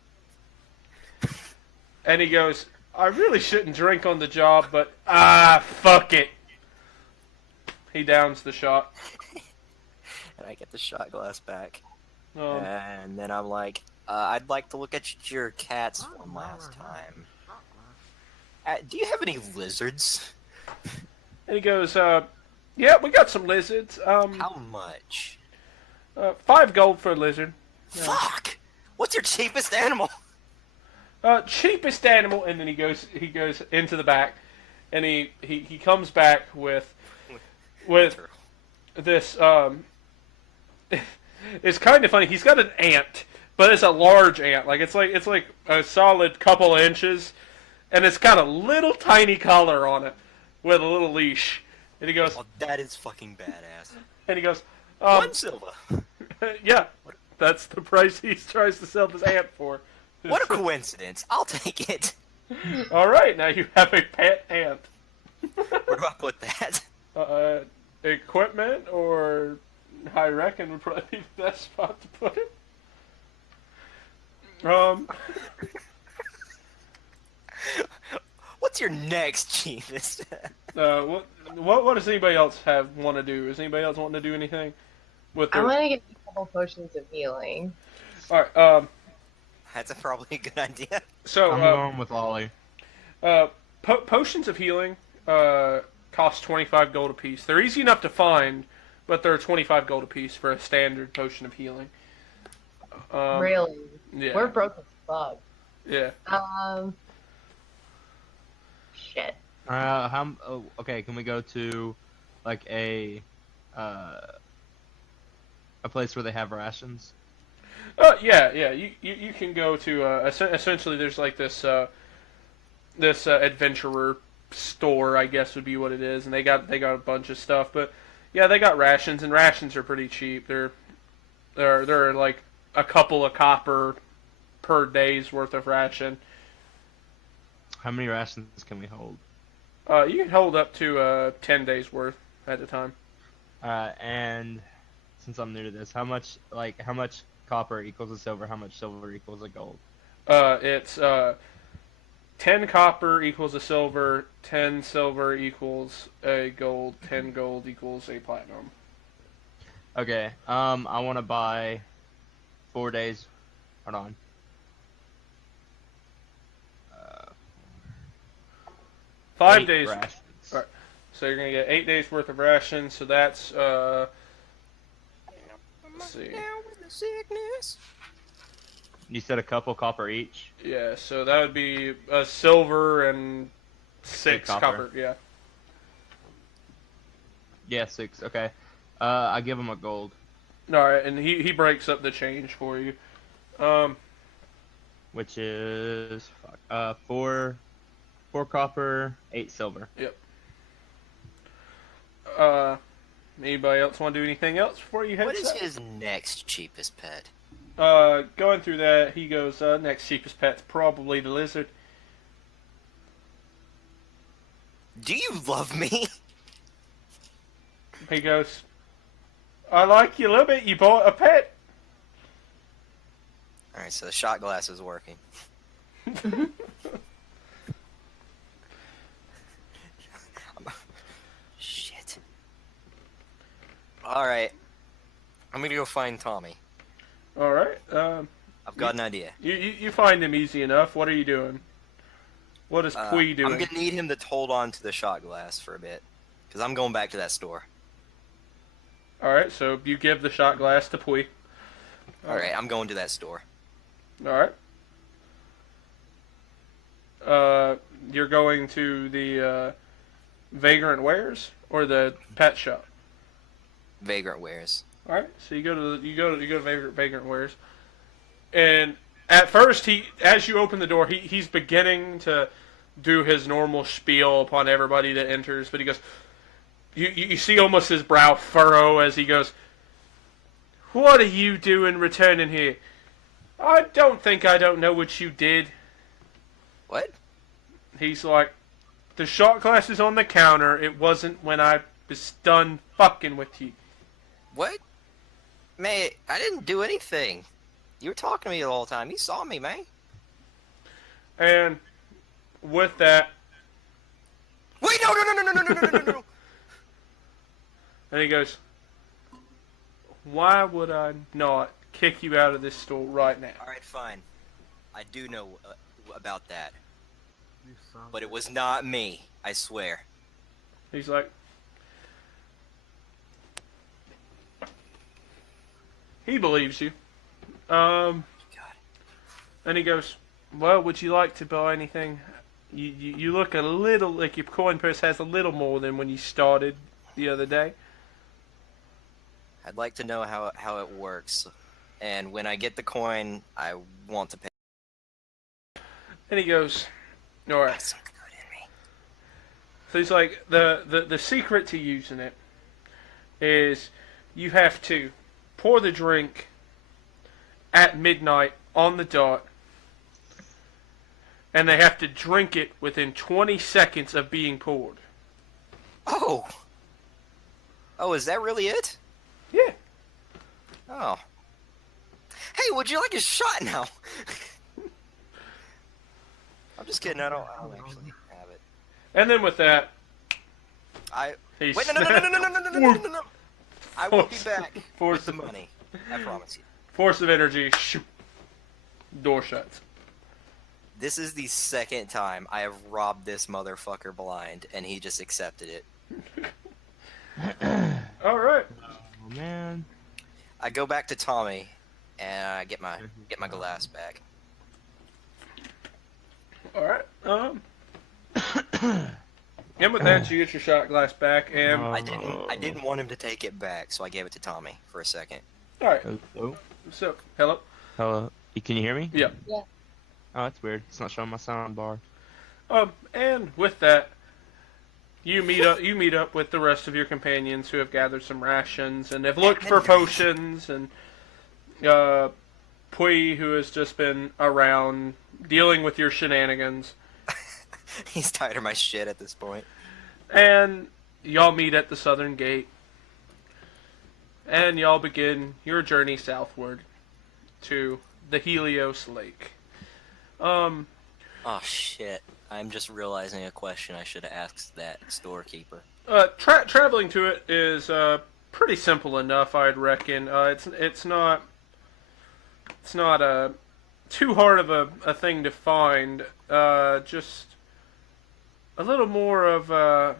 And he goes, "I really shouldn't drink on the job, but fuck it." He downs the shot. And I get the shot glass back. Um, And then I'm like, I'd like to look at your cats one last time. Do you have any lizards? and he goes, "Yeah, we got some lizards. How much? 5 gold for a lizard." Fuck! What's your cheapest animal? Cheapest animal. And then he goes into the back, and he comes back with this. It's kind of funny. He's got an ant, but it's a large ant. Like it's like a solid couple inches, and it's got a little tiny collar on it with a little leash. And he goes, Oh, that is fucking badass. and he goes, 1 silver. "Yeah, that's the price he tries to sell this ant for." What a coincidence. I'll take it. All right, now you have a pet ant. Where do I put that? Equipment, or I reckon would probably be the best spot to put it. What's your next cheapest? What does anybody else want to do? Is anybody else wanting to do anything with I their? want to get a couple potions of healing. All right. That's probably a good idea. So I'm going with Ollie. potions of healing cost 25 gold apiece. They're easy enough to find, but they're 25 gold apiece for a standard potion of healing. Really? Yeah. We're broke as fuck. Yeah. Shit. Okay, can we go to like a place where they have rations? Yeah. You can go to essentially there's like this adventurer store, I guess would be what it is, and they got a bunch of stuff, but yeah, they got rations, and rations are pretty cheap. They're like a couple of copper per day's worth of ration. How many rations can we hold? You can hold up to 10 days worth at a time. And since I'm new to this, how much copper equals a silver? How much silver equals a gold? It's 10 copper equals a silver, 10 silver equals a gold, 10 gold equals a platinum. Okay. I want to buy 4 days. Hold on. 5 8 days. rations. All right. So you're gonna get 8 days worth of rations. So that's let's see. You said a couple copper each. Yeah. So that would be a silver and 6 copper. copper. Yeah. Yeah, 6. Okay. I give him a gold. All right, and he breaks up the change for you. Which is 4 copper, 8 silver. Anybody else want to do anything else before you head What is south? his next cheapest pet? Going through that, he goes, next cheapest pet's probably the lizard. Do you love me? He goes, I like you a little bit, you bought a pet. Alright, so the shot glass is working. Shit. Alright. I'm gonna go find Tommy. Alright, I've got an idea. you find him easy enough. What are you doing? What is Pui doing? I'm gonna need him to hold on to the shot glass for a bit. Because I'm going back to that store. Alright, so you give the shot glass to Pui. Alright, I'm going to that store. Alright. You're going to the Vagrant Wares or the pet shop? Vagrant Wares. Alright, so you go to Vagrant Wares. And at first as you open the door, he's beginning to do his normal spiel upon everybody that enters, but he goes, you see almost his brow furrow as he goes, what are you doing returning here? I don't think I don't know what you did. What? He's like, the shot glass is on the counter. It wasn't when I was done fucking with you. What? Man, I didn't do anything. You were talking to me the whole time. You saw me, man. And with that, Wait, no. and he goes, why would I not kick you out of this store right now? Alright, fine. I do know about that. You son of But a- it was not me, I swear. He's like, he believes you. God. And he goes, well, would you like to buy anything? You look a little like your coin purse has a little more than when you started the other day. I'd like to know how it works. And when I get the coin, I want to pay. And he goes, all right. That's something good in me. So he's like, the secret to using it is you have to pour the drink at midnight on the dot, and they have to drink it within 20 seconds of being poured. Oh! Oh, is that really it? Yeah. Oh. Hey, would you like a shot now? I'm just kidding, I don't actually have it. And then with that, he Wait, no. I will be back Force with the of- money. I promise you. Force of energy, shoo, door shuts. This is the second time I have robbed this motherfucker blind, and he just accepted it. All right. Oh man. I go back to Tommy, and I get my glass back. All right. And with that, you get your shot glass back, and I didn't want him to take it back, so I gave it to Tommy for a second. all right. Hello. So, hello. Hello. Can you hear me? Yeah. Yeah. Oh, that's weird. It's not showing my sound bar. And with that, you meet up with the rest of your companions who have gathered some rations and have looked for potions, and Pui, who has just been around dealing with your shenanigans. He's tired of my shit at this point. And y'all meet at the southern gate. And y'all begin your journey southward to the Helios Lake. Oh shit. I'm just realizing a question I should have asked that storekeeper. Traveling to it is pretty simple enough, I'd reckon. It's not too hard of a thing to find. Just a little more of we'll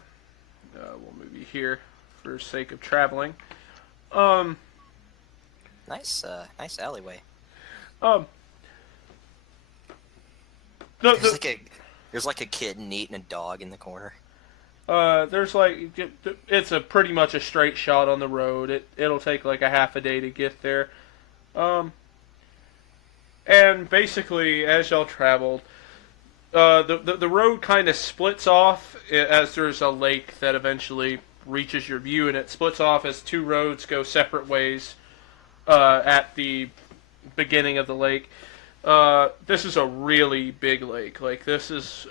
move you here for sake of traveling. Nice alleyway. There's like a kitten eating a dog in the corner. There's it's a pretty much a straight shot on the road. It'll take like a half a day to get there. And basically, as y'all traveled, the road kind of splits off as there's a lake that eventually reaches your view, and it splits off as two roads go separate ways at the beginning of the lake. This is a really big lake. Like this is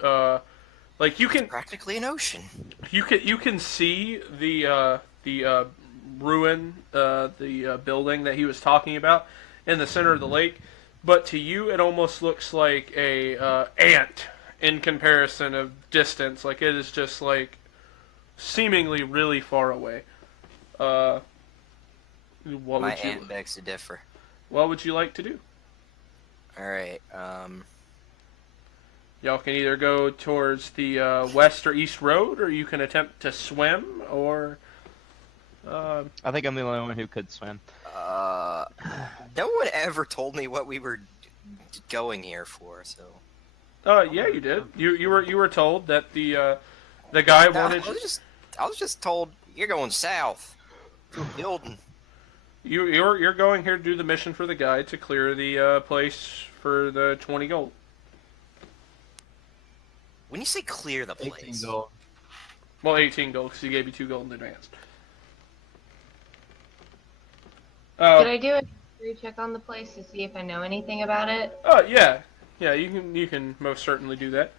like you can practically an ocean. You can see the ruin, the building that he was talking about in the center of the lake. But to you, it almost looks like a ant in comparison of distance. Like it is just like seemingly really far away. My aunt begs to differ. What would you like to do? All right. Y'all can either go towards the west or east road, or you can attempt to swim, or... I think I'm the only one who could swim. No one ever told me what we were going here for, so... Yeah, you did. You were told that the guy wanted... I was just told, you're going south. To a building. You're going here to do the mission for the guy to clear the place for the 20 gold. When you say clear the place... 18 gold. Well, 18 gold, because he gave you 2 gold in advance. Could I do a history check on the place to see if I know anything about it? Oh, yeah. Yeah, you can most certainly do that.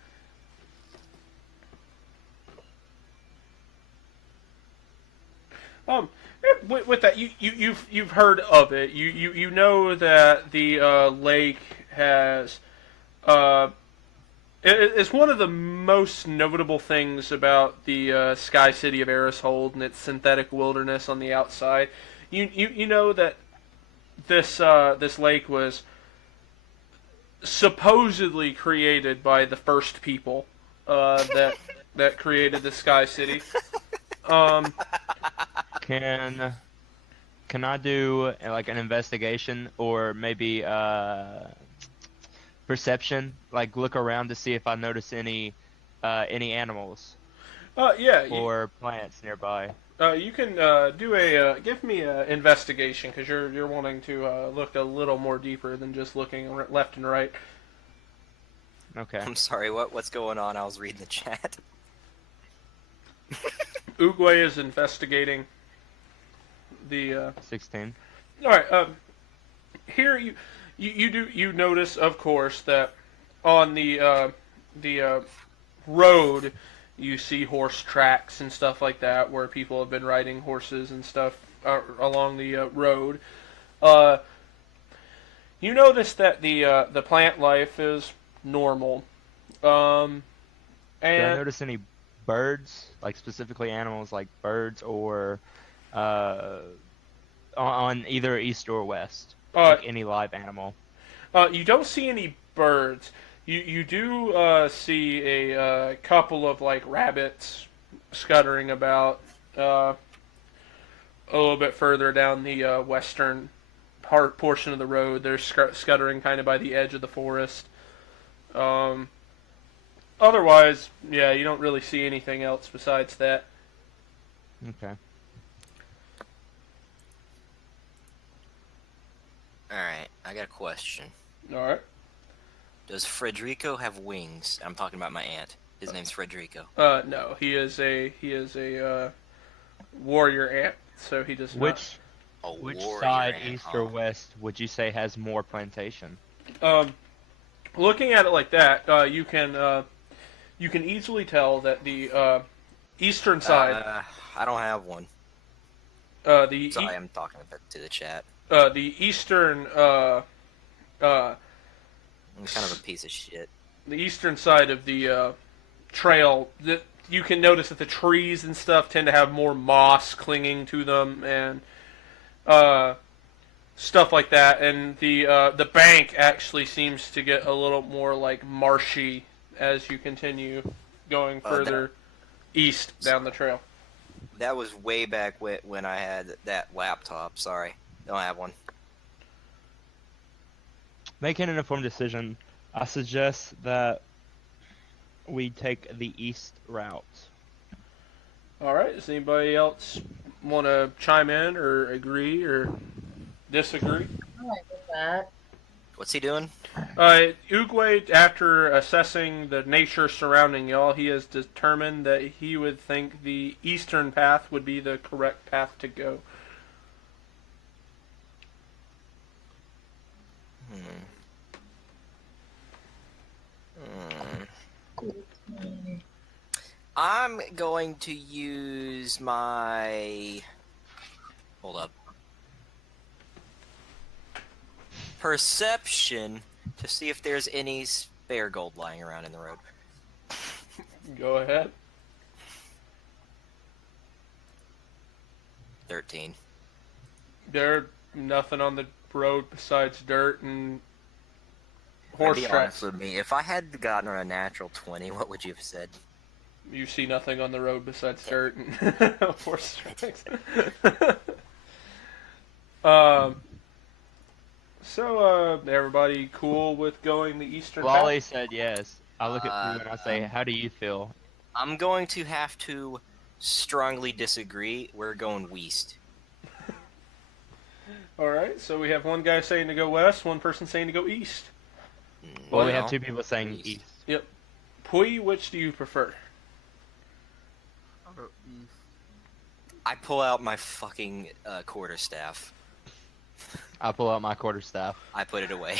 With that, you've heard of it. You know that the lake has it's one of the most notable things about the Sky City of Erishold and its synthetic wilderness on the outside. You know that this lake was supposedly created by the first people that created the Sky City. Can I do like an investigation or maybe perception? Like look around to see if I notice any animals. Yeah. Or plants nearby. You can do a give me an investigation because you're wanting to look a little more deeper than just looking left and right. Okay. I'm sorry. What's going on? I was reading the chat. Oogway is investigating the 16. All right. Here you notice, of course, that on the road you see horse tracks and stuff like that where people have been riding horses and stuff along the road. You notice that the plant life is normal. And Did I notice any birds, like specifically animals like birds, or on either east or west? Like any live animal? You don't see any birds. You do see a couple of like rabbits scuttering about a little bit further down the western portion of the road. They're scuttering kind of by the edge of the forest. Otherwise, yeah, you don't really see anything else besides that. Okay. Alright, I got a question. All right. Does Frederico have wings? I'm talking about my aunt. His name's Frederico. No, he is a warrior ant, so he does Which A which warrior side, ant, east huh? or west, would you say has more plantation? not. Looking at it like that, you can easily tell that the eastern side, I don't have one. the Sorry, I'm talking about to the chat. the eastern I'm kind of a piece of shit. the eastern side of the trail, you can notice that the trees and stuff tend to have more moss clinging to them and stuff like that. And the bank actually seems to get a little more like marshy as you continue going further east down the trail. That was way back when I had that laptop. Sorry, don't have one. Making an informed decision, I suggest that we take the east route. All right. Does anybody else want to chime in or agree or disagree? I like that. What's he doing? Oogway, after assessing the nature surrounding y'all, he has determined that he would think the eastern path would be the correct path to go. I'm going to use my... Hold up. Perception to see if there's any spare gold lying around in the road. Go ahead. 13. There's nothing on the road besides dirt and horse Be tracks. honest with me. If I had gotten a natural 20, what would you have said? You see nothing on the road besides dirt and horse tracks. So, everybody cool with going the eastern Lolly path? said yes. I look at you and I say, how do you feel? I'm going to have to strongly disagree. We're going west. Alright, so we have one guy saying to go west, one person saying to go east. Well, we no. have two people saying East. east. Yep. Pui, which do you prefer? I'll go east. I pull out my fucking quarterstaff. I pull out my quarterstaff. I put it away.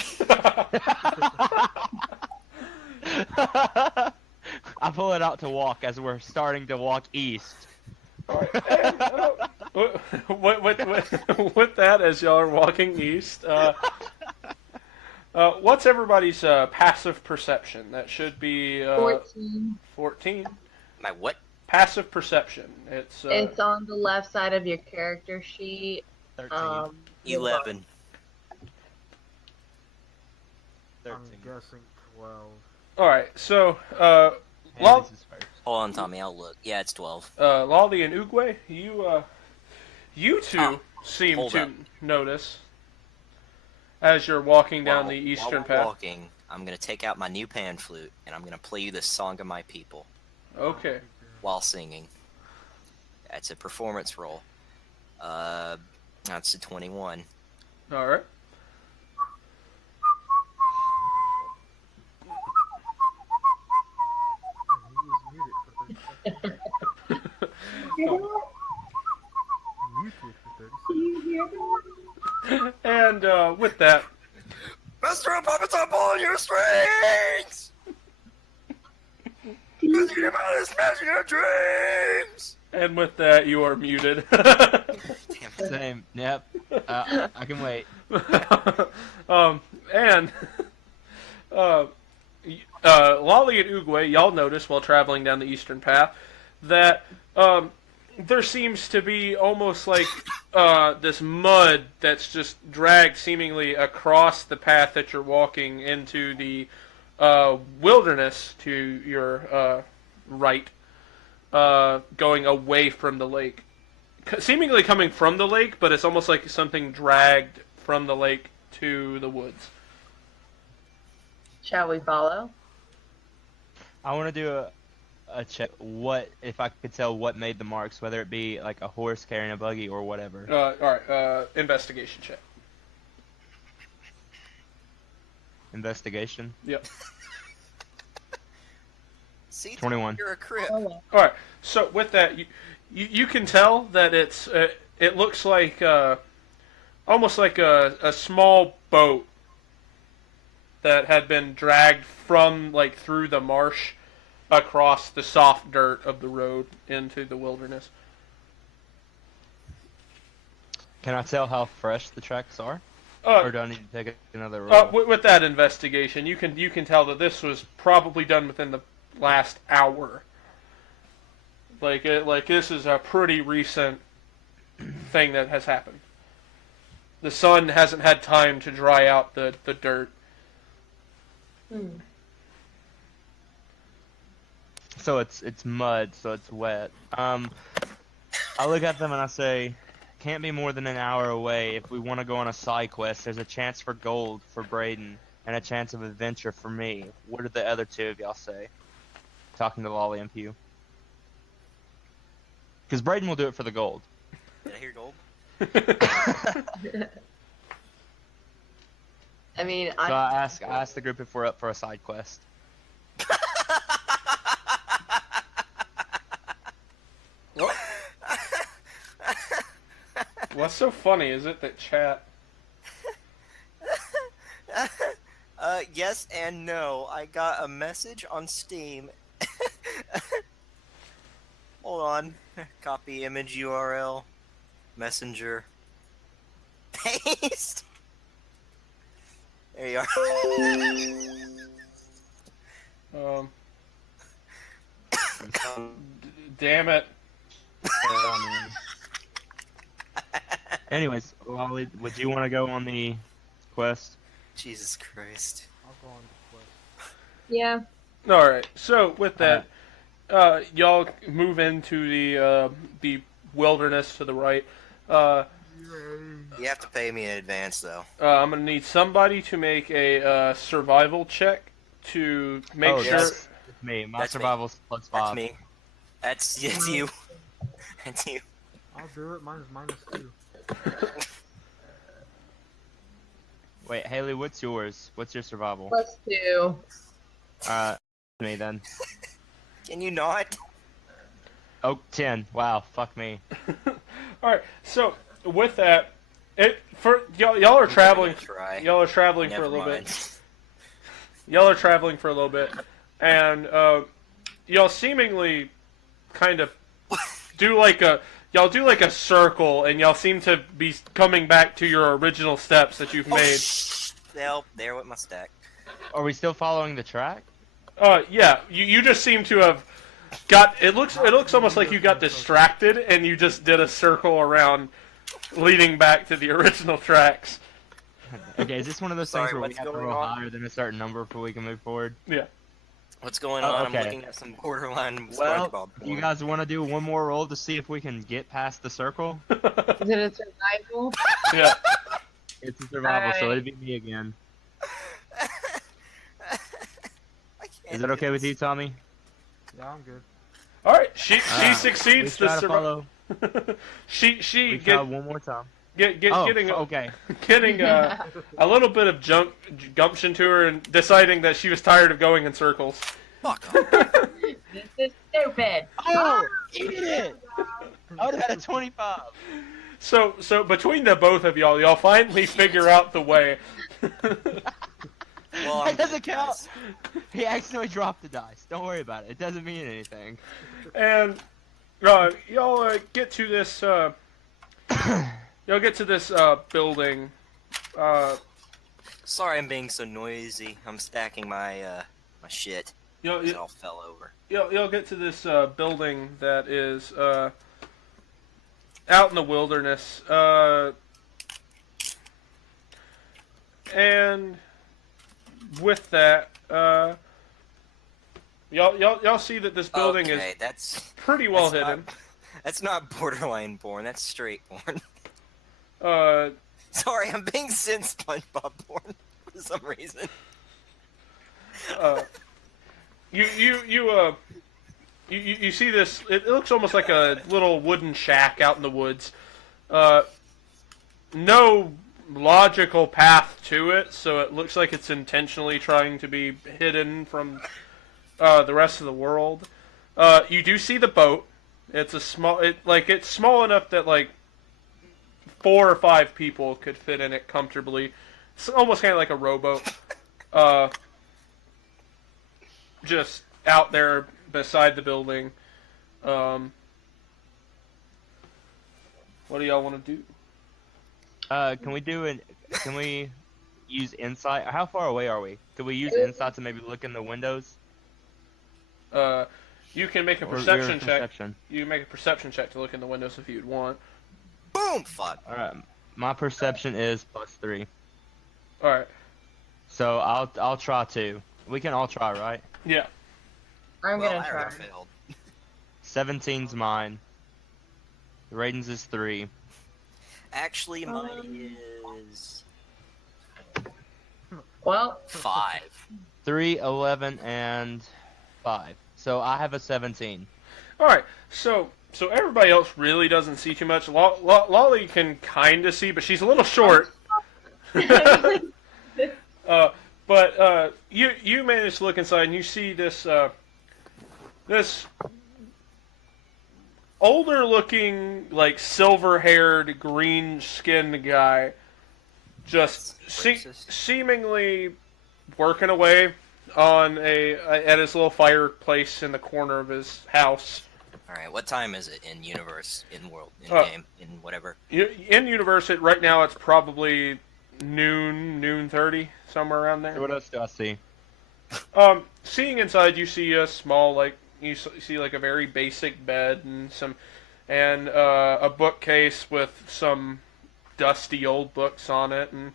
I pull it out to walk as we're starting to walk east. And, with that, as y'all are walking east, what's everybody's passive perception? That should be 14. 14. My what? Passive perception. It's It's on the left side of your character sheet. 13. 11. 13. I'm guessing 12. all right. So, Haley's is first. Hold on, Tommy. I'll look. Yeah, it's 12. Lolly and Oogway, you two Oh, seem hold to up. notice as you're walking down While- the eastern while we're path. walking, I'm gonna take out my new pan flute and I'm gonna play you the song of my people Okay. while singing. That's a performance roll. That's a 21. All right. And he was muted for 30 seconds. Muted for 30 seconds. And with that, Mr. Puppets, I'm pulling your strings! Because you about to smash your dreams! and with that, you are muted. Same. Yep. I can wait. And Lolly and Oogway, y'all notice while traveling down the eastern path that there seems to be almost like this mud that's just dragged seemingly across the path that you're walking into the wilderness to your right. going away from the lake. Seemingly coming from the lake, but it's almost like something dragged from the lake to the woods. Shall we follow? I want to do a check. What if I could tell what made the marks, whether it be like a horse carrying a buggy or whatever. Alright, investigation check. Investigation. Yep. See, 21. You're a crip. Alright, so with that, you can tell that it looks like almost like a small boat that had been dragged from like through the marsh across the soft dirt of the road into the wilderness. Can I tell how fresh the tracks are? Uh, Or do I need to take another roll? with that investigation, you can tell that this was probably done within the last hour. Like this is a pretty recent thing that has happened. The sun hasn't had time to dry out the dirt. So it's mud, so it's wet. I look at them and I say, can't be more than an hour away. If we want to go on a side quest, there's a chance for gold for Braden and a chance of adventure for me. What did the other two of y'all say? Talking to Lolly and Pew. Because Braden will do it for the gold. Did I hear gold? I mean, So I asked the group if we're up for a side quest. What? What's so funny is it that chat? Yes and no. I got a message on Steam. Hold on. Copy image URL. Messenger. Paste. There you are. Damn it. Anyways, Lolly, would you want to go on the quest? Jesus Christ. I'll go on the quest. yeah. Alright, so with that, y'all move into the wilderness to the right. You have to pay me in advance, though. I'm gonna need somebody to make a survival check to make sure. That's me. My That's me. survival's plus 5. That's me. It's you. It's you. I'll do it. Mine's -2. Wait, Haley, what's yours? What's your survival? +2. Me then. Can you not? Oh, 10. Wow, fuck me. Alright, so with that, y'all are traveling. Try. Y'all are traveling for a Never little mind. bit. Y'all are traveling for a little bit, and y'all seemingly kind of do like a circle, and y'all seem to be coming back to your original steps that you've made. There with my stack. Are we still following the track? Yeah, you just seem to have got. It looks almost like you got distracted, and you just did a circle around, leading back to the original tracks. Okay, is this one of those Sorry, things where we what's have to going roll on? higher than a certain number before we can move forward? Yeah. What's going Oh, on? okay. I'm looking at some borderline Well, SpongeBob. you guys want to do one more roll to see if we can get past the circle? Is it a survival? Yeah. It's a survival, so Alright. it'd be me again. I can't Is it okay do with this. you, Tommy? Yeah, I'm good. All right. She We succeeds try the to survival. follow. she We try one more time. getting Okay. getting a little bit of gumption to her and deciding that she was tired of going in circles. Fuck off. This is stupid. Oh, you did it! I would have had a 25. So between the both of y'all finally figure out the way. Well, That doesn't count. He accidentally dropped the dice. Don't worry about it. It doesn't mean anything. And y'all get to this. Y'all get to this building. Sorry I'm being so noisy. I'm stacking my my shit. It all fell over. You'll get to this building that is out in the wilderness, and with that, Y'all see that this building Okay, is that's pretty well that's hidden. that's not borderline born. That's straight born. Uh, Sorry, I'm being sin SpongeBob born for some reason. you see this? It looks almost like a little wooden shack out in the woods. No logical path to it, so it looks like it's intentionally trying to be hidden from the rest of the world. You do see the boat. It's a small. It's small enough that like 4 or 5 people could fit in it comfortably. It's almost kind of like a rowboat. Just out there beside the building. What do y'all want to do? Can we use insight? How far away are we? Could we use insight to maybe look in the windows? You can make a Or perception your check. perception? You can make a perception check to look in the windows if you'd want. Boom! Fuck. Alright. My perception is +3. Alright. So I'll try too. We can all try, right? Yeah. I'm Well, gonna I try. already failed. 17's mine. Raiden's is 3. Actually, mine is Well, 5. 3, 11, and 5. So I have a 17. Alright. So everybody else really doesn't see too much. Lolly can kind of see, but she's a little short. But you manage to look inside and you see this this older looking, like silver-haired, green-skinned guy just Racist. seemingly working away on at his little fireplace in the corner of his house. Alright, what time is it in universe, in world, in Uh, game, in whatever? In universe, right now it's probably noon 30, somewhere around there. What else do I see? Seeing inside, you see a small, like, you see like a very basic bed and a bookcase with some dusty old books on it, and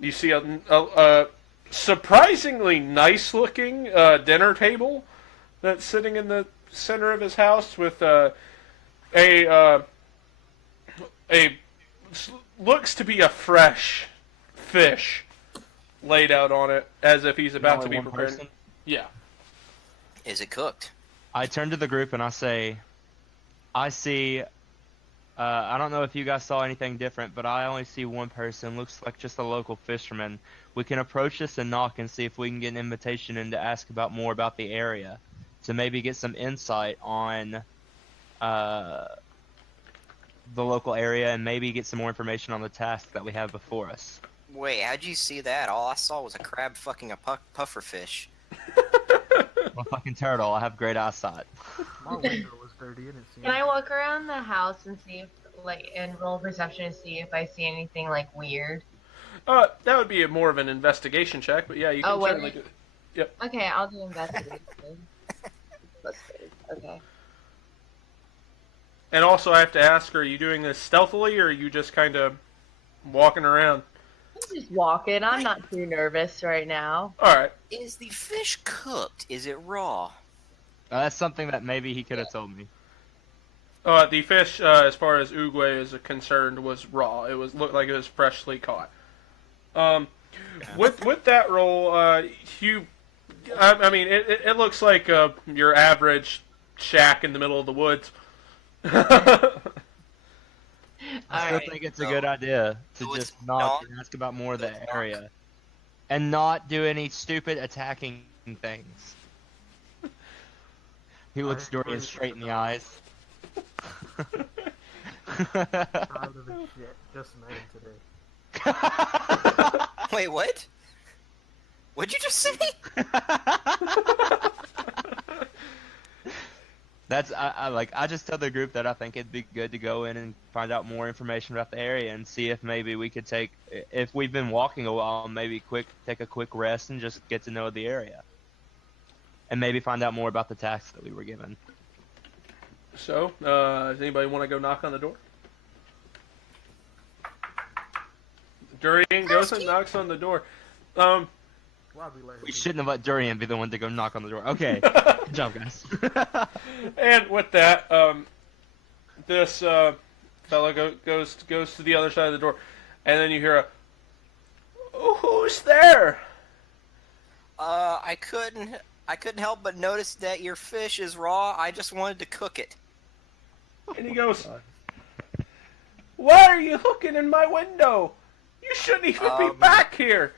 you see a surprisingly nice looking dinner table that's sitting in the center of his house with a looks to be a fresh fish laid out on it as if he's about to be Only one prepared. person? Yeah. Is it cooked? I turn to the group and I say, I see, I don't know if you guys saw anything different, but I only see one person, looks like just a local fisherman. We can approach this and knock and see if we can get an invitation in to ask about more about the area, to maybe get some insight on the local area and maybe get some more information on the task that we have before us. Wait, how'd you see that? All I saw was a crab fucking a puffer fish. I'm a fucking turtle. I have great eyesight. My window was dirty. I didn't see can I anything. walk around the house and see if, like, and roll perception and see if I see anything like weird? That would be more of an investigation check, but yeah, you can Oh, wait. certainly do it. Okay, I'll do investigation. Let's see. Okay. And also, I have to ask, are you doing this stealthily, or are you just kind of walking around? I'm just walking. I'm not too nervous right now. Alright. Is the fish cooked? Is it raw? That's something that maybe he could have told me. The fish, as far as Oogway is concerned, was raw. It looked like it was freshly caught. With that roll, I mean, it looks like your average shack in the middle of the woods. I still Alright. think it's a good idea to So it's just knock not- and ask about more of the area. And not do any stupid attacking things. He looks Durian straight in the eyes. Tired of this shit. Just made today. Wait, what? What'd you just say? I just tell the group that I think it'd be good to go in and find out more information about the area and see if maybe we could if we've been walking a while, maybe take a quick rest and just get to know the area. And maybe find out more about the tasks that we were given. So, does anybody want to go knock on the door? Durian goes and knocks on the door. Why we let him We do shouldn't have let Durian be the one to go knock on the door. Okay. Good job, guys. And with that, this fellow goes to the other side of the door, and then you hear a, "Oh, who's there?" I couldn't help but notice that your fish is raw. I just wanted to cook it. And he goes, "Why are you looking in my window? You shouldn't even be back here."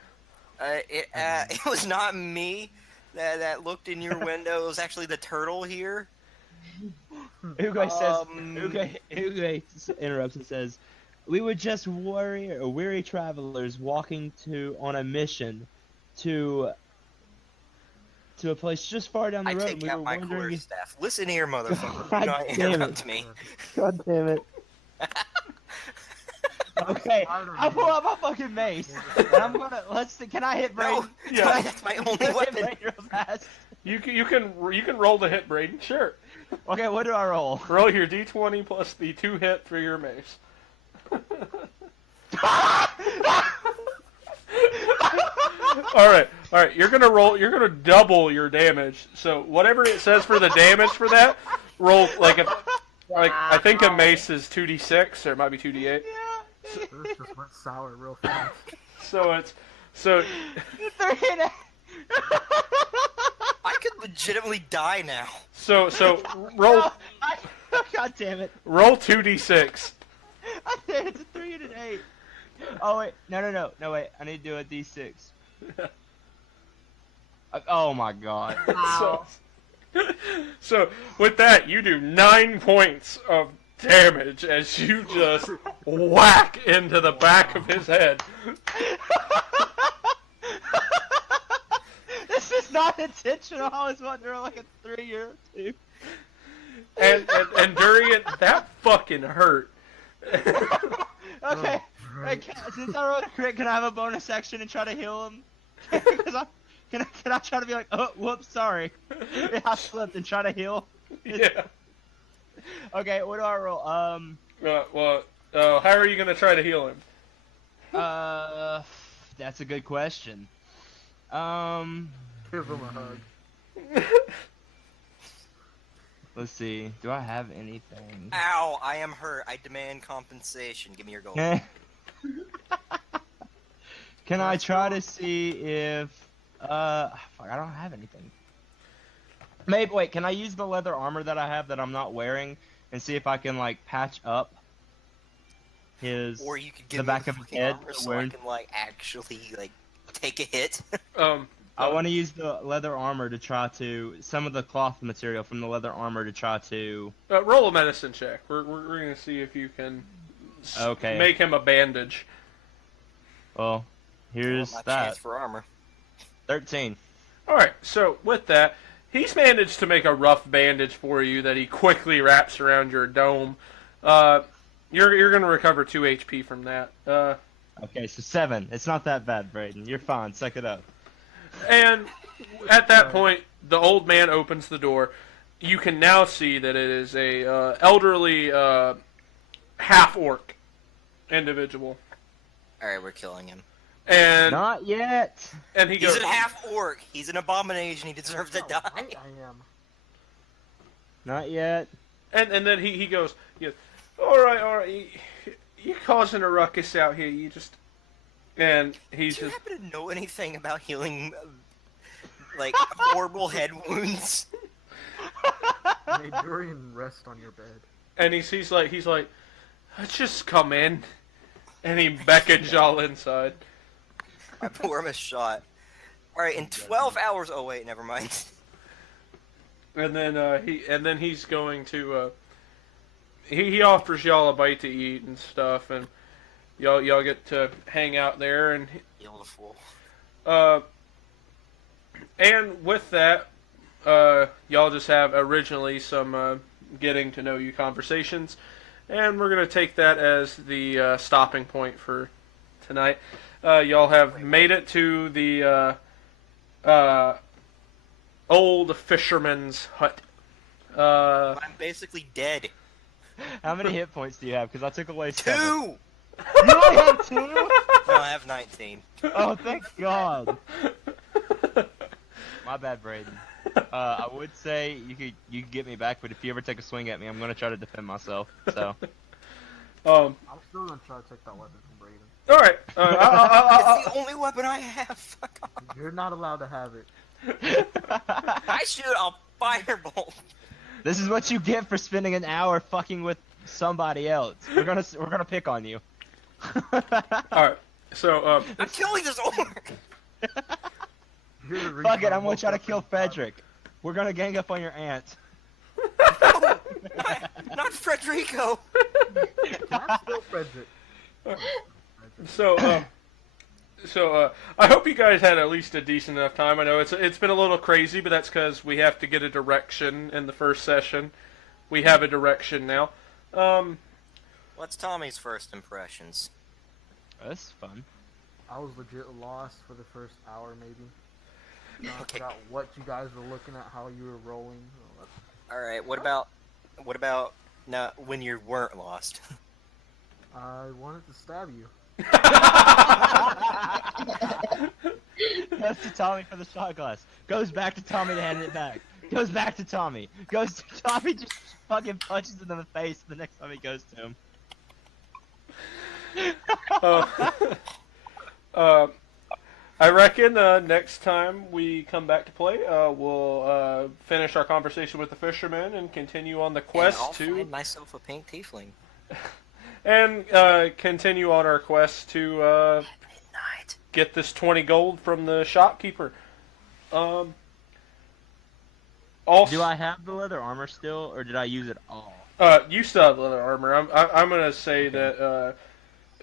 It was not me that looked in your window. It was actually the turtle here. Oogway says, Oogway interrupts and says, "We were just weary travelers walking on a mission to a place just far down the I road. take We out were my wondering if-" quarterstaff. Listen here, motherfucker. God Do not damn interrupt it. me. God damn it. Okay, I pull out my fucking mace, and I'm gonna, can I hit Braden? No, Yeah. that's my only Hit weapon. Braden real fast. You can roll to hit Braden. Sure. Okay, what do I roll? Roll your d20 plus the 2 hit for your mace. All right. You're gonna double your damage. So whatever it says for the damage for that, roll I think a mace is 2d6 or it might be 2d8. This just went sour real fast. So I could legitimately die now. so roll God damn it. roll 2d6. I did. It's a 3 and an 8. Oh wait, no, wait. I need to do a d6. Oh my god. So with that, you do 9 points of damage as you just whack into the back of his head. This is not intentional. I was wondering like a 3 or 2. And Durian, that fucking hurt. Okay. Hey, since I rolled a crit, can I have a bonus action and try to heal him? Can I try to be like, oh, whoops, sorry. I slipped and try to heal? Yeah. Okay, what do I roll? How are you gonna try to heal him? That's a good question. Give him a hug. Let's see. Do I have anything? Ow, I am hurt. I demand compensation. Give me your gold. Can I try to see if fuck, I don't have anything. Maybe wait, can I use the leather armor that I have that I'm not wearing and see if I can like patch up his Or you could give the me back the of his fucking head armor so I wound? can like actually like take a hit. I want to use the leather armor to try to some of the cloth material from the leather armor to try to Roll a medicine check. We're gonna see if you can make him a bandage. Well, here's My that. chance for armor. 13. 13. Alright, so with that, he's managed to make a rough bandage for you that he quickly wraps around your dome. You're gonna recover 2 HP from that. Okay, so 7. It's not that bad, Braden. You're fine. Suck it up. And at that point, the old man opens the door. You can now see that it is a elderly half-orc individual. Alright, we're killing him. And Not yet. and he He's goes, a half orc. He's an abomination. He deserves to die. I am. Not yet. and then he goes, all right, you causing a ruckus out here. You just and he's Do you just happen to know anything about healing, like, horrible head wounds? May Durian rest on your bed. and he's like just come in, and he beckons y'all inside. I pour him a shot. Alright, in 12 hours... Oh, wait, never mind. And then he's going to he offers y'all a bite to eat and stuff, and y'all get to hang out there, and Heal the fool. and with that, y'all just have originally some getting to know you conversations, and we're gonna take that as the stopping point for tonight. Y'all have made it to the old fisherman's hut. I'm basically dead. How many hit points do you have? Because I took away 7. 2! You only have 2? No, I have 19. Oh, thank God. My bad, Braden. I would say you could get me back, but if you ever take a swing at me, I'm gonna try to defend myself. So. Um. I'm still gonna try to take that weapon from Brayden. All right. It's the only weapon I have. Fuck off. You're not allowed to have it. I shoot a firebolt. This is what you get for spending an hour fucking with somebody else. We're gonna pick on you. All right. So I'm killing this orc. Fuck it, I'm gonna try to kill Frederick. We're gonna gang up on your aunt. No, not Frederico. I'm still Frederick. So I hope you guys had at least a decent enough time. I know it's been a little crazy, but that's because we have to get a direction in the first session. We have a direction now. What's Tommy's first impressions? That's fun. I was legit lost for the first hour, maybe. Trying to Okay. figure out what you guys were looking at, how you were rolling. All right. What about now when you weren't lost? I wanted to stab you. Goes to Tommy for the shot glass. Goes back to Tommy to hand it back. Goes back to Tommy. Goes to Tommy, just fucking punches him in the face the next time he goes to him. I reckon next time we come back to play, we'll finish our conversation with the fisherman and continue on the quest and I'll to find myself a pink tiefling. continue on our quest to Midnight. get this 20 gold from the shopkeeper. Also, Do I have the leather armor still, or did I use it all? you still have leather armor. I'm gonna say that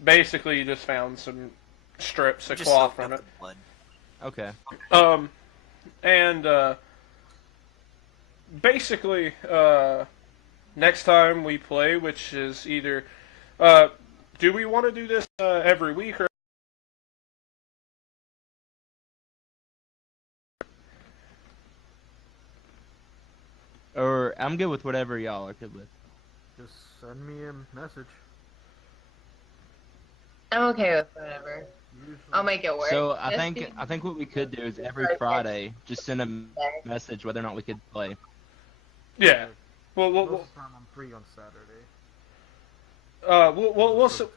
basically you just found some strips of Just cloth soaked up from it. the blood. Okay. And basically, next time we play, which is either, do we want to do this every week or? Or I'm good with whatever y'all are good with. Just send me a message. I'm okay with whatever. Usually, I'll make it work. So I Just think be- I think what we could do is every Friday just send a message whether or not we could play. Yeah. Well, most of the time I'm free on Saturday.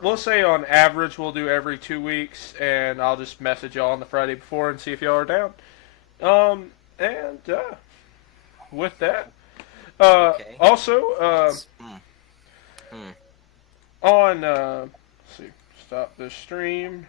we'll say on average we'll do every 2 weeks, and I'll just message y'all on the Friday before and see if y'all are down. And with that, Okay. also on let's see, stop this stream.